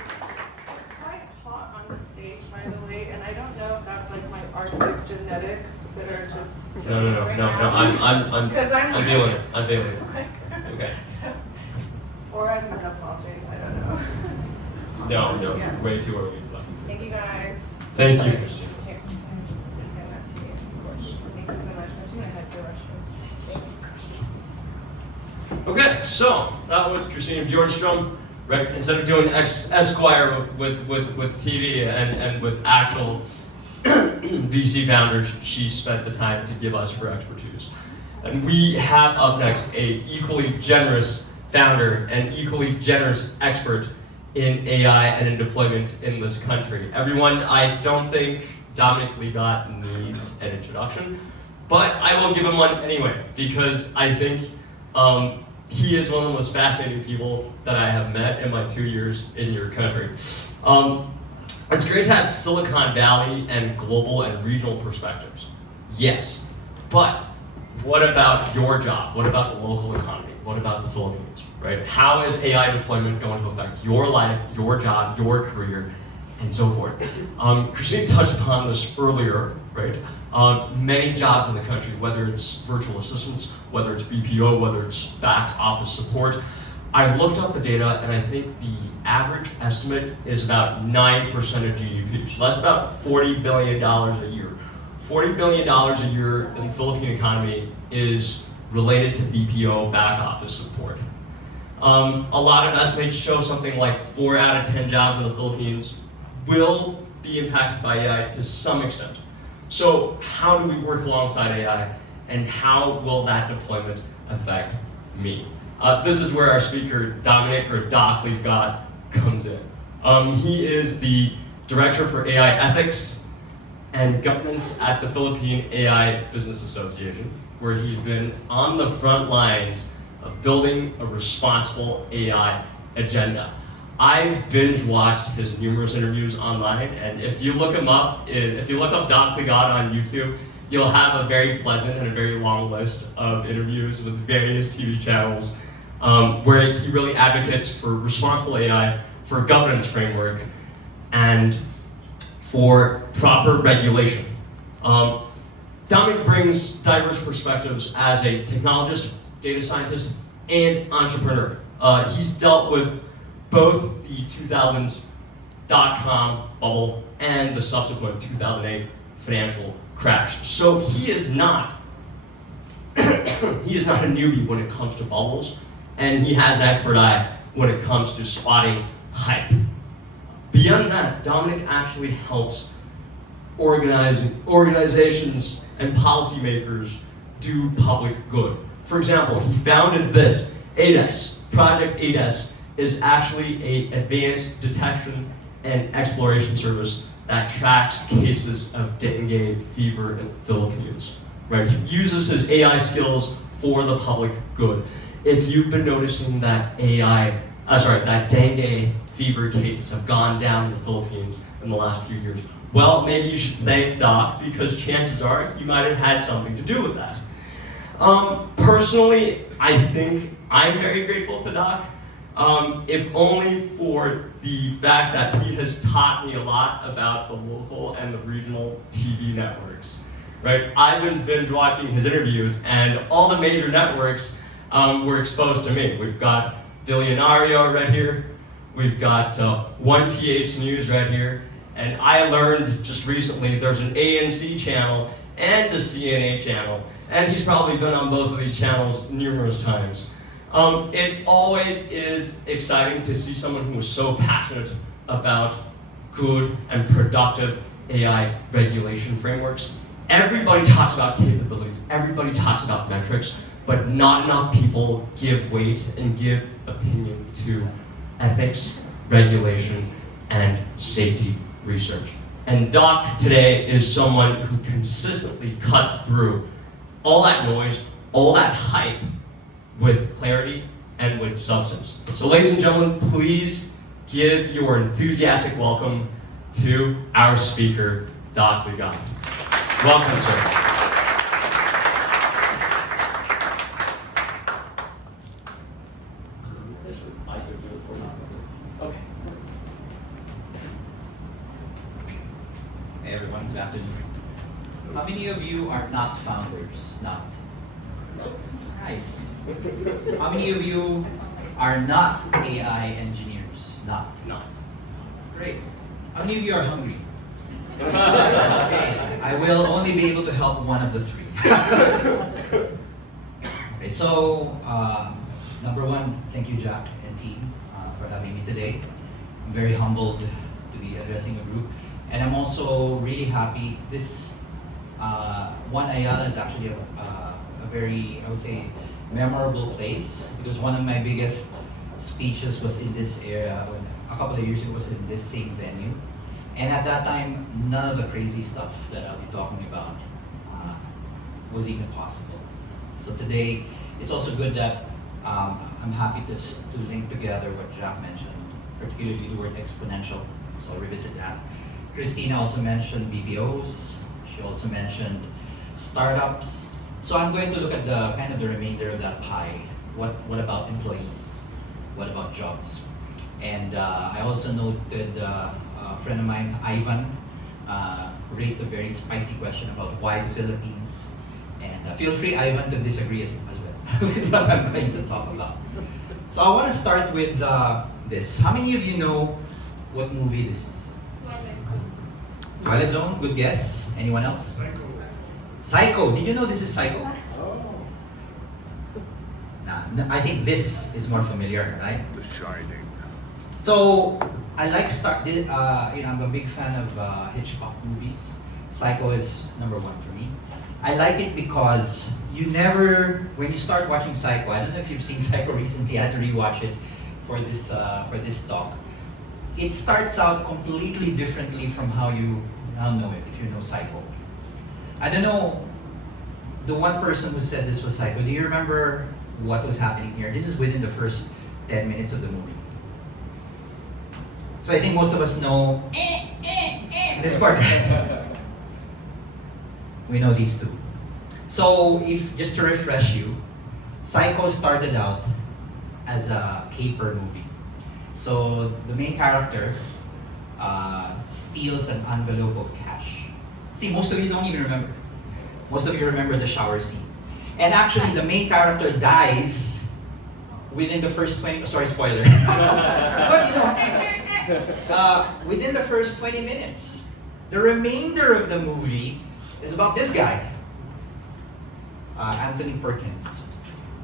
It's quite hot on the stage, by the way, and I don't know if that's like my Arctic genetics that are just No. I'm feeling it. I'm feeling it. Okay. Or I'm menopausing, I don't know. No, Yeah. way too early for that. Thank you guys. Thank you, Christina. Here. Hand that to you. Thank you so much. I'm just gonna head to the restroom. Okay, so that was Christina Bjornstrom. Right, instead of doing Esquire with TV and with actual VC founders, she spent the time to give us her expertise. And we have up next a equally generous founder and equally generous expert in AI and in deployment in this country. Everyone, I don't think Dominic Legat needs an introduction, but I will give him one anyway, because I think he is one of the most fascinating people that I have met in my 2 years in your country. It's great to have Silicon Valley and global and regional perspectives. Yes, but what about your job? What about the local economy? What about the Philippines, right? How is AI deployment going to affect your life, your job, your career, and so forth? Christine touched upon this earlier, right? Many jobs in the country, whether it's virtual assistants, whether it's BPO, whether it's back office support. I looked up the data, and I think the average estimate is about 9% of GDP. So that's about $40 billion a year. $40 billion a year in the Philippine economy is related to BPO back office support. A lot of estimates show something like 4 out of 10 jobs in the Philippines will be impacted by AI to some extent. So how do we work alongside AI, and how will that deployment affect me? This is where our speaker, Dominic or Doc Legat, comes in. He is the Director for AI Ethics and Governance at the Philippine AI Business Association, where he's been on the front lines of building a responsible AI agenda. I binge watched his numerous interviews online, and if you look him up, if you look up Doc Legat on YouTube, you'll have a very pleasant and a very long list of interviews with various TV channels where he really advocates for responsible AI, for a governance framework, and for proper regulation. Dominic brings diverse perspectives as a technologist, data scientist, and entrepreneur. He's dealt with both the 2000s dot-com bubble and the subsequent 2008 financial crash. So he is not a newbie when it comes to bubbles, and he has an expert eye when it comes to spotting hype. Beyond that, Dominic actually helps organizations and policymakers do public good. For example, he founded this, ADES. Project ADES is actually an advanced detection and exploration service that tracks cases of dengue fever in the Philippines. Right? He uses his AI skills for the public good. If you've been noticing that that dengue fever cases have gone down in the Philippines in the last few years, well, maybe you should thank Doc, because chances are he might have had something to do with that. Personally, I think I'm very grateful to Doc. if only for the fact that he has taught me a lot about the local and the regional TV networks. Right? I've been binge watching his interviews, and all the major networks were exposed to me. We've got Billionario right here. We've got 1PH News right here. And I learned just recently there's an ANC channel and a CNA channel. And he's probably been on both of these channels numerous times. It always is exciting to see someone who is so passionate about good and productive AI regulation frameworks. Everybody talks about capability, everybody talks about metrics, but not enough people give weight and give opinion to ethics, regulation, and safety research. And Doc today is someone who consistently cuts through all that noise, all that hype with clarity and with substance. So ladies and gentlemen, please give your enthusiastic welcome to our speaker, Doc Ligon. Welcome, sir. Hey everyone, good afternoon. How many of you are not founders? Not. Nice. How many of you are not AI engineers? Not. Not. Great. How many of you are hungry? Okay, I will only be able to help one of the three. Okay, so number one, thank you Jack and team for having me today. I'm very humbled to be addressing a group. And I'm also really happy. This One Ayala is actually a very, I would say, memorable place because one of my biggest speeches was in this area when a couple of years ago was in this same venue. And at that time, none of the crazy stuff that I'll be talking about was even possible. So today, it's also good that I'm happy to link together what Jack mentioned, particularly the word exponential. So I'll revisit that. Christina also mentioned BPOs. She also mentioned startups. So I'm going to look at the kind of the remainder of that pie. What about employees? What about jobs? And I also noted a friend of mine, Ivan, raised a very spicy question about why the Philippines. And feel free, Ivan, to disagree as well with what I'm going to talk about. So I want to start with this. How many of you know what movie this is? Twilight Zone, good guess. Anyone else? Psycho. Did you know this is Psycho? Nah, I think this is more familiar, right? The Shining. So I like I'm a big fan of Hitchcock movies. Psycho is number one for me. I like it because when you start watching Psycho, I don't know if you've seen Psycho recently. I had to rewatch it for this talk. It starts out completely differently from how you now know it, if you know Psycho. I don't know, the one person who said this was Psycho, do you remember what was happening here? This is within the first 10 minutes of the movie. So I think most of us know this part. We know these two. So just to refresh you, Psycho started out as a caper movie. So the main character steals an envelope of cash. See, most of you don't even remember. Most of you remember the shower scene. And actually, the main character dies within the first 20, sorry, spoiler. But within the first 20 minutes. The remainder of the movie is about this guy, Anthony Perkins,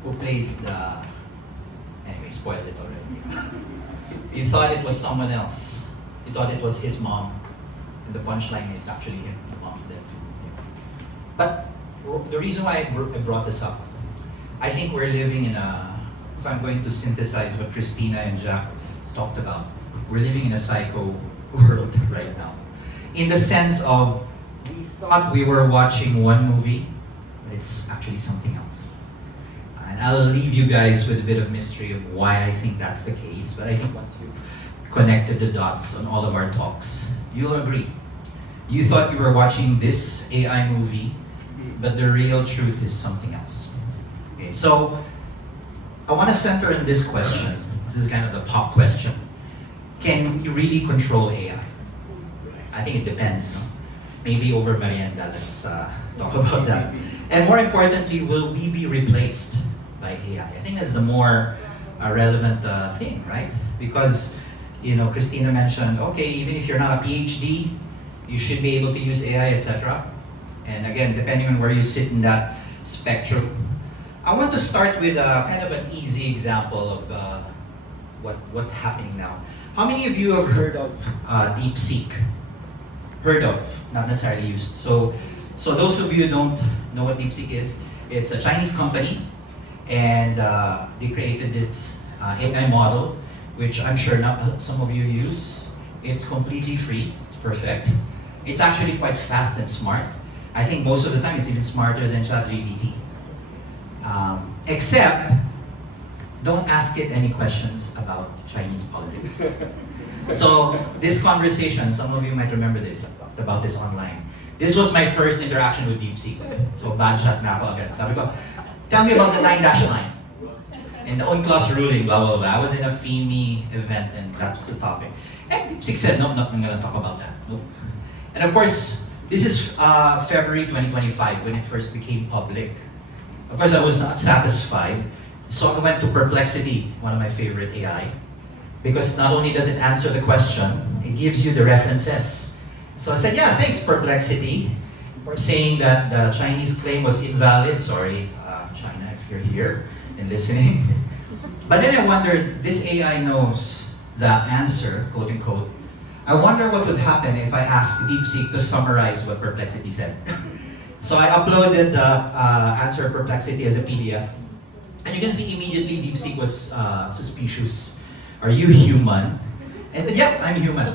who plays anyway, spoiled it already. He thought it was someone else. He thought it was his mom. And the punchline is actually him. The mom's dead too. But the reason why I brought this up, I think we're living in if I'm going to synthesize what Christina and Jack talked about, we're living in a psycho world right now. In the sense of, we thought we were watching one movie, but it's actually something else. And I'll leave you guys with a bit of mystery of why I think that's the case, but I think once we've connected the dots on all of our talks, you'll agree. You thought you were watching this AI movie, but the real truth is something else. Okay, so I want to center in this question. This is kind of the pop question. Can you really control AI? I think it depends, no? Maybe over merienda, let's talk about that. And more importantly, will we be replaced by AI? I think that's the more relevant thing, right? Because, you know, Christina mentioned, okay, even if you're not a PhD, you should be able to use AI, etc. And again, depending on where you sit in that spectrum, I want to start with kind of an easy example of what's happening now. How many of you have heard of DeepSeek? Heard of, not necessarily used. So those of you who don't know what DeepSeek is, it's a Chinese company, and they created this AI model, which I'm sure not some of you use. It's completely free, it's perfect. It's actually quite fast and smart. I think most of the time it's even smarter than ChatGPT. Except, don't ask it any questions about Chinese politics. So this conversation, some of you might remember this, I talked about this online. This was my first interaction with DeepSeek. So bad shot na ako agad. Sabi ko, tell me about the 9-dash line. And the UNCLOS ruling, blah, blah, blah. I was in a FEME event and that was the topic. And DeepSeek said, nope, not gonna talk about that. Nope. And of course, this is February 2025 when it first became public. Of course, I was not satisfied. So I went to Perplexity, one of my favorite AI. Because not only does it answer the question, it gives you the references. So I said, yeah, thanks Perplexity for saying that the Chinese claim was invalid. Sorry, China, if you're here and listening. But then I wondered, this AI knows the answer, quote unquote. I wonder what would happen if I asked DeepSeek to summarize what Perplexity said. So I uploaded the answer of Perplexity as a PDF. And you can see immediately DeepSeek was suspicious. Are you human? And then, yep, I'm human.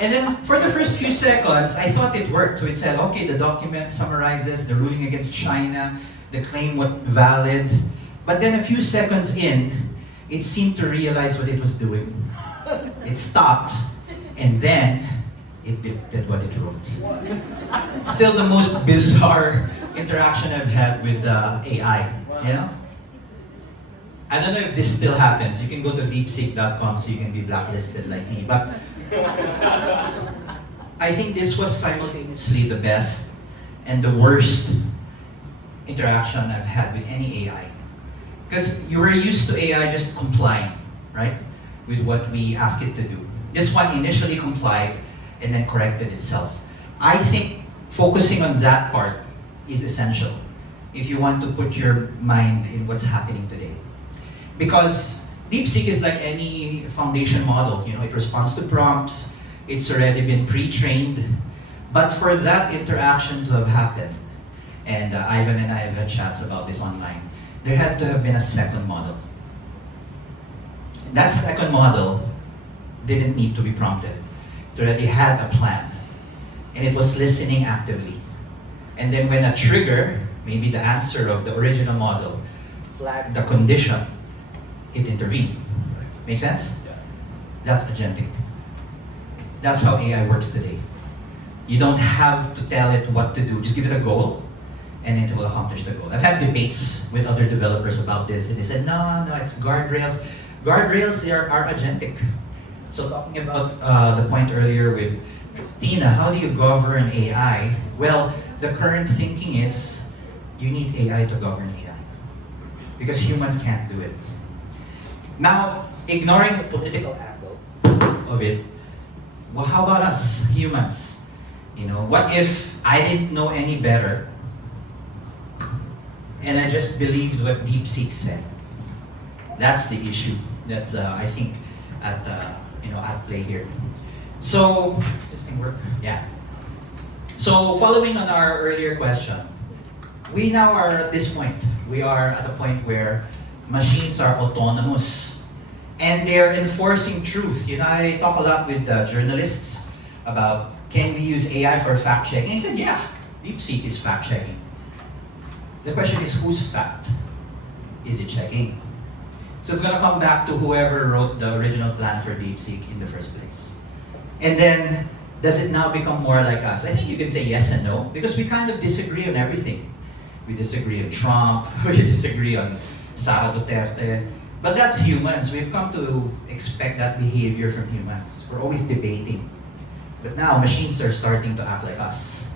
And then for the first few seconds, I thought it worked. So it said, okay, the document summarizes the ruling against China, the claim was valid. But then a few seconds in, it seemed to realize what it was doing. It stopped, and then it did what it wrote. It's still the most bizarre interaction I've had with AI, you know? I don't know if this still happens. You can go to deepseek.com so you can be blacklisted like me. But I think this was simultaneously the best and the worst interaction I've had with any AI. Because you were used to AI just complying, right? With what we ask it to do. This one initially complied and then corrected itself. I think focusing on that part is essential if you want to put your mind in what's happening today. Because DeepSeek is like any foundation model, you know, it responds to prompts, it's already been pre-trained. But for that interaction to have happened, and Ivan and I have had chats about this online, there had to have been a second model. That second model didn't need to be prompted. It already had a plan, and it was listening actively. And then when a trigger, maybe the answer of the original model, flagged the condition, it intervened. Make sense? That's agentic. That's how AI works today. You don't have to tell it what to do. Just give it a goal, and it will accomplish the goal. I've had debates with other developers about this, and they said, no, it's guardrails. Guardrails are agentic. So talking about the point earlier with Christina, how do you govern AI? Well, the current thinking is you need AI to govern AI. Because humans can't do it. Now, ignoring the political angle of it, well, how about us, humans? You know, what if I didn't know any better and I just believed what DeepSeek said? That's the issue that's, I think, at play here. So, does this thing work? Yeah. So, following on our earlier question, we now are at this point. We are at a point where machines are autonomous and they're enforcing truth. You know, I talk a lot with journalists about, can we use AI for fact checking? He said, yeah, DeepSeek is fact checking. The question is, whose fact is it checking? So it's gonna come back to whoever wrote the original plan for DeepSeek in the first place. And then, does it now become more like us? I think you can say yes and no, because we kind of disagree on everything. We disagree on Trump, we disagree on Sara Duterte, But that's humans. We've come to expect that behavior from humans. We're always debating. But now machines are starting to act like us.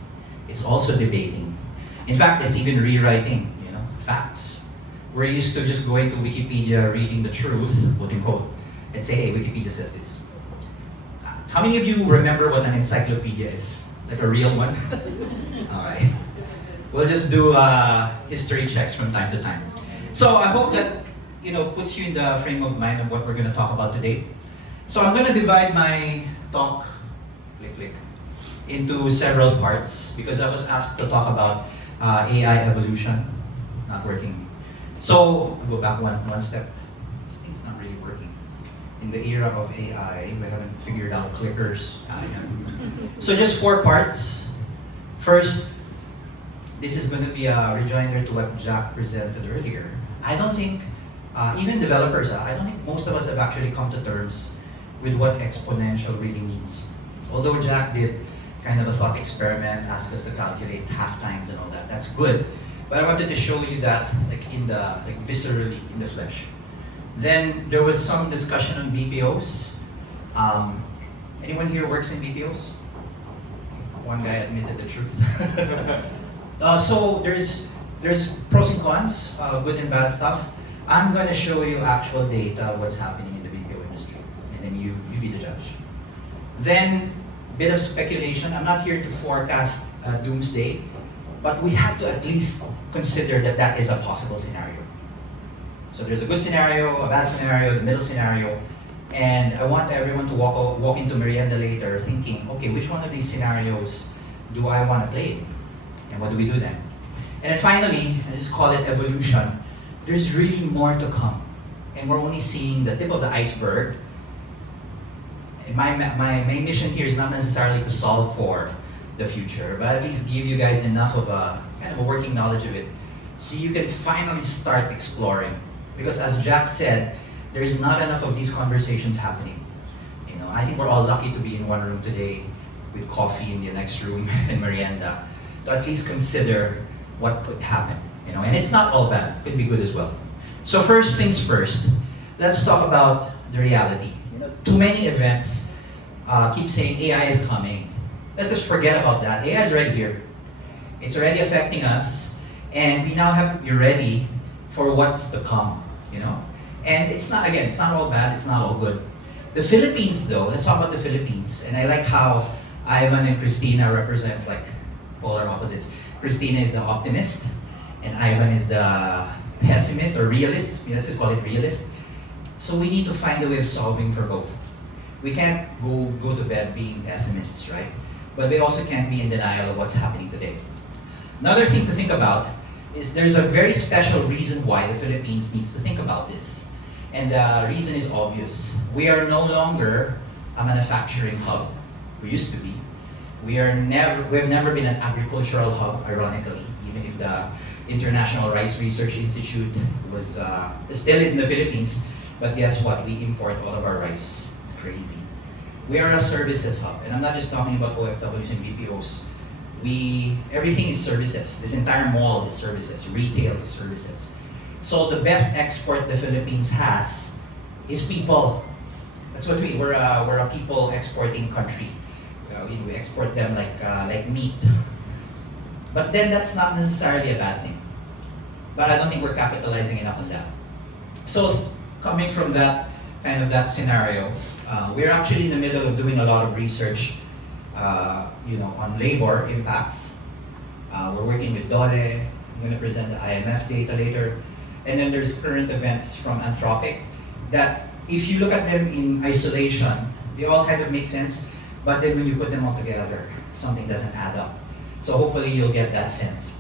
It's also debating. In fact, it's even rewriting, facts. We're used to just going to Wikipedia, reading the truth, quote unquote, and say, hey, Wikipedia says this. How many of you remember what an encyclopedia is? Like a real one? All right. We'll just do history checks from time to time. So I hope that puts you in the frame of mind of what we're going to talk about today. So I'm going to divide my talk into several parts because I was asked to talk about AI evolution. Not working. So I'll go back one step. This thing's not really working. In the era of AI, we haven't figured out clickers. So just 4 parts. First, this is going to be a rejoinder to what Jack presented earlier. I don't think, even developers, I don't think most of us have actually come to terms with what exponential really means. Although Jack did kind of a thought experiment, asked us to calculate half times and all that. That's good. But I wanted to show you that viscerally in the flesh. Then there was some discussion on BPOs. Anyone here works in BPOs? One guy admitted the truth. So there's pros and cons, good and bad stuff. I'm going to show you actual data of what's happening in the BPO industry, and then you be the judge. Then, bit of speculation. I'm not here to forecast doomsday, but we have to at least consider that that is a possible scenario. So there's a good scenario, a bad scenario, the middle scenario, and I want everyone to walk into merienda later thinking, okay, which one of these scenarios do I want to play in? And what do we do then? And then finally, I just call it evolution. There's really more to come. And we're only seeing the tip of the iceberg. And my mission here is not necessarily to solve for the future, but at least give you guys enough of a kind of a working knowledge of it so you can finally start exploring. Because as Jack said, there's not enough of these conversations happening. I think we're all lucky to be in one room today with coffee in the next room and merienda to at least consider what could happen. And it's not all bad, it could be good as well. So first things first, let's talk about the reality. Too many events keep saying AI is coming. Let's just forget about that. AI is already here. It's already affecting us, and we now have to be ready for what's to come, And it's not all bad, it's not all good. The Philippines though, let's talk about the Philippines. And I like how Ivan and Christina represents like polar opposites. Christina is the optimist, and Ivan is the pessimist or realist. Let's call it realist. So we need to find a way of solving for both. We can't go to bed being pessimists, right? But we also can't be in denial of what's happening today. Another thing to think about is there's a very special reason why the Philippines needs to think about this. And the reason is obvious. We are no longer a manufacturing hub. We used to be. We've never been an agricultural hub, ironically, even if the International Rice Research Institute still is in the Philippines. But guess what? We import all of our rice. It's crazy. We are a services hub, and I'm not just talking about OFWs and BPOs. Everything is services. This entire mall is services. Retail is services. So the best export the Philippines has is people. That's what we're a people exporting country. We export them like meat. But then that's not necessarily a bad thing. But I don't think we're capitalizing enough on that. So coming from that scenario, we're actually in the middle of doing a lot of research, on labor impacts. We're working with Dole. I'm going to present the IMF data later. And then there's current events from Anthropic that if you look at them in isolation, they all kind of make sense, but then when you put them all together, something doesn't add up. So hopefully you'll get that sense.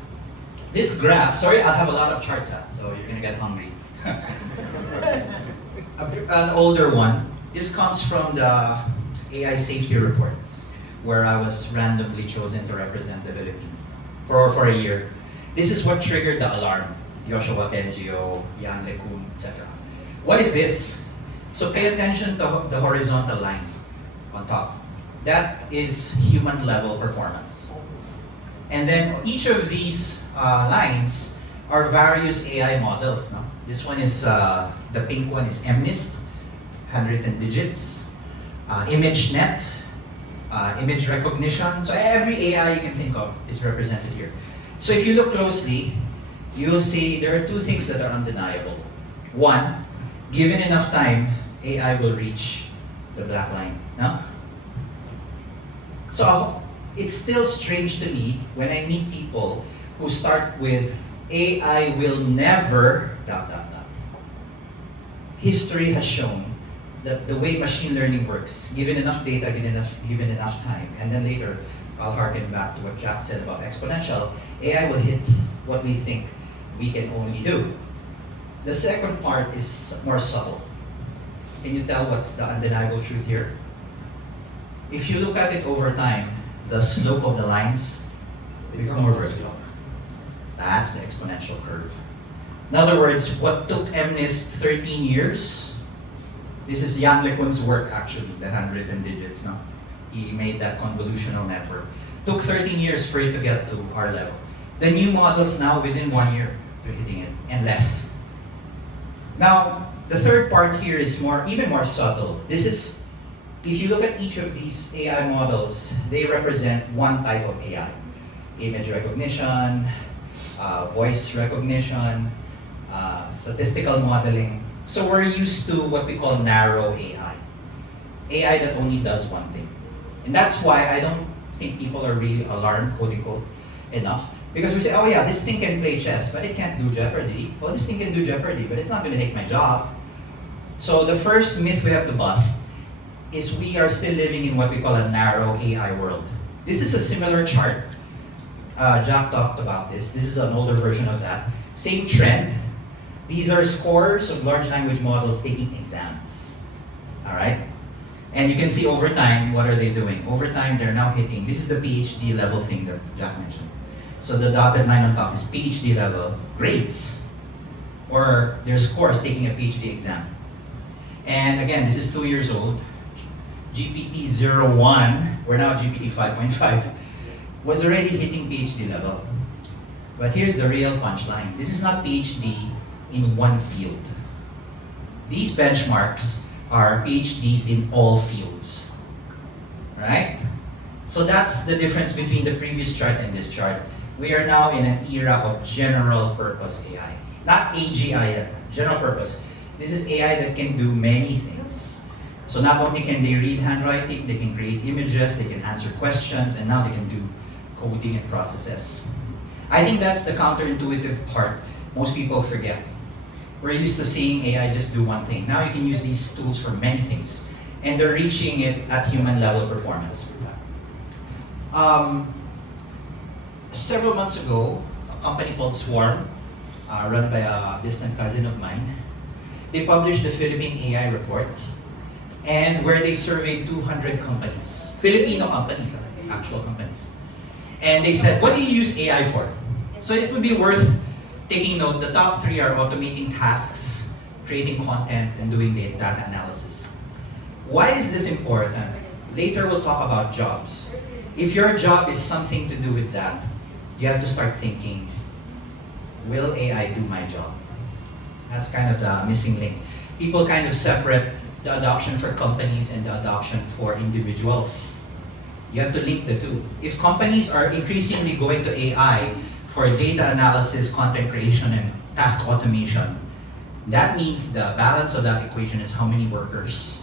This graph, sorry, I'll have a lot of charts, so you're going to get hungry. An older one. This comes from the AI safety report, where I was randomly chosen to represent the Philippines for a year. This is what triggered the alarm. Joshua Bengio, Yan Lecun, etc. What is this? So pay attention to the horizontal line on top. That is human level performance. And then each of these lines are various AI models. No? This one is, the pink one is MNIST, handwritten digits, ImageNet, image recognition. So every AI you can think of is represented here. So if you look closely, you will see there are two things that are undeniable. One, given enough time, AI will reach the black line. No? So it's still strange to me when I meet people who start with AI will never ... History has shown that the way machine learning works, given enough data, given enough time, and then later, I'll harken back to what Jack said about exponential, AI will hit what we think we can only do. The second part is more subtle. Can you tell what's the undeniable truth here? If you look at it over time, the slope of the lines become more vertical. That's the exponential curve. In other words, what took MNIST 13 years, this is Yang LeCun's work actually, the handwritten digits. No? He made that convolutional network. Took 13 years for it to get to our level. The new models now, within 1 year, they're hitting it, and less. Now, the third part here is even more subtle. This is, if you look at each of these AI models, they represent one type of AI. Image recognition, voice recognition, statistical modeling. So we're used to what we call narrow AI. AI that only does one thing. And that's why I don't think people are really alarmed, quote unquote, enough. Because we say, oh yeah, this thing can play chess, but it can't do Jeopardy. Oh, this thing can do Jeopardy, but it's not going to take my job. So the first myth we have to bust is we are still living in what we call a narrow AI world. This is a similar chart. Jack talked about this. This is an older version of that. Same trend. These are scores of large language models taking exams. All right? And you can see over time, what are they doing? Over time, they're now hitting, this is the PhD level thing that Jack mentioned. So the dotted line on top is PhD level grades, or their scores taking a PhD exam. And again, this is 2 years old. GPT-01, we're now GPT 5.5, was already hitting PhD level. But here's the real punchline. This is not PhD in one field. These benchmarks are PhDs in all fields, right? So that's the difference between the previous chart and this chart. We are now in an era of general purpose AI. Not AGI yet, general purpose. This is AI that can do many things. So not only can they read handwriting, they can create images, they can answer questions, and now they can do coding and processes. I think that's the counterintuitive part most people forget. We're used to seeing AI just do one thing. Now you can use these tools for many things, and they're reaching it at human level performance. Several months ago, a company called Swarm, run by a distant cousin of mine, they published the Philippine AI report, and where they surveyed 200 companies, Filipino companies, actual companies. And they said, what do you use AI for? So it would be worth taking note. The top 3 are automating tasks, creating content, and doing data analysis. Why is this important? Later we'll talk about jobs. If your job is something to do with that, you have to start thinking, will AI do my job? That's kind of the missing link. People kind of separate the adoption for companies and the adoption for individuals. You have to link the two. If companies are increasingly going to AI for data analysis, content creation, and task automation, that means the balance of that equation is how many workers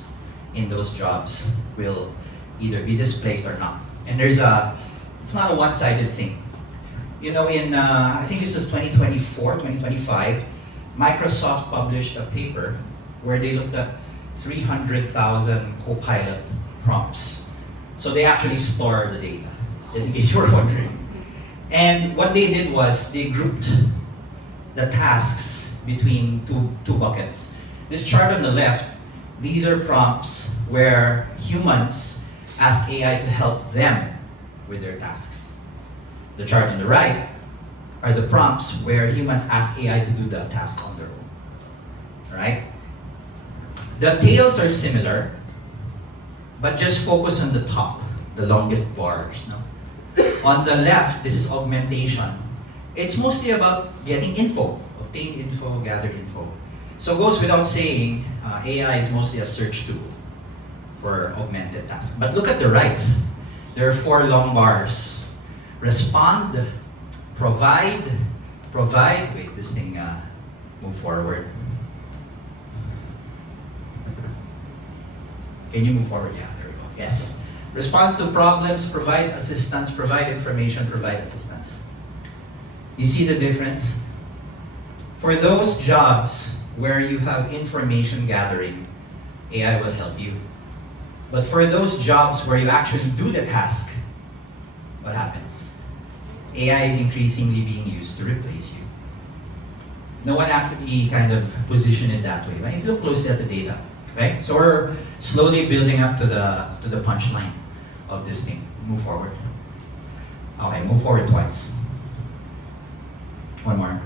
in those jobs will either be displaced or not. And it's not a one-sided thing. You know, in, I think this was 2024, 2025, Microsoft published a paper where they looked at 300,000 Copilot prompts. So they actually store the data, just in case you were wondering. And what they did was they grouped the tasks between two buckets. This chart on the left, these are prompts where humans ask AI to help them with their tasks. The chart on the right are the prompts where humans ask AI to do the task on their own. Right? The tails are similar, but just focus on the top, the longest bars. No? On the left, this is augmentation. It's mostly about getting info, obtain info, gather info. So it goes without saying, AI is mostly a search tool for augmented tasks. But look at the right. There are 4 long bars. Respond, provide, wait, this thing, move forward. Can you move forward? Yeah, there we go. Yes. Respond to problems, provide assistance, provide information, provide assistance. You see the difference? For those jobs where you have information gathering, AI will help you. But for those jobs where you actually do the task, what happens? AI is increasingly being used to replace you. No one actually kind of positioned it that way. Right? If you look closely at the data, okay? So we're slowly building up to the punchline of this thing. Move forward. Okay, move forward twice. One more.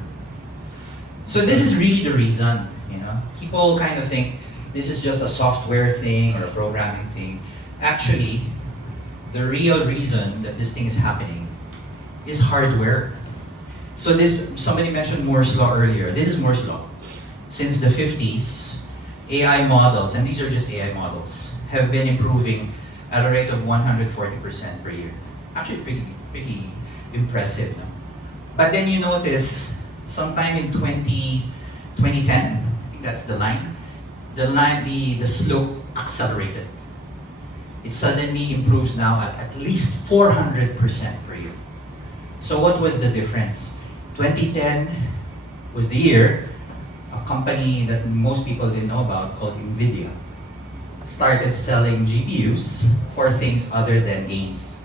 So this is really the reason, you know. People kind of think this is just a software thing or a programming thing. Actually, the real reason that this thing is happening is hardware. So this, somebody mentioned Moore's Law earlier. This is Moore's Law. Since the 50s, AI models, and these are just AI models, have been improving at a rate of 140% per year. Actually pretty impressive. No? But then you notice, sometime in 2010, I think that's the line, the slope accelerated. It suddenly improves now at least 400% per year. So what was the difference? 2010 was the year a company that most people didn't know about called NVIDIA started selling GPUs for things other than games.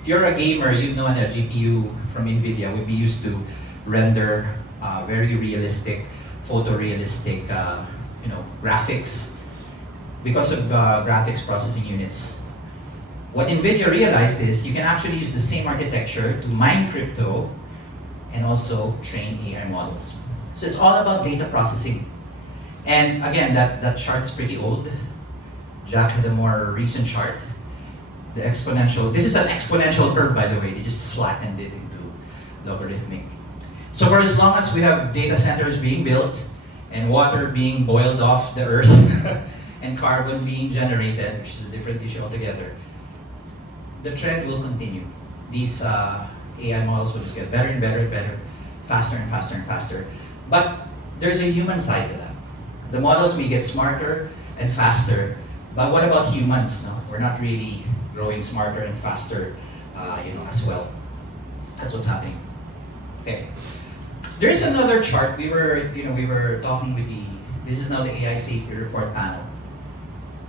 If you're a gamer, you know that a GPU from NVIDIA would be used to render very realistic, photorealistic graphics because of graphics processing units. What NVIDIA realized is you can actually use the same architecture to mine crypto and also train AI models. So it's all about data processing. And again, that chart's pretty old. Jack had a more recent chart. The exponential, this is an exponential curve, by the way. They just flattened it into logarithmic. So for as long as we have data centers being built and water being boiled off the earth and carbon being generated, which is a different issue altogether, the trend will continue. These AI models will just get better and better and better, faster and faster and faster. But there's a human side to that. The models may get smarter and faster, but what about humans? No? We're not really growing smarter and faster as well. That's what's happening. Okay. There's another chart. We were talking with this is now the AI Safety Report panel.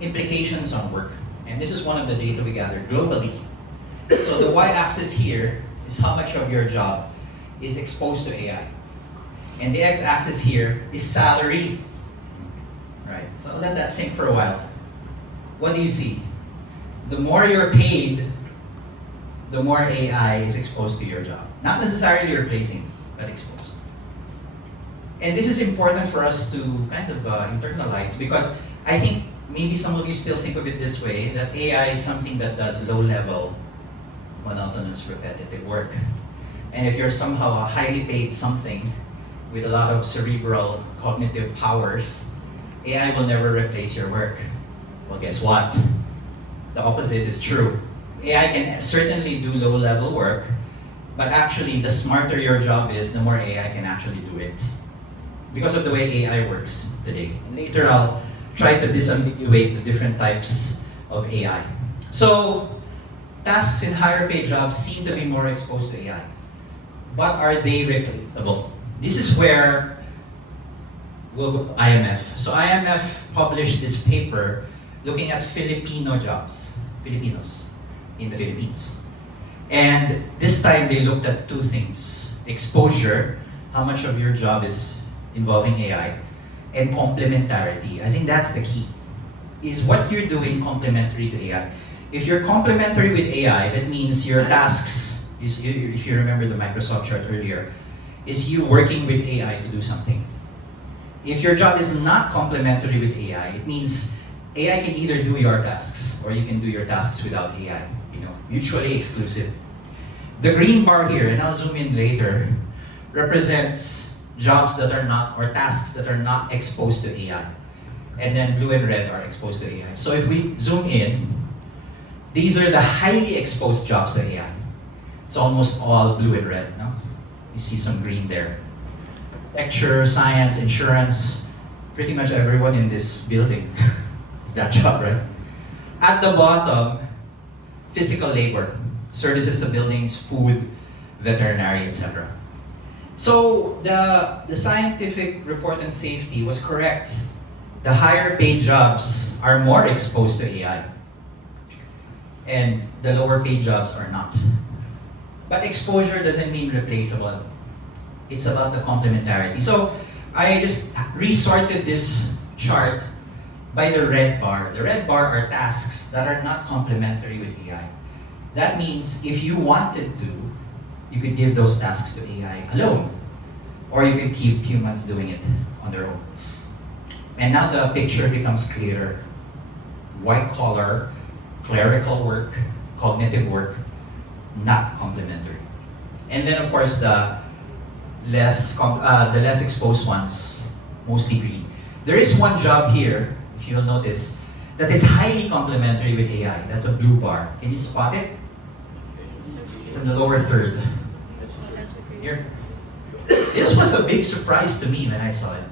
Implications on work. And this is one of the data we gathered globally. So the y-axis here is how much of your job is exposed to AI. And the x-axis here is salary. Right? So let that sink for a while. What do you see? The more you're paid, the more AI is exposed to your job. Not necessarily replacing, but exposed. And this is important for us to kind of internalize, because I think maybe some of you still think of it this way, that AI is something that does low-level, monotonous, repetitive work. And if you're somehow a highly paid something with a lot of cerebral cognitive powers, AI will never replace your work. Well, guess what? The opposite is true. AI can certainly do low-level work, but actually the smarter your job is, the more AI can actually do it. Because of the way AI works today. And later I'll try to disambiguate the different types of AI. So, tasks in higher paid jobs seem to be more exposed to AI. But are they replaceable? This is where we'll go to IMF. So IMF published this paper looking at Filipino jobs, Filipinos in the Philippines. And this time they looked at two things: exposure, how much of your job is involving AI, and complementarity. I think that's the key. Is what you're doing complementary to AI? If you're complementary with AI, that means your tasks, if you remember the Microsoft chart earlier, is you working with AI to do something. If your job is not complementary with AI, it means AI can either do your tasks or you can do your tasks without AI, mutually exclusive. The green bar here, and I'll zoom in later, represents jobs that are not, or tasks that are not exposed to AI. And then blue and red are exposed to AI. So if we zoom in, these are the highly exposed jobs to AI. It's almost all blue and red, no? You see some green there. Lecture, science, insurance, pretty much everyone in this building is that job, right? At the bottom, physical labor, services to buildings, food, veterinary, etc. So the scientific report on safety was correct. The higher paid jobs are more exposed to AI. And the lower paid jobs are not. But exposure doesn't mean replaceable. It's about the complementarity. So I just resorted this chart by the red bar. The red bar are tasks that are not complementary with AI. That means if you wanted to, you could give those tasks to AI alone. Or you could keep humans doing it on their own. And now the picture becomes clearer. White collar, clerical work, cognitive work, not complementary. And then of course the less exposed ones, mostly green. There is one job here, if you'll notice, that is highly complementary with AI. That's a blue bar. Can you spot it? It's in the lower third. Here. This was a big surprise to me when I saw it.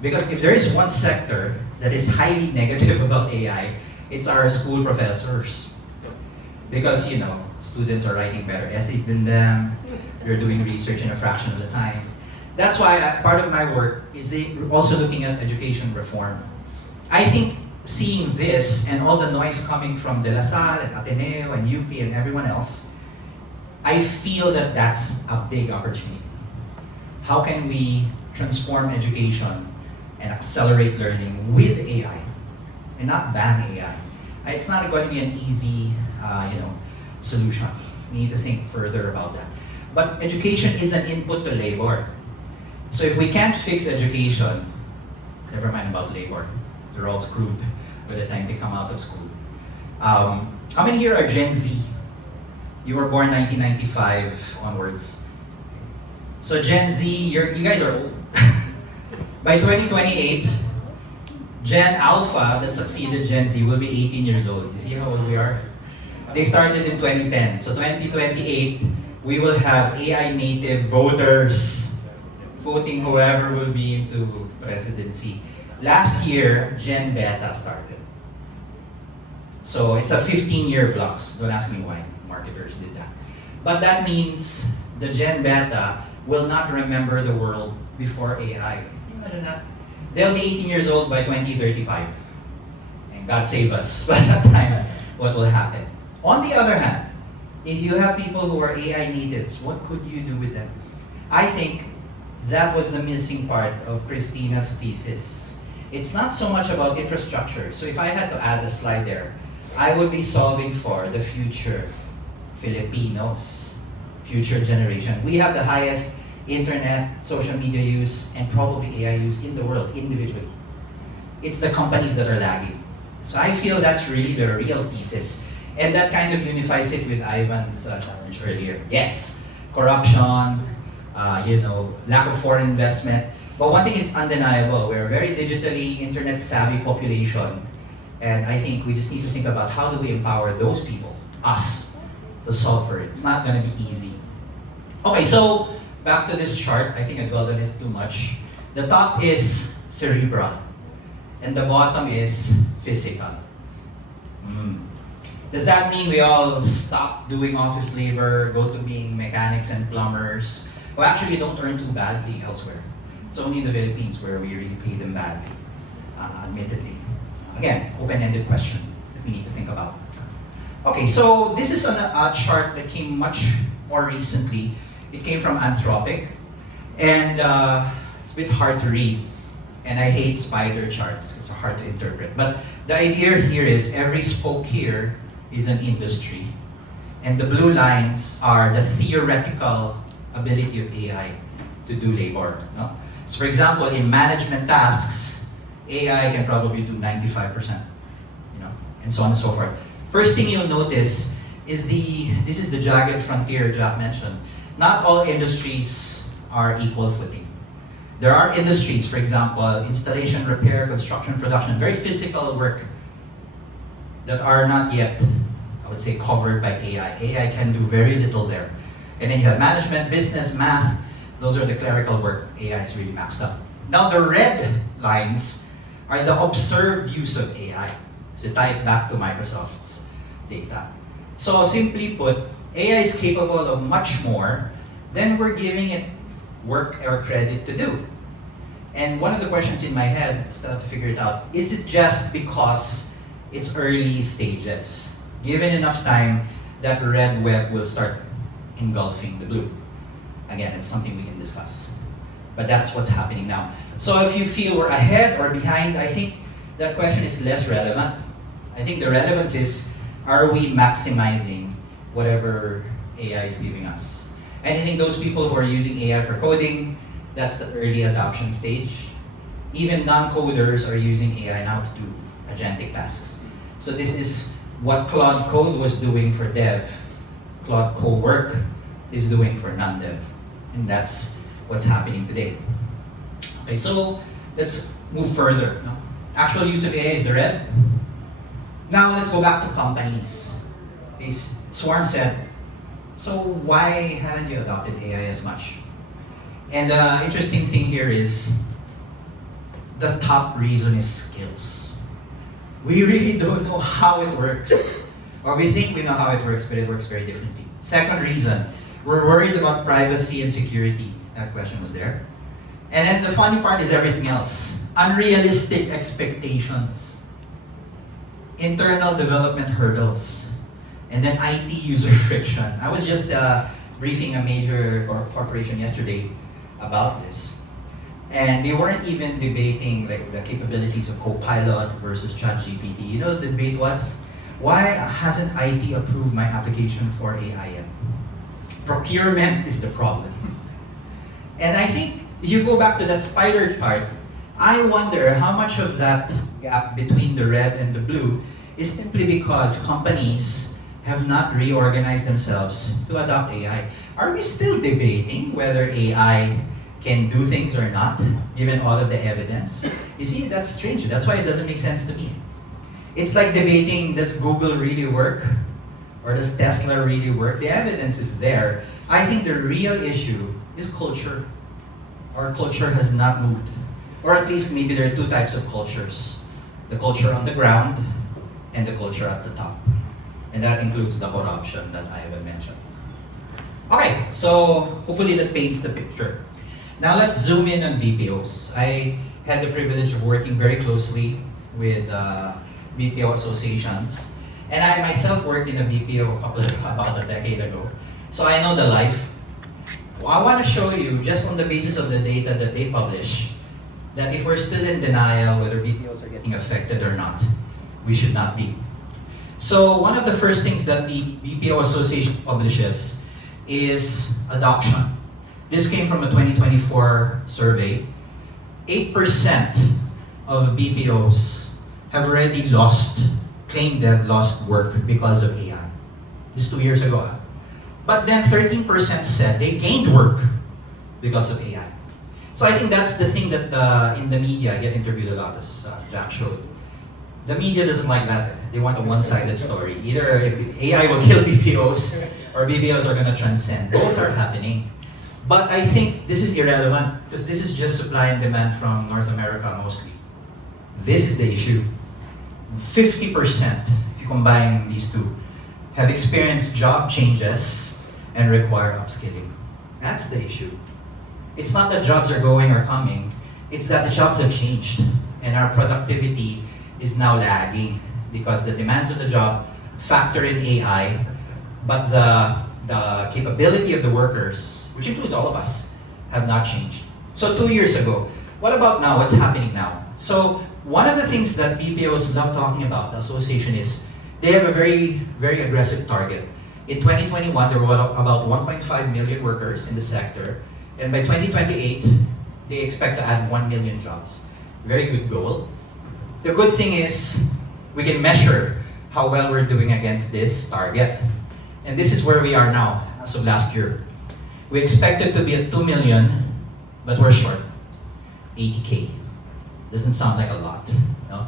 Because if there is one sector that is highly negative about AI, it's our school professors. Because, you know, students are writing better essays than them, they're doing research in a fraction of the time. That's why part of my work is also looking at education reform. I think seeing this and all the noise coming from De La Salle and Ateneo and UP and everyone else, I feel that that's a big opportunity. How can we transform education and accelerate learning with AI and not ban AI? It's not going to be an easy solution. We need to think further about that. But education is an input to labor. So if we can't fix education, never mind about labor. They're all screwed by the time they come out of school. How many here are Gen Z? You were born 1995 onwards. So Gen Z, you guys are old. By 2028, Gen Alpha that succeeded Gen Z will be 18 years old. You see how old we are? They started in 2010. So 2028, we will have AI native voters voting whoever will be into presidency. Last year, Gen Beta started. So it's a 15-year blocks. Don't ask me why marketers did that. But that means the Gen Beta will not remember the world before AI. Can you imagine that? They'll be 18 years old by 2035. And God save us by that time, what will happen? On the other hand, if you have people who are AI natives, what could you do with them? I think that was the missing part of Christina's thesis. It's not so much about infrastructure. So if I had to add a slide there, I would be solving for the future Filipinos, future generation. We have the highest internet, social media use, and probably AI use in the world individually. It's the companies that are lagging. So I feel that's really the real thesis. And that kind of unifies it with Ivan's challenge earlier. Yes, corruption, lack of foreign investment. But one thing is undeniable. We're a very digitally internet savvy population. And I think we just need to think about how do we empower those people, us, to solve for it. It's not going to be easy. Okay, so back to this chart. I think I dwelled on it too much. The top is cerebral, and the bottom is physical. Does that mean we all stop doing office labor, go to being mechanics and plumbers? Well, actually, don't earn too badly elsewhere. It's only in the Philippines where we really pay them badly, admittedly. Again, open-ended question that we need to think about. Okay, so this is a chart that came much more recently. It came from Anthropic, and it's a bit hard to read. And I hate spider charts because they're hard to interpret. But the idea here is every spoke here is an industry. And the blue lines are the theoretical ability of AI to do labor. No? So for example, in management tasks, AI can probably do 95%, and so on and so forth. First thing you'll notice is this is the jagged frontier Jack mentioned. Not all industries are equal footing. There are industries, for example, installation, repair, construction, production, very physical work that are not yet, I would say, covered by AI. AI can do very little there. And then you have management, business, math. Those are the clerical work. AI is really maxed out. Now the red lines are the observed use of AI. So tie it back to Microsoft's data. So simply put, AI is capable of much more than we're giving it work or credit to do. And one of the questions in my head, still have to figure it out, is it just because it's early stages? Given enough time, that red web will start engulfing the blue. Again, it's something we can discuss. But that's what's happening now. So if you feel we're ahead or behind, I think that question is less relevant. I think the relevance is, are we maximizing whatever AI is giving us? And I think those people who are using AI for coding, that's the early adoption stage. Even non-coders are using AI now to do agentic tasks. So this is what Claude Code was doing for dev, Claude Co-work is doing for non-dev. And that's what's happening today. Okay, so let's move further. No? Actual use of AI is the red. Now let's go back to companies. Swarm said, so why haven't you adopted AI as much? And the interesting thing here is, the top reason is skills. We really don't know how it works. Or we think we know how it works, but it works very differently. Second reason, we're worried about privacy and security. That question was there. And then the funny part is everything else. Unrealistic expectations. Internal development hurdles. And then IT user friction. I was just briefing a major corporation yesterday about this. And they weren't even debating like the capabilities of Copilot versus ChatGPT. You know, the debate was, why hasn't IT approved my application for AI yet? Procurement is the problem. And I think if you go back to that spider part, I wonder how much of that gap between the red and the blue is simply because companies have not reorganized themselves to adopt AI. Are we still debating whether AI can do things or not, given all of the evidence? You see, that's strange. That's why it doesn't make sense to me. It's like debating, does Google really work? Or does Tesla really work? The evidence is there. I think the real issue is culture. Our culture has not moved. Or at least maybe there are two types of cultures. The culture on the ground and the culture at the top. And that includes the corruption that I have mentioned. Okay, so hopefully that paints the picture. Now let's zoom in on BPOs. I had the privilege of working very closely with BPO associations. And I myself worked in a BPO about a decade ago. So I know the life. I want to show you, just on the basis of the data that they publish, that if we're still in denial whether BPOs are getting affected or not, we should not be. So one of the first things that the BPO Association publishes is adoption. This came from a 2024 survey. 8% of BPOs have already claimed they've lost work because of AI. This is 2 years ago. But then 13% said they gained work because of AI. So I think that's the thing that in the media, I get interviewed a lot, as Jack showed. The media doesn't like that. They want a one-sided story. Either AI will kill BPOs or BPOs are going to transcend. Both are happening. But I think this is irrelevant because this is just supply and demand from North America mostly. This is the issue. 50%, if you combine these two, have experienced job changes and require upskilling. That's the issue. It's not that jobs are going or coming, it's that the jobs have changed and our productivity is now lagging because the demands of the job factor in AI, but the capability of the workers, which includes all of us, have not changed. So 2 years ago, what about now? What's happening now? So one of the things that BPOs love talking about, the association, is they have a very, very aggressive target. In 2021, there were about 1.5 million workers in the sector, and by 2028, they expect to add 1 million jobs. Very good goal. The good thing is, we can measure how well we're doing against this target. And this is where we are now, as of last year. We expected to be at 2 million, but we're short. 80K. Doesn't sound like a lot, no?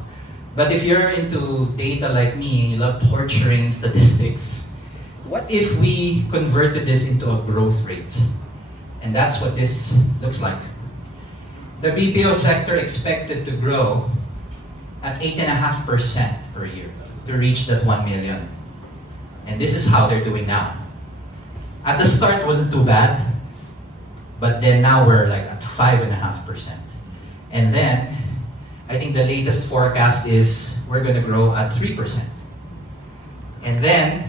But if you're into data like me and you love torturing statistics, what if we converted this into a growth rate? And that's what this looks like. The BPO sector expected to grow at 8.5% per year to reach that 1 million. And this is how they're doing now. At the start, it wasn't too bad, but then now we're like at 5.5%. And then, I think the latest forecast is we're gonna grow at 3%. And then,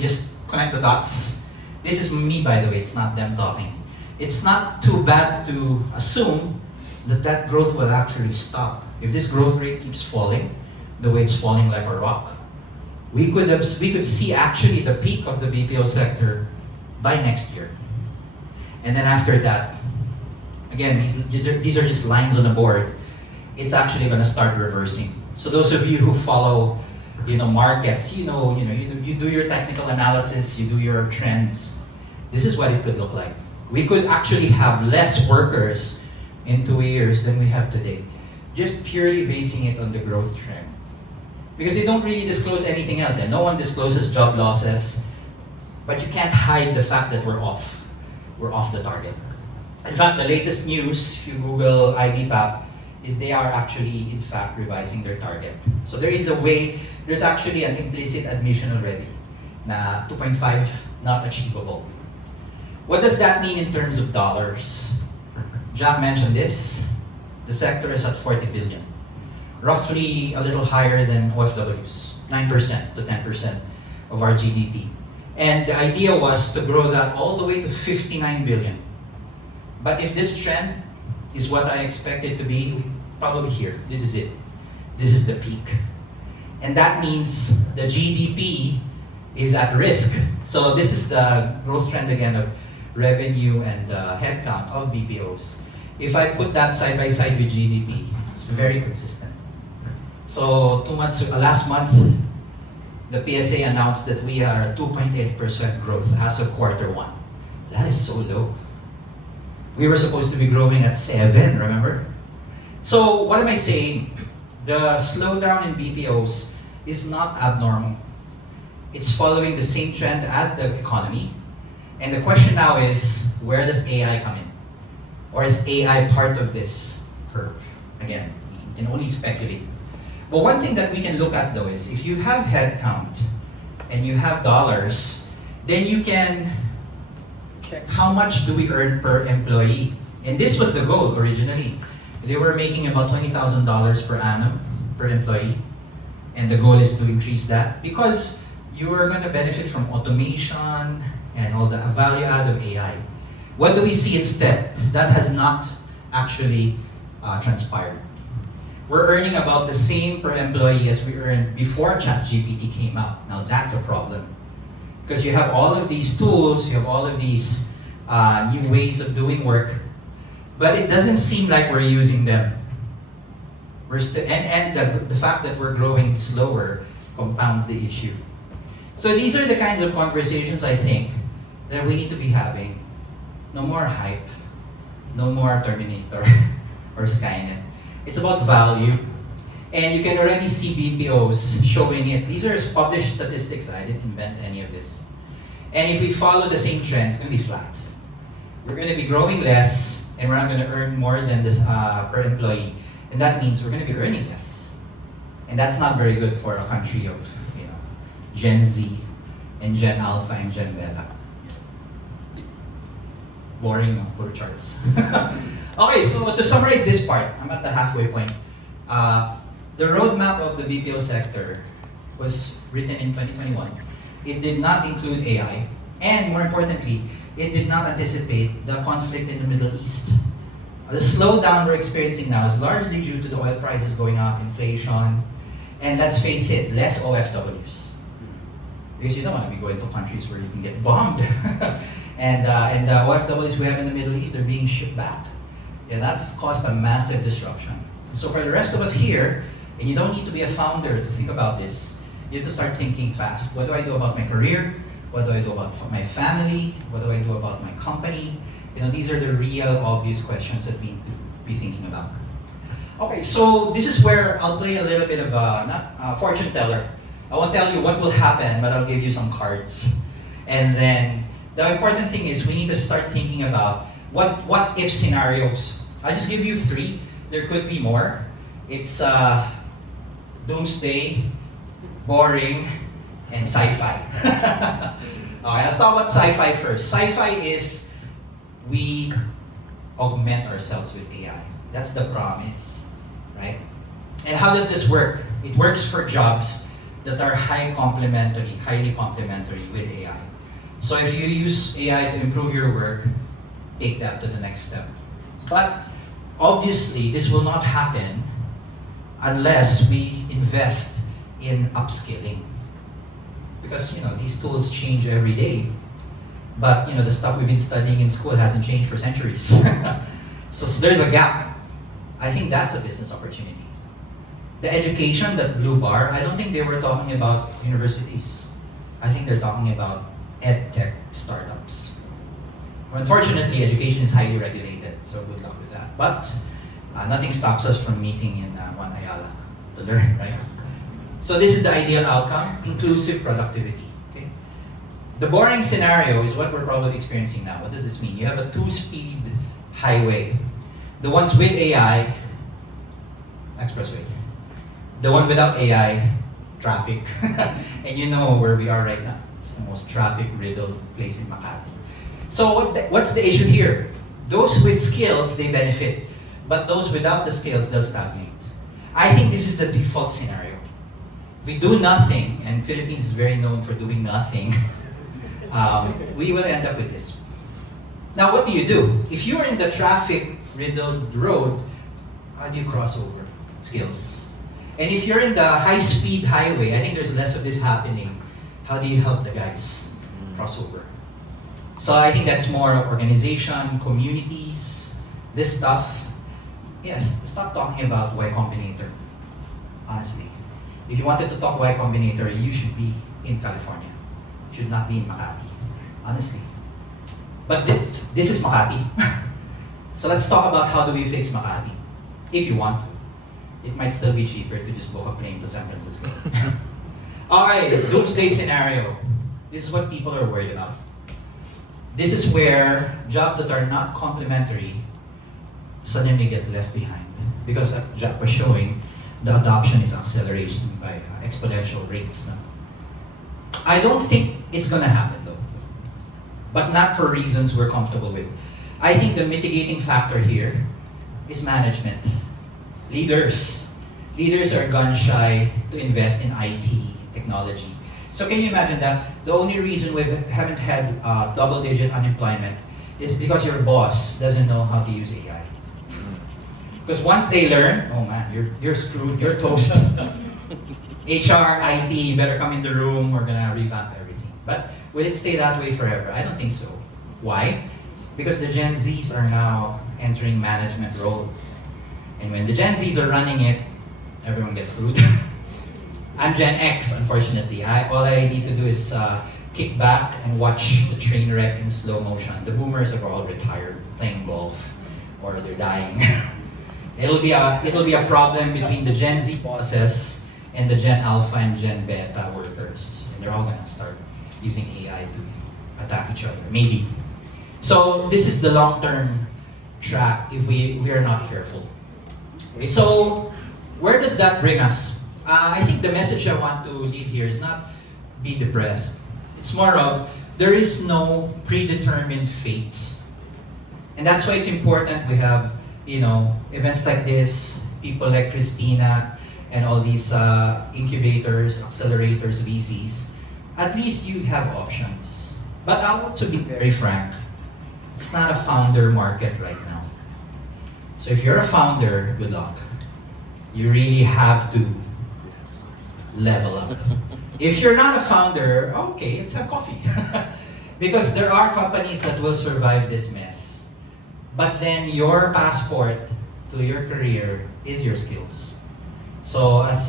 just connect the dots. This is me, by the way, it's not them talking. It's not too bad to assume that that growth will actually stop. If this growth rate keeps falling, the way it's falling like a rock, we could see actually the peak of the BPO sector by next year. And then after that, again, these are just lines on the board. It's actually going to start reversing. So those of you who follow, markets, you do your technical analysis, you do your trends. This is what it could look like. We could actually have less workers in 2 years than we have today, just purely basing it on the growth trend. Because they don't really disclose anything else, and no one discloses job losses, but you can't hide the fact that we're off. We're off the target. In fact, the latest news, if you Google IBPAP, is they are actually, in fact, revising their target. So there is a way, there's actually an implicit admission already na 2.5 not achievable. What does that mean in terms of dollars? Jack mentioned this. The sector is at 40 billion. Roughly a little higher than OFWs, 9% to 10% of our GDP. And the idea was to grow that all the way to 59 billion. But if this trend is what I expect it to be, probably here. This is it. This is the peak. And that means the GDP is at risk. So this is the growth trend again of revenue and headcount of BPOs. If I put that side by side with GDP, it's very consistent. So last month, the PSA announced that we are 2.8% growth as of Q1. That is so low. We were supposed to be growing at 7, remember? So what am I saying? The slowdown in BPOs is not abnormal. It's following the same trend as the economy. And the question now is, where does AI come in? Or is AI part of this curve? Again, we can only speculate. But one thing that we can look at though is, if you have headcount and you have dollars, then you can check how much do we earn per employee. And this was the goal originally. They were making about $20,000 per annum per employee. And the goal is to increase that because you are going to benefit from automation and all the value add of AI. What do we see instead? That has not actually transpired. We're earning about the same per employee as we earned before ChatGPT came out. Now that's a problem. Because you have all of these tools, you have all of these new ways of doing work, but it doesn't seem like we're using them. The fact that we're growing slower compounds the issue. So these are the kinds of conversations I think that we need to be having. No more hype, no more Terminator or Skynet. It's about value. And you can already see BPOs showing it. These are published statistics. I didn't invent any of this. And if we follow the same trend, it's going to be flat. We're going to be growing less, and we're not going to earn more than this per employee. And that means we're going to be earning less. And that's not very good for a country of Gen Z and Gen Alpha and Gen Beta. Boring, no? Puro charts. Okay, so to summarize this part, I'm at the halfway point. The roadmap of the BPO sector was written in 2021. It did not include AI, and more importantly, it did not anticipate the conflict in the Middle East. The slowdown we're experiencing now is largely due to the oil prices going up, inflation, and let's face it, less OFWs. Because you don't want to be going to countries where you can get bombed. and the OFWs we have in the Middle East, they're being shipped back. Yeah, that's caused a massive disruption. So for the rest of us here, and you don't need to be a founder to think about this, you have to start thinking fast. What do I do about my career? What do I do about my family? What do I do about my company? You know, these are the real obvious questions that we need to be thinking about. Okay, so this is where I'll play a little bit of a fortune teller. I won't tell you what will happen, but I'll give you some cards. And then the important thing is we need to start thinking about what if scenarios. I'll just give you 3. There could be more. It's doomsday, boring, and sci-fi. Okay, let's talk about sci-fi first. Sci-fi is we augment ourselves with AI. That's the promise, right? And how does this work? It works for jobs that are highly complementary with AI. So if you use AI to improve your work, take that to the next step. But obviously, this will not happen unless we invest in upskilling. Because these tools change every day. But the stuff we've been studying in school hasn't changed for centuries. So there's a gap. I think that's a business opportunity. The education, that blue bar, I don't think they were talking about universities. I think they're talking about ed tech startups. Unfortunately, education is highly regulated, so good luck with that. But nothing stops us from meeting in One Ayala to learn, right? So this is the ideal outcome, inclusive productivity. Okay? The boring scenario is what we're probably experiencing now. What does this mean? You have a 2-speed highway. The ones with AI, expressway. The one without AI, traffic. And you know where we are right now. It's the most traffic-riddled place in Makati. So what's the issue here? Those with skills, they benefit. But those without the skills, they'll stagnate. I think this is the default scenario. If we do nothing, and Philippines is very known for doing nothing, we will end up with this. Now, what do? If you're in the traffic-riddled road, how do you cross over? Skills. And if you're in the high-speed highway, I think there's less of this happening. How do you help the guys cross over? So I think that's more organization, communities, this stuff. Yes, stop talking about Y Combinator, honestly. If you wanted to talk Y Combinator, you should be in California. You should not be in Makati, honestly. But this is Makati. So let's talk about how do we fix Makati, if you want to. It might still be cheaper to just book a plane to San Francisco. Alright, doomsday scenario. This is what people are worried about. This is where jobs that are not complementary suddenly get left behind. Because as Jack was showing, the adoption is accelerating by exponential rates now. I don't think it's gonna happen though. But not for reasons we're comfortable with. I think the mitigating factor here is management. Leaders are gun shy to invest in IT, technology. So can you imagine that? The only reason we haven't had double-digit unemployment is because your boss doesn't know how to use AI. Because once they learn, oh man, you're screwed, you're toast. HR, IT, you better come in the room, we're gonna revamp everything. But will it stay that way forever? I don't think so. Why? Because the Gen Zs are now entering management roles. And when the Gen Zs are running it, everyone gets screwed. I'm Gen X, unfortunately. All I need to do is kick back and watch the train wreck in slow motion. The boomers are all retired, playing golf, or they're dying. It'll be a problem between the Gen Z bosses and the Gen Alpha and Gen Beta workers. And they're all gonna start using AI to attack each other, maybe. So this is the long-term track if we are not careful. Okay, so where does that bring us? I think the message I want to leave here is not be depressed. It's more of there is no predetermined fate. And that's why it's important we have, events like this, people like Christina and all these incubators, accelerators, VCs. At least you have options. But I'll also be very frank, it's not a founder market right now. So if you're a founder, good luck. You really have to level up. If you're not a founder, okay, let's have coffee. Because there are companies that will survive this mess. But then your passport to your career is your skills. So as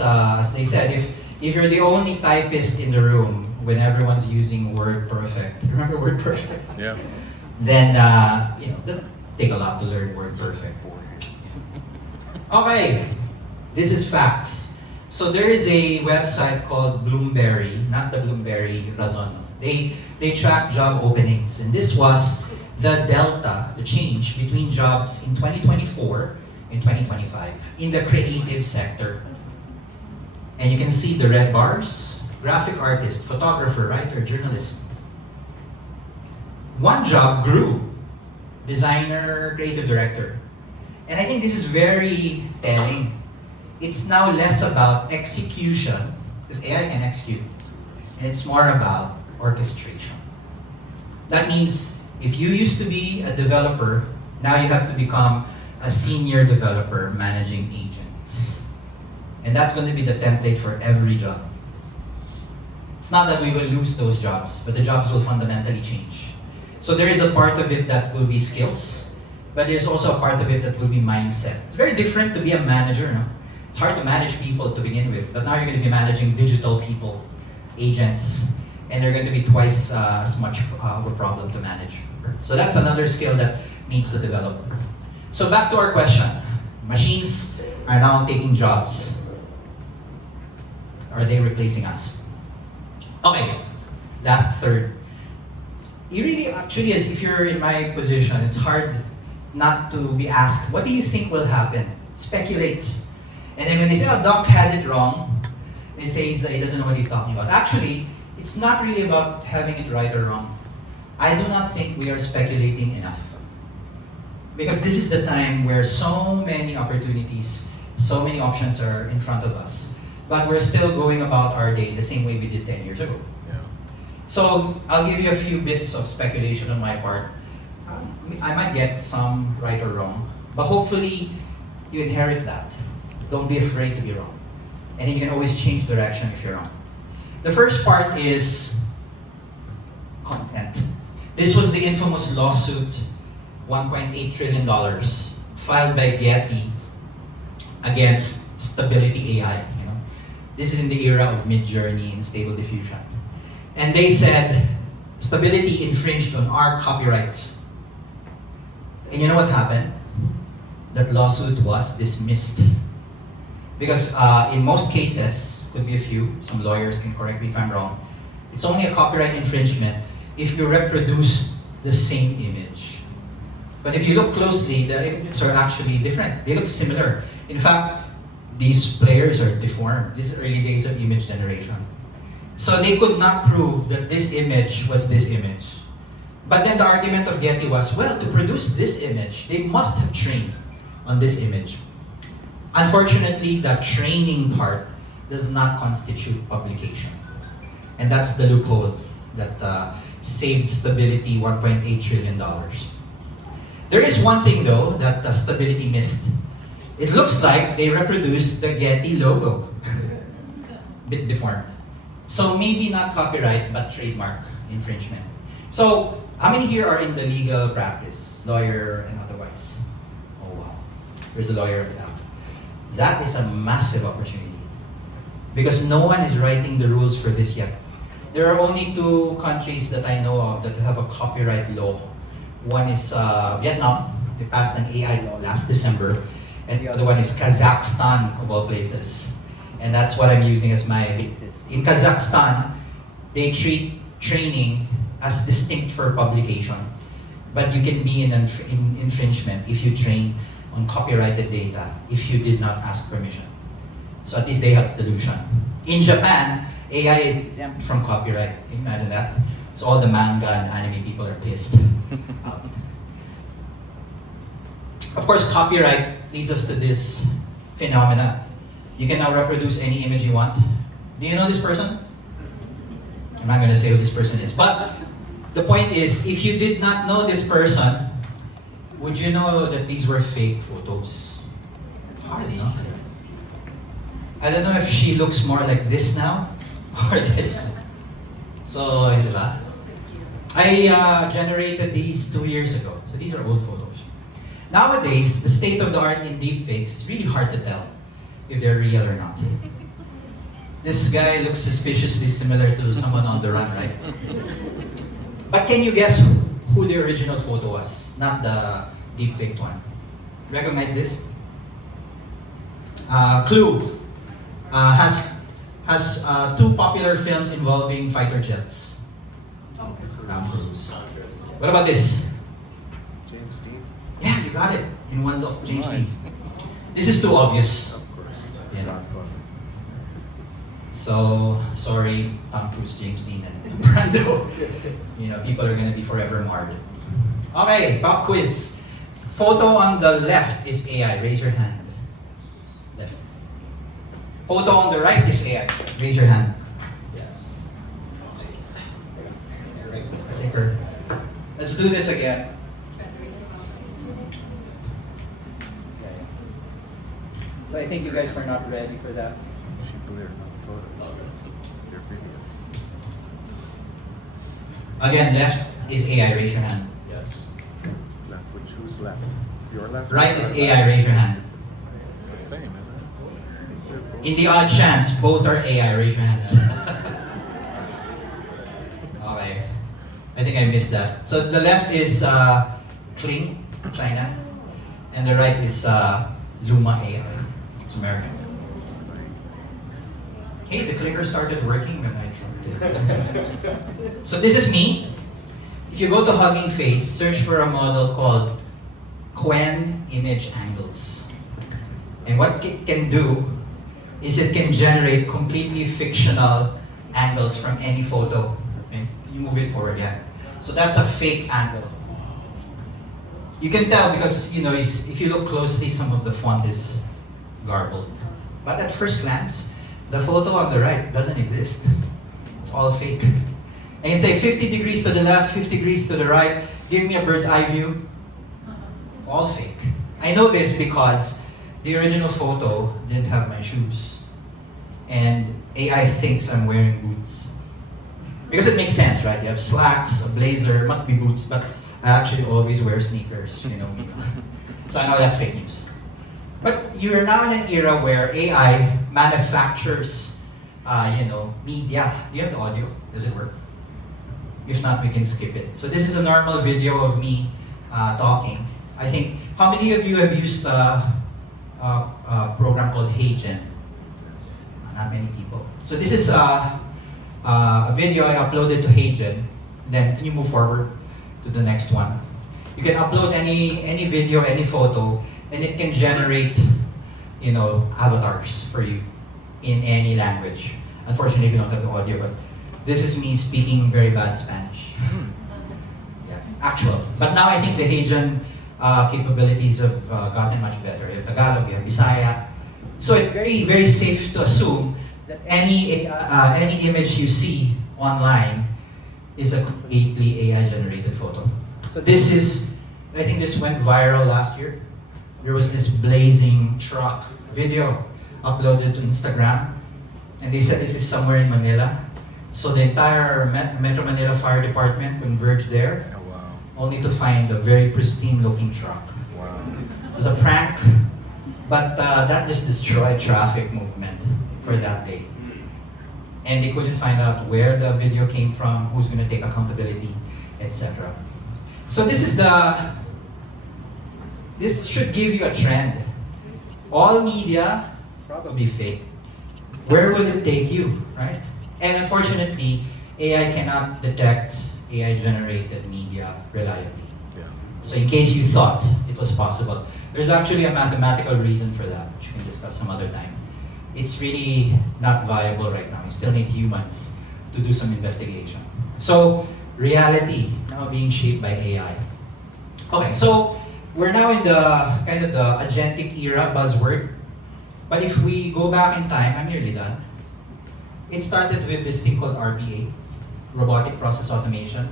they said, if you're the only typist in the room when everyone's using WordPerfect. Remember WordPerfect? Yeah. Then it'll take a lot to learn WordPerfect. Okay, this is facts. So there is a website called Bloomberry, not the Bloomberry Razon. They track job openings, and this was the delta, the change between jobs in 2024 and 2025 in the creative sector. And you can see the red bars: graphic artist, photographer, writer, journalist. One job grew: designer, creative director. And I think this is very telling. It's now less about execution, because AI can execute, and it's more about orchestration. That means if you used to be a developer, now you have to become a senior developer managing agents. And that's going to be the template for every job. It's not that we will lose those jobs, but the jobs will fundamentally change. So there is a part of it that will be skills, but there's also a part of it that will be mindset. It's very different to be a manager, no? It's hard to manage people to begin with, but now you're going to be managing digital people, agents, and they're going to be twice as much of a problem to manage. So that's another skill that needs to develop. So back to our question. Machines are now taking jobs. Are they replacing us? Okay, last third. It really actually is, if you're in my position, it's hard not to be asked, what do you think will happen? Speculate. And then when they say, oh, Doc had it wrong, he says that he doesn't know what he's talking about. Actually, it's not really about having it right or wrong. I do not think we are speculating enough. Because this is the time where so many opportunities, so many options are in front of us. But we're still going about our day the same way we did 10 years ago. Yeah. So I'll give you a few bits of speculation on my part. I might get some right or wrong, but hopefully you inherit that. Don't be afraid to be wrong. And you can always change direction if you're wrong. The first part is content. This was the infamous lawsuit, $1.8 trillion, filed by Getty against Stability AI. This is in the era of Mid-Journey and Stable Diffusion. And they said, Stability infringed on our copyright. And you know what happened? That lawsuit was dismissed. Because in most cases, could be a few, some lawyers can correct me if I'm wrong, it's only a copyright infringement if you reproduce the same image. But if you look closely, the images are actually different. They look similar. In fact, these players are deformed. These are early days of image generation. So they could not prove that this image was this image. But then the argument of Getty was, well, to produce this image, they must have trained on this image. Unfortunately, the training part does not constitute publication. And that's the loophole that saved Stability $1.8 trillion. There is one thing though that Stability missed. It looks like they reproduced the Getty logo. Bit deformed. So maybe not copyright, but trademark infringement. So how many here are in the legal practice, lawyer and otherwise? Oh wow, there's a lawyer at the back. That is a massive opportunity because no one is writing the rules for this yet. There are only 2 countries that I know of that have a copyright law. One is Vietnam. They passed an AI law last December. And the other one is Kazakhstan, of all places. And that's what I'm using as my basis. In Kazakhstan, they treat training as distinct for publication. But you can be in infringement if you train on copyrighted data if you did not ask permission. So at least they have the solution. In Japan, AI is exempt from copyright. Can you imagine that? So all the manga and anime people are pissed out. Of course, copyright leads us to this phenomena. You can now reproduce any image you want. Do you know this person? I'm not going to say who this person is. But the point is, if you did not know this person, would you know that these were fake photos? Hard, no? I don't know if she looks more like this now or this. So, diba? I generated these 2 years ago. So these are old photos. Nowadays, the state of the art in deepfakes is really hard to tell if they're real or not. This guy looks suspiciously similar to someone on the run, right? But can you guess who the original photo was? Not the deepfaked one. Recognize this? Clue has two popular films involving fighter jets. Tom Cruise. What about this? James Dean. Yeah, you got it. In one look, James Dean. This is too obvious. Of course. Yeah. Godfather. So, sorry, Tom Cruise, James Dean, and Brando. You know, people are gonna be forever marred. Okay, pop quiz. Photo on the left is AI. Raise your hand. Left. Photo on the right is AI. Raise your hand. Yes. Okay. Clicker. Let's do this again. I think you guys were not ready for that. She blurred out photos. They're videos. Again, left is AI. Raise your hand. Yes. Left, which who's left? Your left? Right is AI. Raise your hand. It's the same, isn't it? In the odd chance, both are AI. Raise your hands. Okay. I think I missed that. So the left is Kling, China, and the right is Luma AI. It's American. Hey, the clicker started working when I jumped in. So this is me. If you go to Hugging Face, search for a model called Quen Image Angles. And what it can do is it can generate completely fictional angles from any photo. Okay? You move it forward, yeah. So that's a fake angle. You can tell because, you know, if you look closely, some of the font is garbled. But at first glance, the photo on the right doesn't exist. It's all fake. I can say 50 degrees to the left, 50 degrees to the right, give me a bird's eye view. All fake. I know this because the original photo didn't have my shoes. And AI thinks I'm wearing boots. Because it makes sense, right? You have slacks, a blazer, must be boots, but I actually always wear sneakers, you know me. So I know that's fake news. But you're now in an era where AI manufactures, media. Do you have the audio? Does it work? If not, we can skip it. So this is a normal video of me talking. I think, how many of you have used a program called HeyGen? Not many people. So this is a video I uploaded to HeyGen. Then can you move forward to the next one? You can upload any video, any photo, and it can generate, avatars for you in any language. Unfortunately, we don't have the audio, but this is me speaking very bad Spanish. Yeah, actual. But now I think the HeyGen capabilities have gotten much better. You have Tagalog, you have Bisaya. So it's very, very safe to assume that any image you see online is a completely AI-generated photo. So this is, I think this went viral last year. There was this blazing truck video uploaded to Instagram, and they said this is somewhere in Manila. So the entire Metro Manila Fire Department converged there, Oh, wow. only to find a very pristine-looking truck. Wow. It was a prank, but that just destroyed traffic movement for that day. And they couldn't find out where the video came from, who's going to take accountability, etc. So this should give you a trend. All media, probably fake. Where will it take you, right? And unfortunately, AI cannot detect AI-generated media reliably. Yeah. So in case you thought it was possible, there's actually a mathematical reason for that, which we can discuss some other time. It's really not viable right now. You still need humans to do some investigation. So reality now being shaped by AI. Okay, so we're now in the kind of the agentic era buzzword. But if we go back in time, I'm nearly done. It started with this thing called RPA, robotic process automation.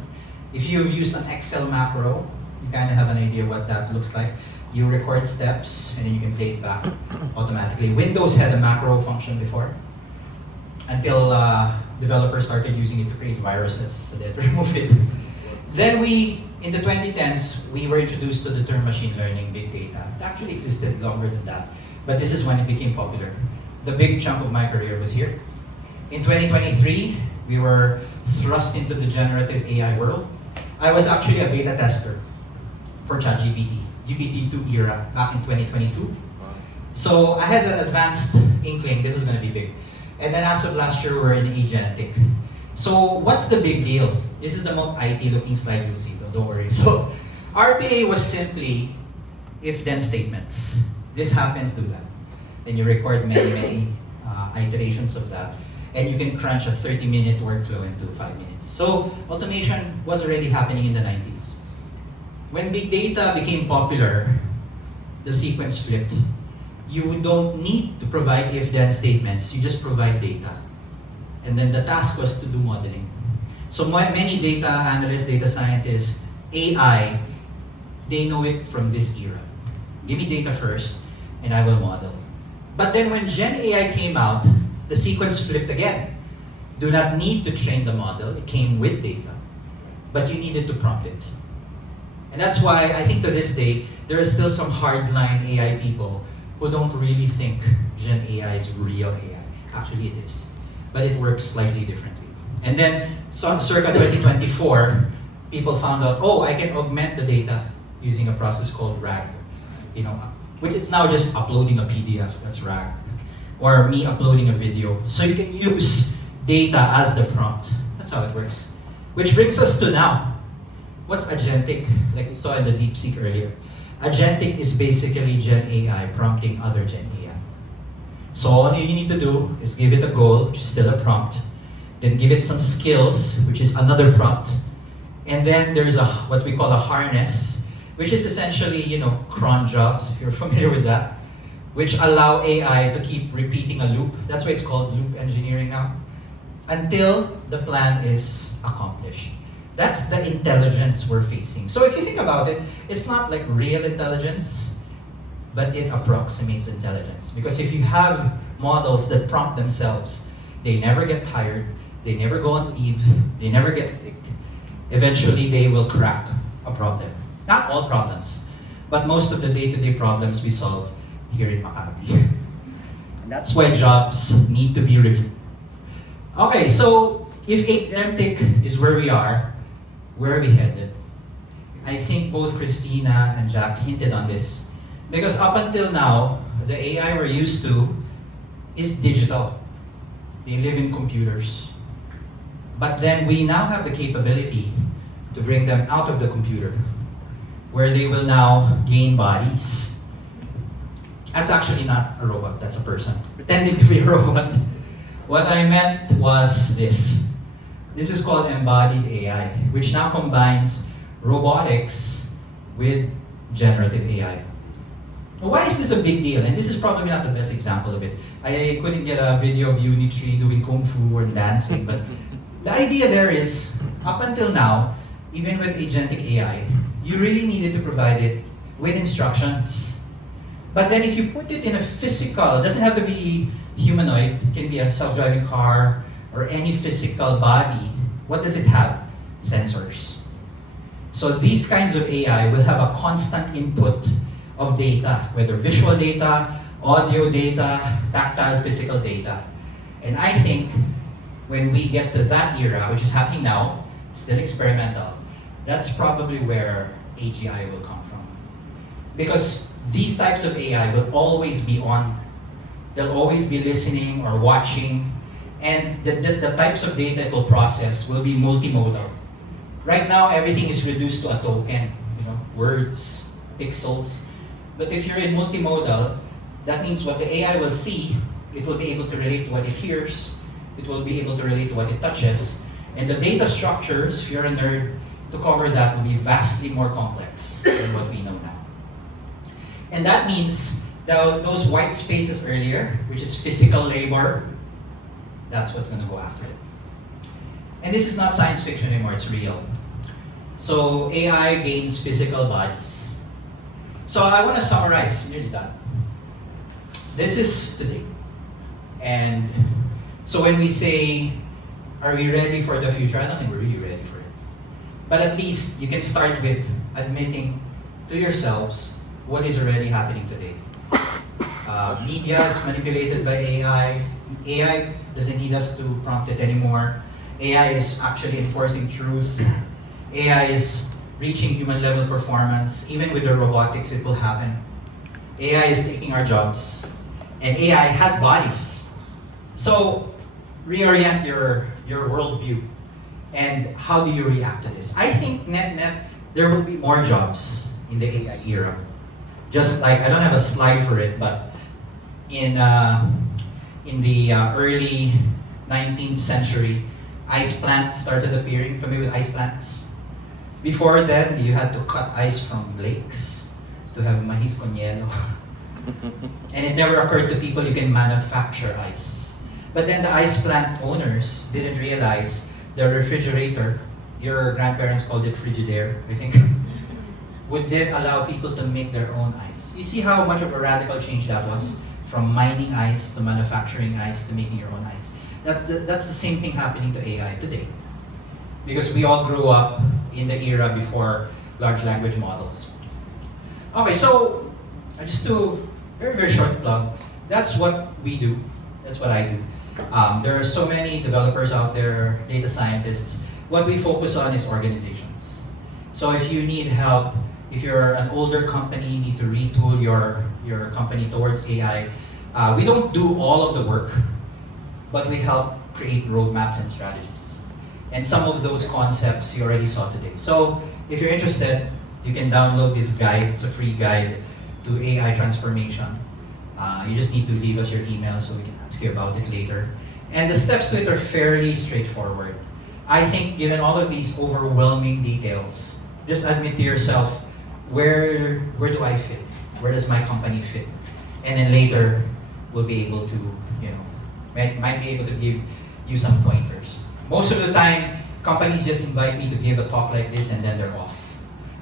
If you've used an Excel macro, you kind of have an idea what that looks like. You record steps and then you can play it back automatically. Windows had a macro function before until developers started using it to create viruses, so they had to remove it. Then in the 2010s, we were introduced to the term machine learning, big data. It actually existed longer than that, but this is when it became popular. The big chunk of my career was here. In 2023, we were thrust into the generative AI world. I was actually a beta tester for ChatGPT, GPT-2 era, back in 2022. So I had an advanced inkling, this is going to be big. And then as of last year, we're in agentic. So what's the big deal? This is the most IT looking slide you'll see, though, don't worry. So RPA was simply if-then statements. This happens, do that. Then you record many iterations of that. And you can crunch a 30-minute workflow into 5 minutes. So automation was already happening in the 90s. When big data became popular, the sequence flipped. You don't need to provide if-then statements, you just provide data. And then the task was to do modeling. So many data analysts, data scientists, AI, they know it from this era. Give me data first, and I will model. But then when Gen AI came out, the sequence flipped again. Do not need to train the model, it came with data. But you needed to prompt it. And that's why I think to this day, there are still some hardline AI people who don't really think Gen AI is real AI. Actually it is. But it works slightly differently. And then, so circa 2024, people found out, oh, I can augment the data using a process called RAG. Which is now just uploading a PDF, that's RAG. Or me uploading a video. So you can use data as the prompt. That's how it works. Which brings us to now. What's agentic? Like we saw in the DeepSeek earlier. Agentic is basically Gen AI prompting other Gen AI. So all you need to do is give it a goal, which is still a prompt. Then give it some skills, which is another prompt. And then there's what we call a harness, which is essentially, cron jobs, if you're familiar with that, which allow AI to keep repeating a loop. That's why it's called loop engineering now, until the plan is accomplished. That's the intelligence we're facing. So if you think about it, it's not like real intelligence, but it approximates intelligence. Because if you have models that prompt themselves, they never get tired, they never go on leave, they never get sick. Eventually, they will crack a problem. Not all problems, but most of the day-to-day problems we solve here in Makati. And that's why jobs need to be reviewed. Okay, so if agentic is where we are we headed? I think both Christina and Jack hinted on this. Because up until now, the AI we're used to is digital. They live in computers. But then we now have the capability to bring them out of the computer, where they will now gain bodies. That's actually not a robot, that's a person pretending to be a robot. What I meant was this. This is called embodied AI, which now combines robotics with generative AI. Now, why is this a big deal? And this is probably not the best example of it. I couldn't get a video of Unitree doing kung fu or dancing, but the idea there is, up until now, even with agentic AI, you really needed to provide it with instructions. But then if you put it in a physical, it doesn't have to be humanoid, it can be a self-driving car or any physical body, what does it have? Sensors. So these kinds of AI will have a constant input of data, whether visual data, audio data, tactile physical data. And I think when we get to that era, which is happening now, still experimental, that's probably where AGI will come from. Because these types of AI will always be on. They'll always be listening or watching. And the types of data it will process will be multimodal. Right now, everything is reduced to a token, words, pixels. But if you're in multimodal, that means what the AI will see, it will be able to relate to what it hears, it will be able to relate to what it touches, and the data structures, if you're a nerd, to cover that will be vastly more complex than what we know now. And that means those white spaces earlier, which is physical labor, that's what's going to go after it. And this is not science fiction anymore, it's real. So AI gains physical bodies. So I want to summarize, I'm nearly done. This is today. And so when we say, are we ready for the future? I don't think we're really ready for it. But at least you can start with admitting to yourselves what is already happening today. Media is manipulated by AI. AI doesn't need us to prompt it anymore. AI is actually enforcing truth. AI is reaching human level performance. Even with the robotics, it will happen. AI is taking our jobs. And AI has bodies. So reorient your worldview. And how do you react to this? I think net, there will be more jobs in the AI era. Just like, I don't have a slide for it, but in the early 19th century, ice plants started appearing. Familiar with ice plants? Before then, you had to cut ice from lakes to have mahis con hielo. And it never occurred to people you can manufacture ice. But then the ice plant owners didn't realize the refrigerator, your grandparents called it frigidaire, I think, would then allow people to make their own ice. You see how much of a radical change that was? From mining ice to manufacturing ice to making your own ice. That's the same thing happening to AI today. Because we all grew up in the era before large language models. Okay, so just to very, very short plug, that's what we do. That's what I do. There are so many developers out there, data scientists. What we focus on is organizations. So if you need help, if you're an older company, you need to retool your company towards AI, we don't do all of the work, but we help create roadmaps and strategies. And some of those concepts you already saw today. So if you're interested, you can download this guide. It's a free guide to AI transformation. You just need to leave us your email so we can ask you about it later. And the steps to it are fairly straightforward. I think given all of these overwhelming details, just admit to yourself, where do I fit? Where does my company fit? And then later, we'll be able to, might be able to give you some pointers. Most of the time, companies just invite me to give a talk like this and then they're off.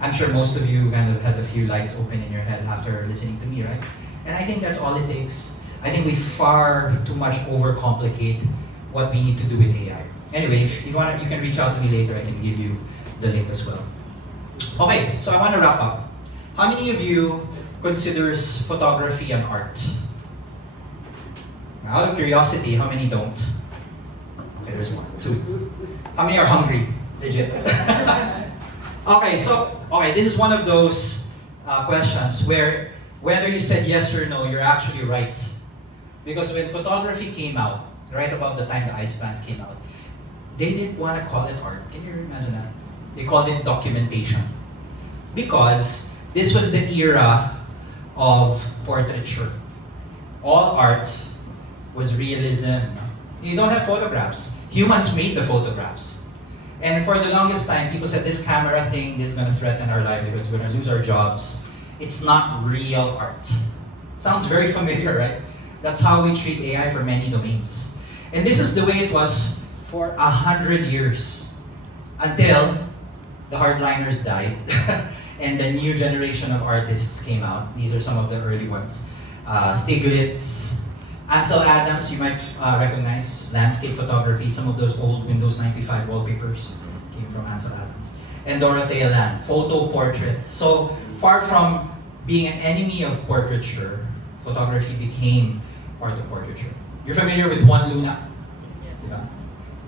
I'm sure most of you kind of had a few lights open in your head after listening to me, right? And I think that's all it takes. I think we far too much overcomplicate what we need to do with AI. Anyway, if you want, you can reach out to me later. I can give you the link as well. Okay, so I want to wrap up. How many of you considers photography an art? Now, out of curiosity, how many don't? Okay, there's one, two. How many are hungry? Legit. Okay, this is one of those questions where whether you said yes or no, you're actually right. Because when photography came out, right about the time the ice plants came out, they didn't want to call it art. Can you imagine that? They called it documentation. Because this was the era of portraiture. All art was realism. You don't have photographs. Humans made the photographs. And for the longest time, people said this camera thing is going to threaten our livelihoods. We're going to lose our jobs. It's not real art. Sounds very familiar, right? That's how we treat AI for many domains. And this is the way it was for 100 years. Until the hardliners died and the new generation of artists came out. These are some of the early ones. Stieglitz, Ansel Adams, you might recognize landscape photography. Some of those old Windows 95 wallpapers came from Ansel Adams. And Dorothea Land, photo portraits. So far from being an enemy of portraiture, photography became part of portraiture. You're familiar with Juan Luna? Yeah.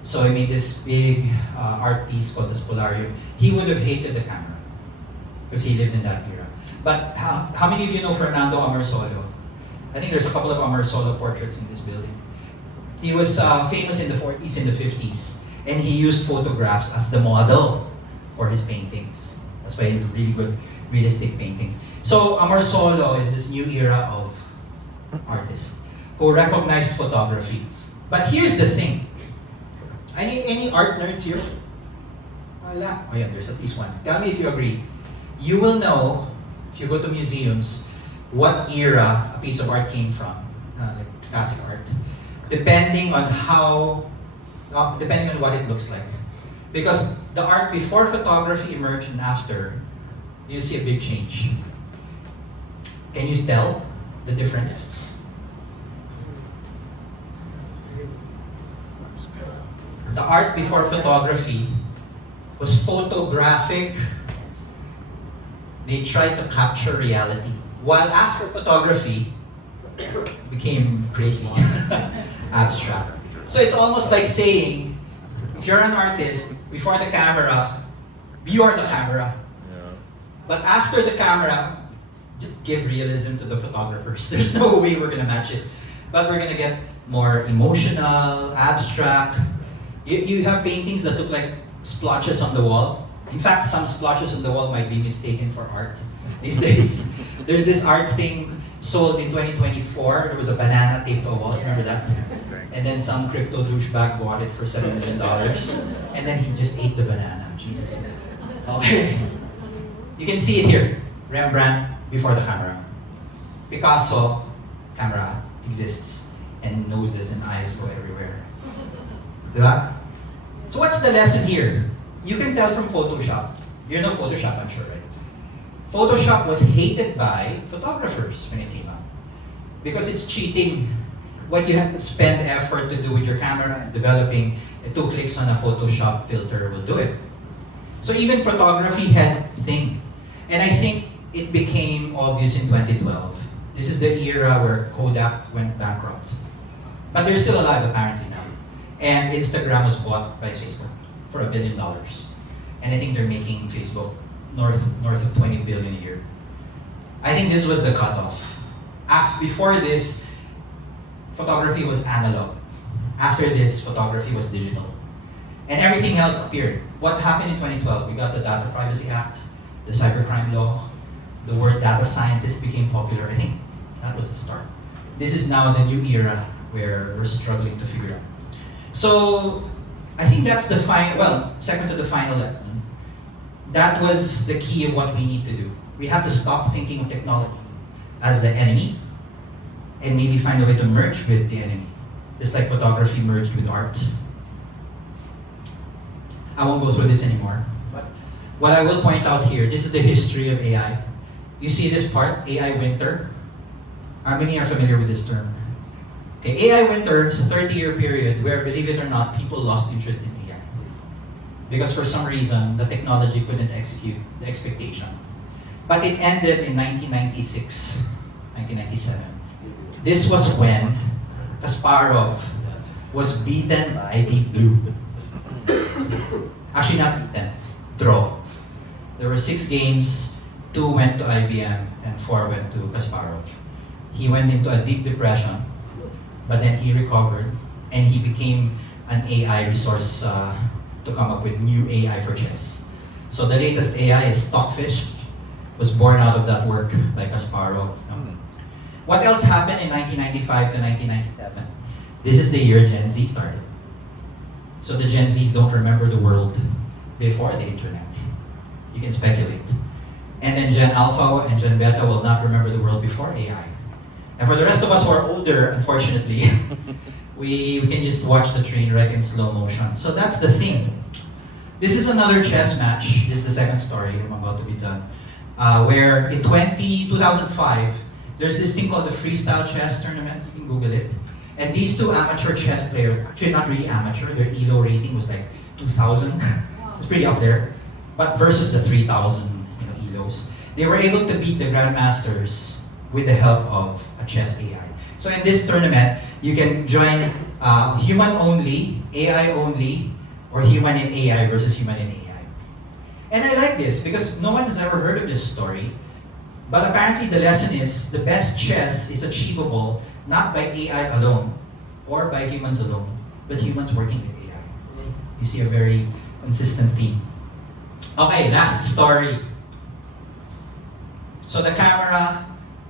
So he made this big art piece called the Spolarium. He would have hated the camera because he lived in that era. But how many of you know Fernando Amorsolo? I think there's a couple of Amorsolo portraits in this building. He was famous in the 40s and the 50s, and he used photographs as the model for his paintings. That's why he's really good realistic paintings. So Amorsolo is this new era of artists who recognized photography. But here's the thing. Any art nerds here? Wala. Oh yeah, there's at least one. Tell me if you agree. You will know, if you go to museums, what era a piece of art came from, like classic art, depending on what it looks like. Because the art before photography emerged and after, you see a big change. Can you tell the difference? The art before photography was photographic. They tried to capture reality. While after photography, became crazy, abstract. So it's almost like saying, if you're an artist, before the camera, you are the camera. But after the camera, just give realism to the photographers. There's no way we're gonna match it. But we're gonna get more emotional, abstract. You have paintings that look like splotches on the wall. In fact, some splotches on the wall might be mistaken for art these days. There's this art thing sold in 2024. There was a banana taped to a wall, remember that? And then some crypto douchebag bought it for $7 million. And then he just ate the banana, Jesus. Okay. You can see it here. Rembrandt, before the camera. Picasso, camera exists. And noses and eyes go everywhere. Diba? So what's the lesson here? You can tell from Photoshop. You know Photoshop, I'm sure, right? Photoshop was hated by photographers when it came out. Because it's cheating. What you have to spend effort to do with your camera, developing 2 clicks on a Photoshop filter will do it. So even photography had a thing. And I think it became obvious in 2012. This is the era where Kodak went bankrupt. But they're still alive apparently now. And Instagram was bought by Facebook for $1 billion. And I think they're making Facebook north of 20 billion a year. I think this was the cutoff. Before this, photography was analog. After this, photography was digital. And everything else appeared. What happened in 2012? We got the Data Privacy Act, the cybercrime law, the word data scientist became popular. I think that was the start. This is now the new era where we're struggling to figure out. So I think that's the second to the final lesson. That was the key of what we need to do. We have to stop thinking of technology as the enemy and maybe find a way to merge with the enemy. Just like photography merged with art. I won't go through this anymore. But what I will point out here, this is the history of AI. You see this part, AI winter. How many are familiar with this term? Okay, AI winter is a 30-year period where, believe it or not, people lost interest in AI. Because for some reason, the technology couldn't execute the expectation. But it ended in 1996, 1997. This was when Kasparov was beaten by Deep Blue. Actually not beaten, draw. There were 6 games, 2 went to IBM and 4 went to Kasparov. He went into a deep depression, but then he recovered and he became an AI resource to come up with new AI for chess. So the latest AI is Stockfish, was born out of that work by Kasparov. What else happened in 1995 to 1997? This is the year Gen Z started. So the Gen Zs don't remember the world before the internet. You can speculate. And then Gen Alpha and Gen Beta will not remember the world before AI. And for the rest of us who are older, unfortunately, we can just watch the train wreck in slow motion. So that's the thing. This is another chess match. This is the second story. I'm about to be done. Where in 2005, there's this thing called the freestyle chess tournament. You can Google it. And these 2 amateur chess players, actually not really amateur, their ELO rating was like 2,000. So it's pretty up there. But versus the 3,000 ELOs. They were able to beat the grandmasters with the help of a chess AI. So in this tournament, you can join human only, AI only, or human in AI versus human in AI. And I like this because no one has ever heard of this story. But apparently the lesson is the best chess is achievable not by AI alone or by humans alone, but humans working with AI. You see a very consistent theme. Okay, last story. So the camera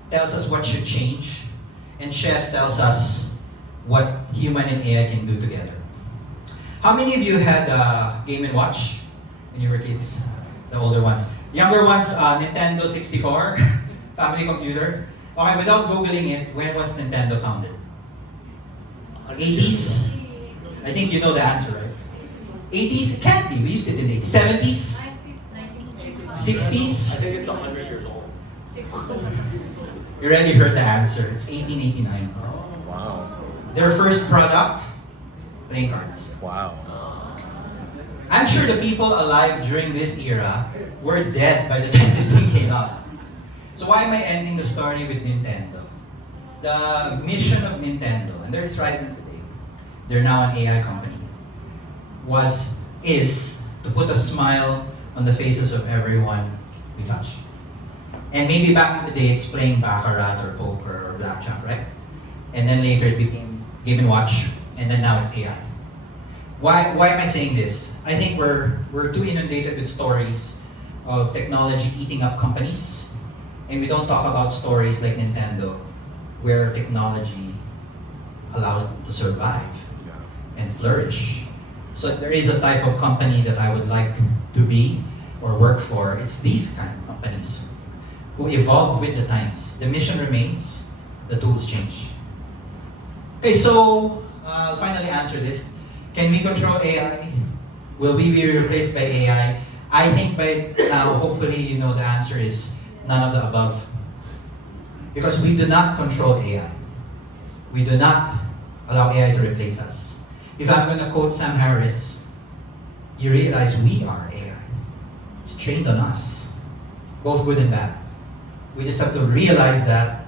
tells us what should change, and chess tells us what human and AI can do together. How many of you had Game & Watch when you were kids? The older ones. Younger ones, Nintendo 64, family computer. Okay, without Googling it, when was Nintendo founded? 80s? I think you know the answer, right? 80s? It can't be, we used it in the 80s. 70s? 60s? I think it's 100 years old. You already heard the answer. It's 1889. Oh, wow. Their first product, playing cards. Wow. I'm sure the people alive during this era were dead by the time this thing came out. So why am I ending the story with Nintendo? The mission of Nintendo, and they're thriving today, they're now an AI company, is to put a smile on the faces of everyone we touch. And maybe back in the day, it's playing Baccarat or poker or blackjack, right? And then later it became Game & Watch, and then now it's AI. Why am I saying this? I think we're too inundated with stories of technology eating up companies, and we don't talk about stories like Nintendo, where technology allowed them to survive and flourish. So if there is a type of company that I would like to be or work for, it's these kind of companies who evolve with the times. The mission remains, the tools change. Okay, so I'll finally answer this. Can we control AI? Will we be replaced by AI? I think by now, hopefully, you know the answer is none of the above. Because we do not control AI. We do not allow AI to replace us. If I'm going to quote Sam Harris, you realize we are AI. It's trained on us, both good and bad. We just have to realize that,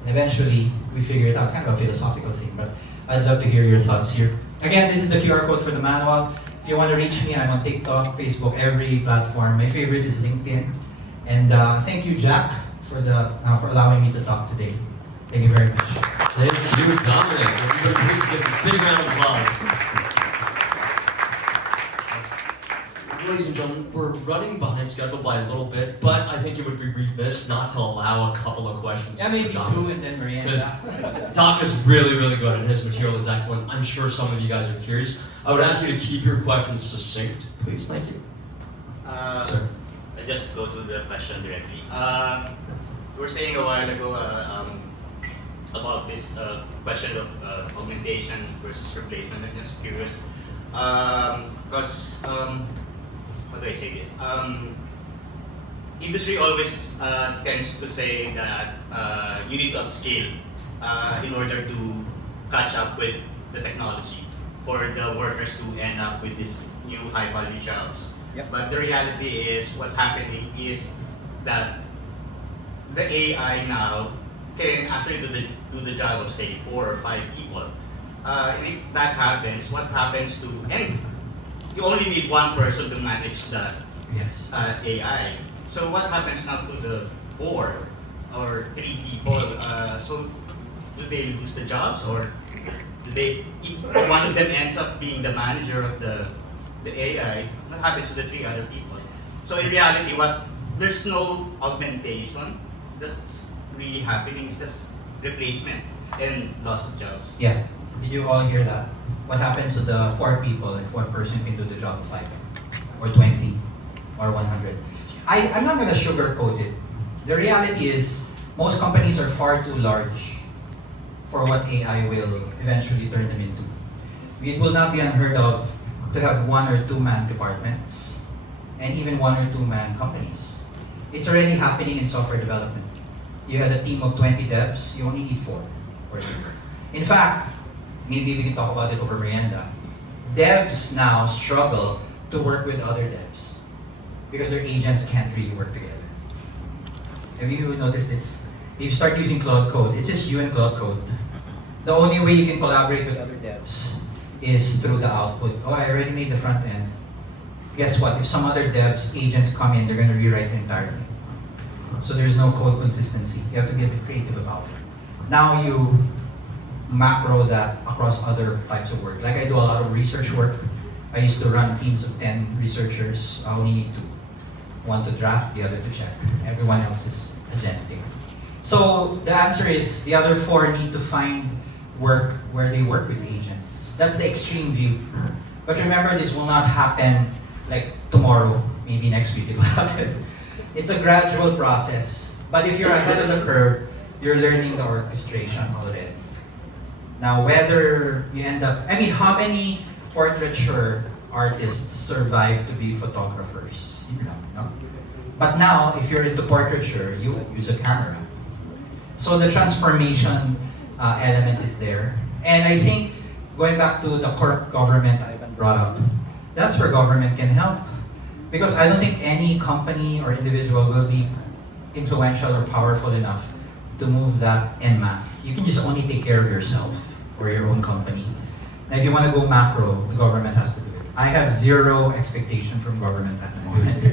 and eventually we figure it out. It's kind of a philosophical thing, but I'd love to hear your thoughts here. Again, this is the QR code for the manual. If you want to reach me, I'm on TikTok, Facebook, every platform. My favorite is LinkedIn. And thank you, Jack, for allowing me to talk today. Thank you very much. Thank you, Dominic. Everybody please give a big round of applause. Ladies and gentlemen, we're running behind schedule by a little bit, but I think it would be remiss not to allow a couple of questions. Yeah, maybe two and then Miranda. Because Doc is really, really good and his material is excellent. I'm sure some of you guys are curious. I would ask you to keep your questions succinct, please. Thank you. Sir. I just go to the question directly. You were saying a while ago about this question of augmentation versus replacement. I'm just curious because how do I say this? Industry always tends to say that you need to upscale in order to catch up with the technology for the workers to end up with these new high-value jobs. Yep. But the reality is, what's happening is that the AI now can actually do the job of say 4 or 5 people. And if that happens, what happens to, and you only need one person to manage that AI. So what happens now to the 4 or 3 people? So do they lose the jobs, or do they, if one of them ends up being the manager of the AI, what happens to the 3 other people? So in reality, there's no augmentation that's really happening. It's just replacement and loss of jobs. Yeah. Did you all hear that? What happens to the 4 people if one person can do the job of 5 or 20 or 100? I'm not going to sugarcoat it. The reality is most companies are far too large for what AI will eventually turn them into. It will not be unheard of to have 1 or 2 man departments and even 1 or 2 man companies. It's already happening in software development. You had a team of 20 devs, you only need 4 or 3. In fact, maybe we can talk about it over Miranda. Devs now struggle to work with other devs because their agents can't really work together. Have you noticed this? If you start using Cloud Code, it's just you and Cloud Code. The only way you can collaborate with other devs is through the output. Oh, I already made the front end. Guess what? If some other devs, agents come in, they're going to rewrite the entire thing. So there's no code consistency. You have to be a bit creative about it. Now you macro that across other types of work. Like I do a lot of research work. I used to run teams of 10 researchers. I only need 2. One to draft, the other to check. Everyone else is agentic. So the answer is the other 4 need to find work where they work with agents. That's the extreme view. But remember, this will not happen like tomorrow, maybe next week it will happen. It's a gradual process. But if you're ahead of the curve, you're learning the orchestration already. Now, whether you end up, how many portraiture artists survive to be photographers? No? But now, if you're into portraiture, you use a camera. So the transformation element is there. And I think, going back to the corp government Ivan brought up, that's where government can help. Because I don't think any company or individual will be influential or powerful enough to move that en masse. You can just only take care of yourself or your own company. Now, if you want to go macro, the government has to do it. I have zero expectation from government at the moment.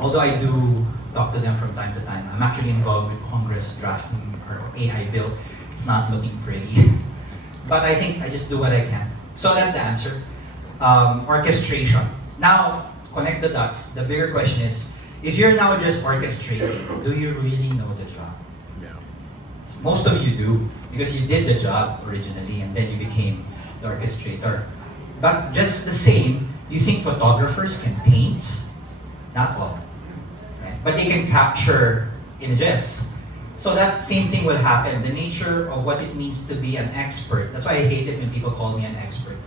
Although I do talk to them from time to time. I'm actually involved with Congress drafting our AI bill. It's not looking pretty. But I think I just do what I can. So that's the answer. Orchestration. Now, connect the dots. The bigger question is, if you're now just orchestrating, do you really know the job? Yeah. Most of you do, because you did the job originally and then you became the orchestrator. But just the same, you think photographers can paint? Not all. Right? But they can capture images. So that same thing will happen. The nature of what it means to be an expert. That's why I hate it when people call me an expert.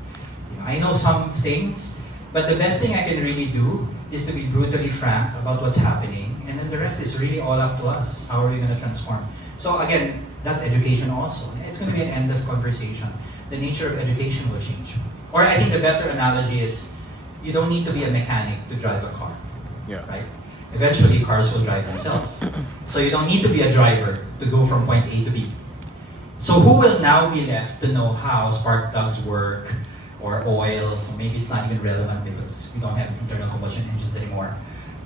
I know some things, but the best thing I can really do is to be brutally frank about what's happening, and then the rest is really all up to us. How are we going to transform? So again, that's education also. It's going to be an endless conversation. The nature of education will change. Or I think the better analogy is, you don't need to be a mechanic to drive a car. Yeah. Right? Eventually, cars will drive themselves. So you don't need to be a driver to go from point A to B. So who will now be left to know how spark plugs work, or oil? Or maybe it's not even relevant because we don't have internal combustion engines anymore.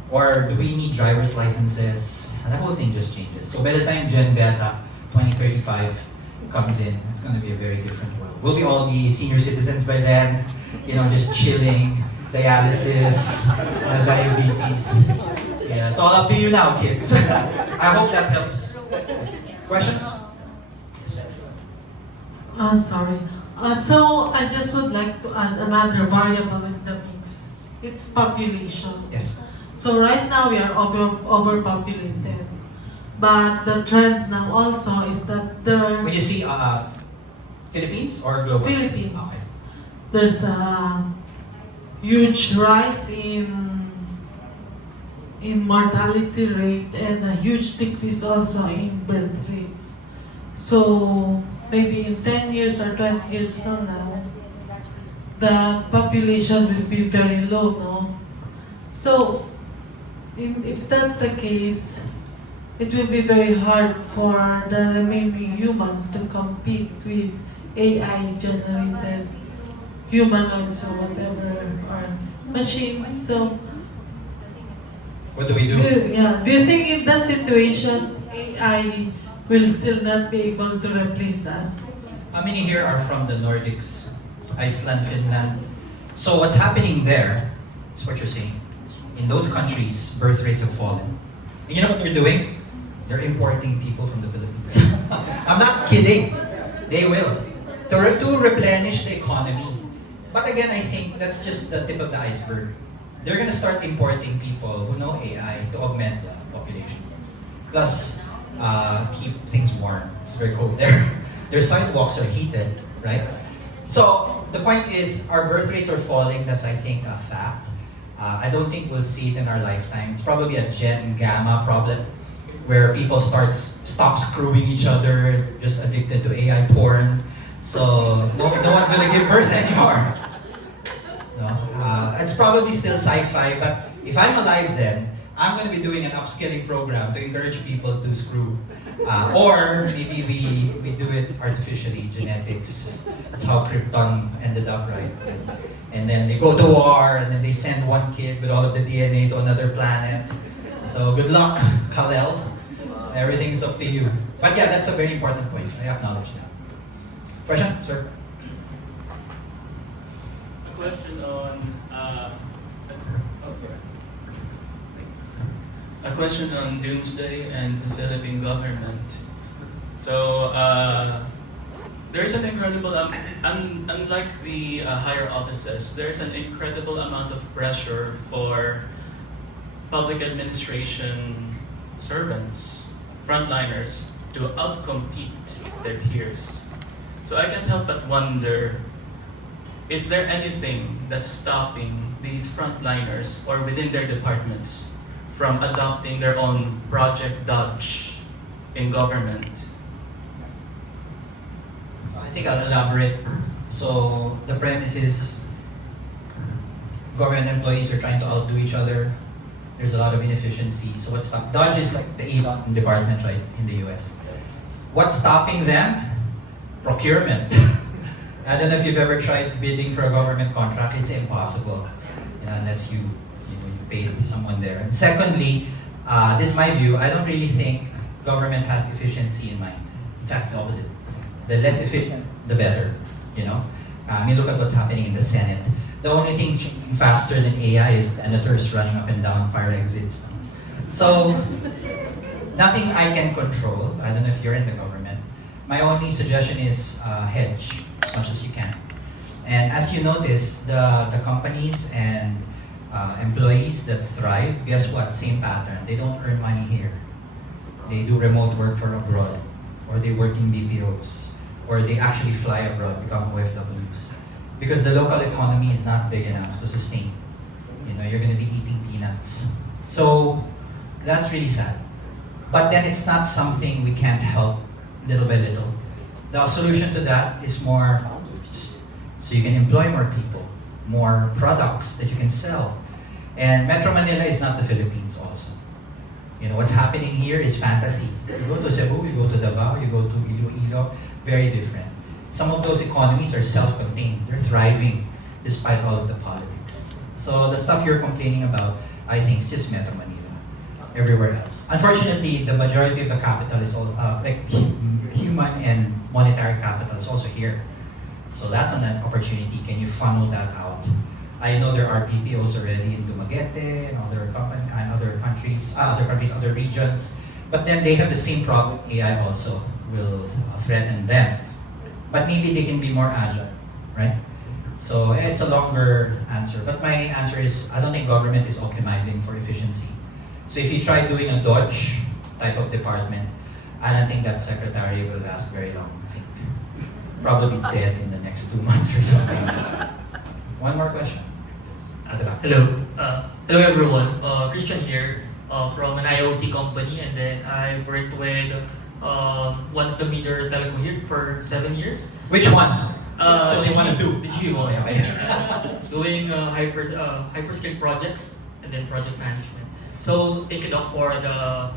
Or do we need driver's licenses? And the whole thing just changes. So by the time Gen Beta 2035 comes in, it's going to be a very different world. We'll be all be senior citizens by then, just chilling, dialysis, diabetes. Yeah, it's all up to you now, kids. I hope that helps. Questions? Sorry. So I just would like to add another variable in the mix. It's population. Yes. So right now we are overpopulated. But the trend now also is that When you see Philippines or global? Philippines. Okay. There's a huge rise in mortality rate and a huge decrease also in birth rates. So maybe in 10 years or 20 years from now, the population will be very low, no? So if that's the case, it will be very hard for the remaining humans to compete with AI-generated humanoids or whatever, or machines. So what do we do? Do you think in that situation, AI will still not be able to replace us? How many here are from the Nordics? Iceland, Finland? So what's happening there is what you're saying. In those countries, birth rates have fallen. And you know what they're doing? They're importing people from the Philippines. I'm not kidding. They will. To replenish the economy. But again, I think that's just the tip of the iceberg. They're going to start importing people who know AI to augment the population. Plus, keep things warm. It's very cold there. Their sidewalks are heated, right? So the point is, our birth rates are falling. That's, I think, a fact. I don't think we'll see it in our lifetime. It's probably a Gen Gamma problem, where people stop screwing each other, just addicted to AI porn. So no one's gonna give birth anymore. No, it's probably still sci-fi, but if I'm alive then, I'm gonna be doing an upskilling program to encourage people to screw. Or maybe we do it artificially, genetics. That's how Krypton ended up, right? And then they go to war, and then they send one kid with all of the DNA to another planet. So good luck, Kal-El. Everything's up to you. But yeah, that's a very important point. I acknowledge that. Question, sir? A question on A question on doomsday and the Philippine government. So there's an incredible, unlike the higher offices, there's an incredible amount of pressure for public administration servants, frontliners, to outcompete their peers. So I can't help but wonder, is there anything that's stopping these frontliners or within their departments from adopting their own Project Dodge in government? I think I'll elaborate. So the premise is government employees are trying to outdo each other. There's a lot of inefficiency. So what's stop? Dodge is like the Elon department, right, in the US. What's stopping them? Procurement. I don't know if you've ever tried bidding for a government contract. It's impossible, unless you pay someone there. And secondly, this is my view. I don't really think government has efficiency in mind. In fact, it's the opposite. The less efficient, the better. I mean, look at what's happening in the Senate. The only thing faster than AI is senators running up and down fire exits. So, nothing I can control. I don't know if you're in the government. My only suggestion is hedge as much as you can. And as you notice, the companies and employees that thrive, guess what? Same pattern. They don't earn money here. They do remote work for abroad, or they work in BPOs, or they actually fly abroad, become OFWs. Because the local economy is not big enough to sustain. You're going to be eating peanuts. So that's really sad. But then it's not something we can't help little by little. The solution to that is more founders. So you can employ more people, more products that you can sell. And Metro Manila is not the Philippines also. What's happening here is fantasy. You go to Cebu, you go to Davao, you go to Iloilo, very different. Some of those economies are self-contained. They're thriving despite all of the politics. So the stuff you're complaining about, I think, is just Metro Manila. Everywhere else. Unfortunately, the majority of the capital is all human and monetary capital is also here. So that's an opportunity. Can you funnel that out? I know there are BPOs already in Dumaguete and other countries, other regions. But then they have the same problem. AI also will threaten them. But maybe they can be more agile, right? So it's a longer answer. But my answer is, I don't think government is optimizing for efficiency. So if you try doing a Dodge type of department, I don't think that secretary will last very long. I think probably dead in the next 2 months or something. One more question. At the back. Hello. Hello everyone. Christian here from an IoT company, and then I've worked with one of the major telco here for 7 years. Which one? It's only one or two. The G one. Doing hyperscale projects and then project management. So thank you, Doc, for the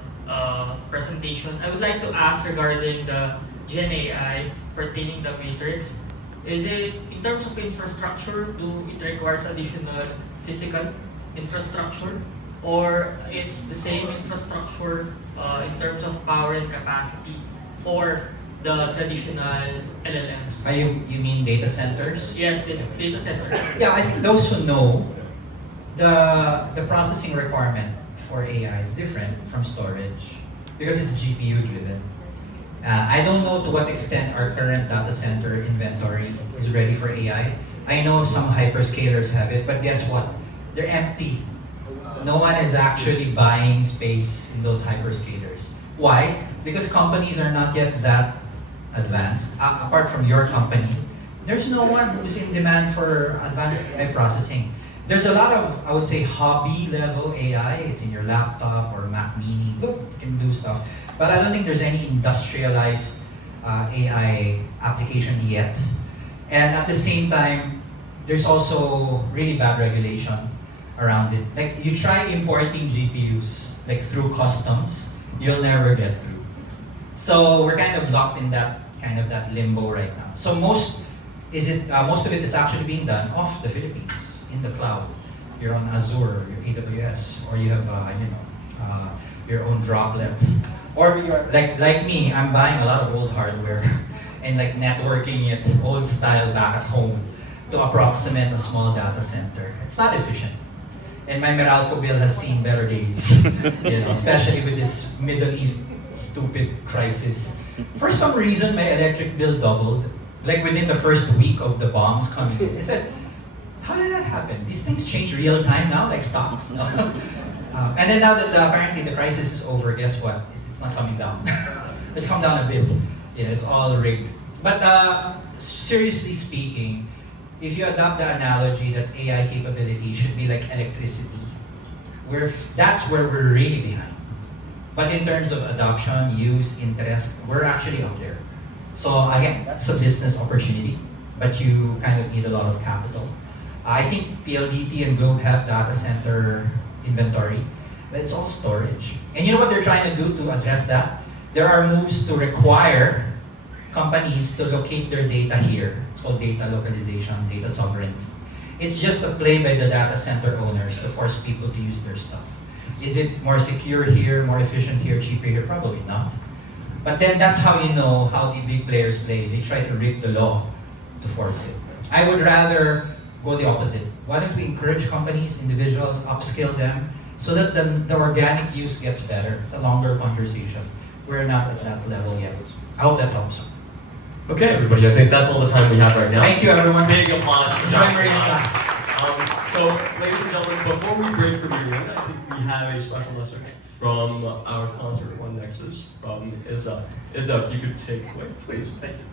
presentation. I would like to ask regarding the Gen AI pertaining the matrix. Is it, in terms of infrastructure, do it requires additional physical infrastructure, or it's the same infrastructure in terms of power and capacity for the traditional LLMs? You mean data centers? Yes, this data centers. Yeah, I think those who know, the processing requirement for AI is different from storage because it's GPU driven. I don't know to what extent our current data center inventory is ready for AI. I know some hyperscalers have it, but guess what? They're empty. No one is actually buying space in those hyperscalers. Why? Because companies are not yet that advanced. Apart from your company, there's no one who's in demand for advanced AI processing. There's a lot of, I would say, hobby level AI. It's in your laptop or Mac Mini. Good, you can do stuff. But I don't think there's any industrialized AI application yet. And at the same time, there's also really bad regulation around it. Like, you try importing GPUs like through customs, you'll never get through. So we're kind of locked in that limbo right now. So most of it is actually being done off the Philippines in the cloud. You're on Azure, your AWS, or you have your own droplet. Or you're like me, I'm buying a lot of old hardware and like networking it old style back at home to approximate a small data center. It's not efficient. And my Meralco bill has seen better days, especially with this Middle East stupid crisis. For some reason, my electric bill doubled, like within the first week of the bombs coming in. I said, how did that happen? These things change real time now, like stocks, no? And then now that apparently the crisis is over, guess what? It's not coming down. It's come down a bit. It's all rigged. But seriously speaking, if you adopt the analogy that AI capability should be like electricity, that's where we're really behind. But in terms of adoption, use, interest, we're actually up there. So again, that's a business opportunity, but you kind of need a lot of capital. I think PLDT and Globe have data center inventory. but it's all storage. And you know what they're trying to do to address that? There are moves to require companies to locate their data here. It's called data localization, data sovereignty. It's just a play by the data center owners to force people to use their stuff. Is it more secure here, more efficient here, cheaper here? Probably not. But then that's how you know how the big players play. They try to rig the law to force it. I would rather go the opposite. Why don't we encourage companies, individuals, upskill them, so that the organic use gets better? It's a longer conversation. We're not at that level yet. I hope that helps. Okay, everybody, I think that's all the time we have right now. Thank you, everyone. Big applause for Enjoy Jack. Marina. So, ladies and gentlemen, before we break for meeting, I think we have a special message from our sponsor, One Nexus, from Izza. Izza, if you could take away, please. Thank you.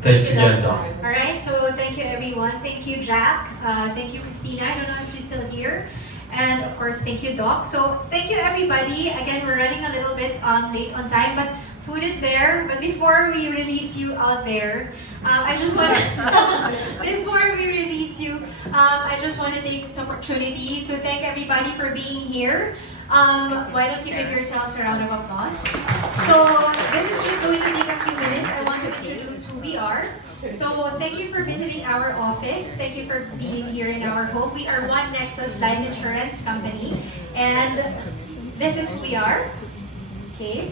Thanks again, Doc. All right, so thank you everyone. Thank you, Jack. Thank you, Christina. I don't know if she's still here. And of course, thank you, Doc. So thank you, everybody. Again, we're running a little bit late on time, but food is there. But before we release you out there, I just want to, before we release you, I just want to take this opportunity to thank everybody for being here. Why don't you give yourselves a round of applause? So this is just going to take a few minutes. I want to introduce who we are. So thank you for visiting our office. Thank you for being here in our home. We are One Nexus Life Insurance Company, and this is who we are. Okay.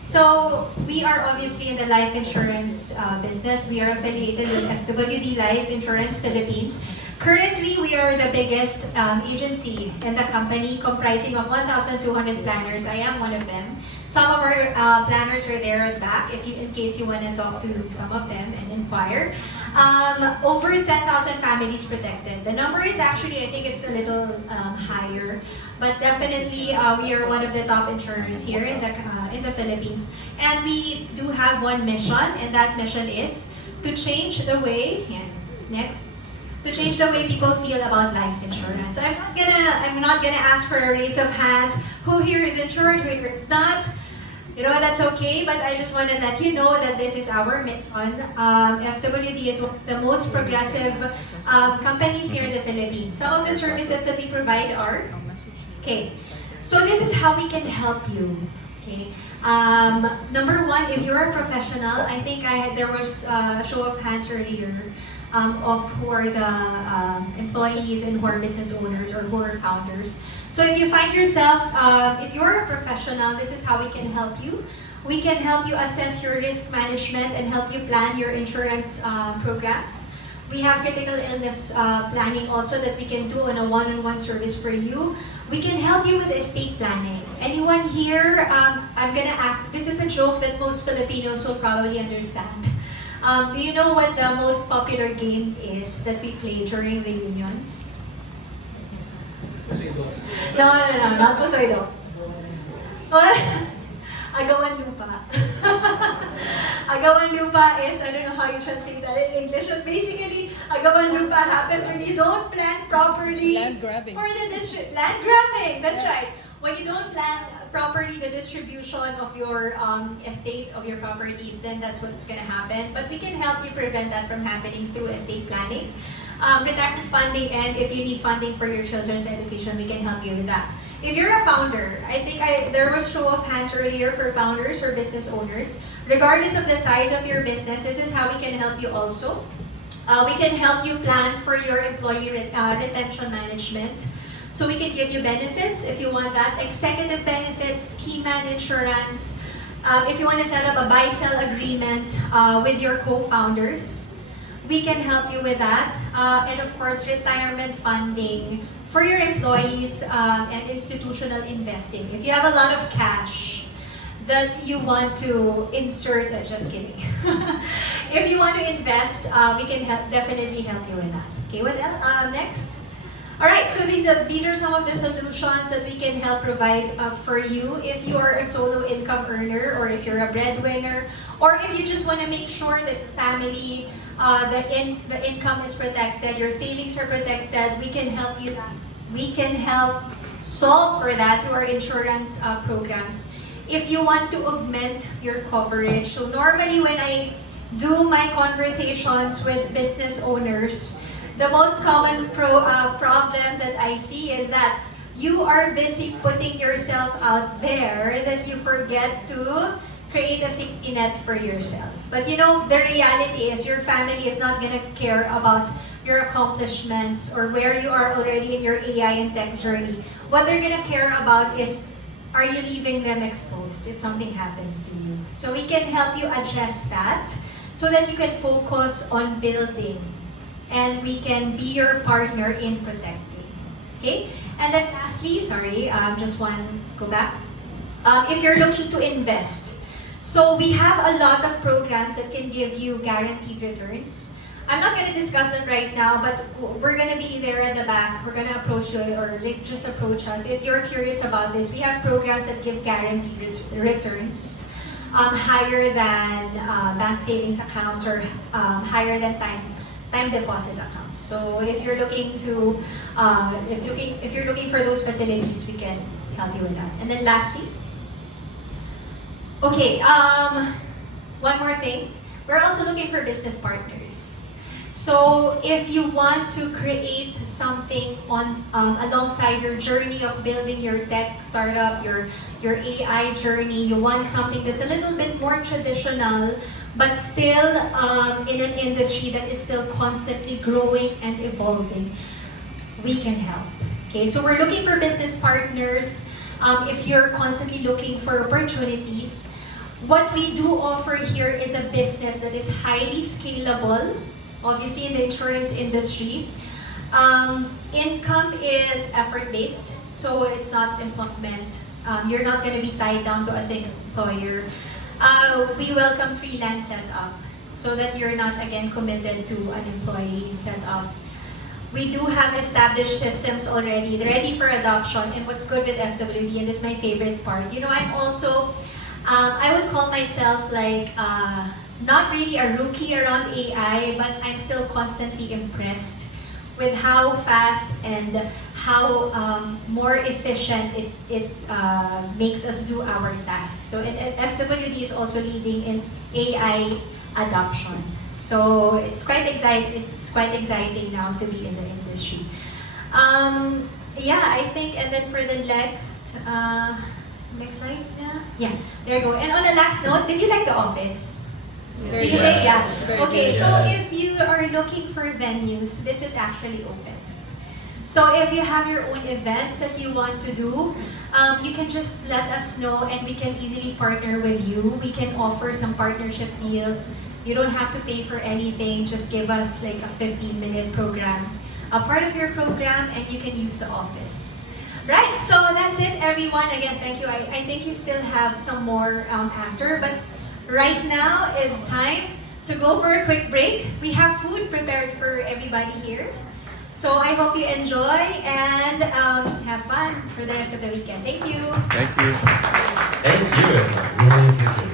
So we are obviously in the life insurance business. We are affiliated with FWD Life Insurance Philippines. Currently, we are the biggest agency in the company, comprising of 1,200 planners. I am one of them. Some of our planners are there at back, in case you want to talk to some of them and inquire. Over 10,000 families protected. The number is actually, I think it's a little higher, but definitely we are one of the top insurers here in the Philippines. And we do have one mission, and that mission is to change the way, to change the way people feel about life insurance. So I'm not gonna ask for a raise of hands. Who here is insured? Who here is not? You know, that's okay, but I just want to let you know that this is our mission. FWD is one of the most progressive companies here in the Philippines. Some of the services that we provide are, okay, so this is how we can help you, okay? Number one, if you're a professional, I think there was a show of hands earlier of who are the employees and who are business owners or who are founders. So if you find yourself, if you're a professional, this is how we can help you. We can help you assess your risk management and help you plan your insurance programs. We have critical illness planning also that we can do on a one-on-one service for you. We can help you with estate planning. Anyone here, I'm gonna ask, this is a joke that most Filipinos will probably understand. Do you know what the most popular game is that we play during reunions? No, not Pusoido. Agawan Lupa. Agawan Lupa is, I don't know how you translate that in English, but basically, Agawan Lupa happens when you don't plan properly Land grabbing. for the district. Land grabbing, that's right. When you don't plan properly the distribution of your estate, of your properties, then that's what's going to happen. But we can help you prevent that from happening through estate planning. Retirement funding, and if you need funding for your children's education, we can help you with that. If you're a founder, I think there was show of hands earlier for founders or business owners. Regardless of the size of your business, this is how we can help you also. We can help you plan for your employee retention management. So we can give you benefits if you want that, executive benefits, key man insurance. If you want to set up a buy-sell agreement with your co-founders, we can help you with that. And of course, retirement funding for your employees and institutional investing. If you have a lot of cash that you want to insert, just kidding. If you want to invest, we can definitely help you with that. Okay, what else? Next. All right, so these are some of the solutions that we can help provide for you if you are a solo income earner, or if you're a breadwinner, or if you just want to make sure that family, the income is protected, your savings are protected. We can help you. We can help solve for that through our insurance programs. If you want to augment your coverage, so normally when I do my conversations with business owners, the most common problem that I see is that You are busy putting yourself out there that you forget to create a safety net for yourself. But you know, the reality is your family is not gonna care about your accomplishments or where you are already in your AI and tech journey. What they're gonna care about is, are you leaving them exposed if something happens to you? So we can help you address that so that you can focus on building and we can be your partner in protecting. Okay? And then lastly, sorry, just one, go back. If you're looking to invest, so we have a lot of programs that can give you guaranteed returns. I'm not going to discuss that right now, but we're going to be there at the back. We're going to approach you or just approach us. If you're curious about this, we have programs that give guaranteed returns higher than bank savings accounts or higher than time deposit accounts. So if you're looking to, if you're looking for those facilities, we can help you with that. And then lastly, okay, one more thing. We're also looking for business partners. So if you want to create something on alongside your journey of building your tech startup, your AI journey, you want something that's a little bit more traditional, but still in an industry that is still constantly growing and evolving, we can help. Okay, so we're looking for business partners. If you're constantly looking for opportunities, what we do offer here is a business that is highly scalable. Obviously, in the insurance industry, income is effort-based, so it's not employment. You're not going to be tied down to a single employer. We welcome freelance setup, so that you're not again committed to an employee setup. We do have established systems already, ready for adoption. And what's good with FWD, and this is my favorite part, you know, I'm also, I would call myself like, not really a rookie around AI, but I'm still constantly impressed with how fast and how more efficient it makes us do our tasks. So FWD is also leading in AI adoption. So it's quite exciting now to be in the industry. Yeah, I think, and then for the next slide, yeah, there you go. And on the last note, did you like The Office? Very Do you good. think? Yes. Very Okay, good. so if you are looking for venues, this is actually open. So if you have your own events that you want to do, you can just let us know and we can easily partner with you. We can offer some partnership deals. You don't have to pay for anything. Just give us like a 15-minute program, a part of your program, and you can use the office. Right, so that's it, everyone. Again, thank you. I think you still have some more after, but right now is time to go for a quick break. We have food prepared for everybody here. So I hope you enjoy and have fun for the rest of the weekend. Thank you. Thank you. Thank you. Really appreciate it.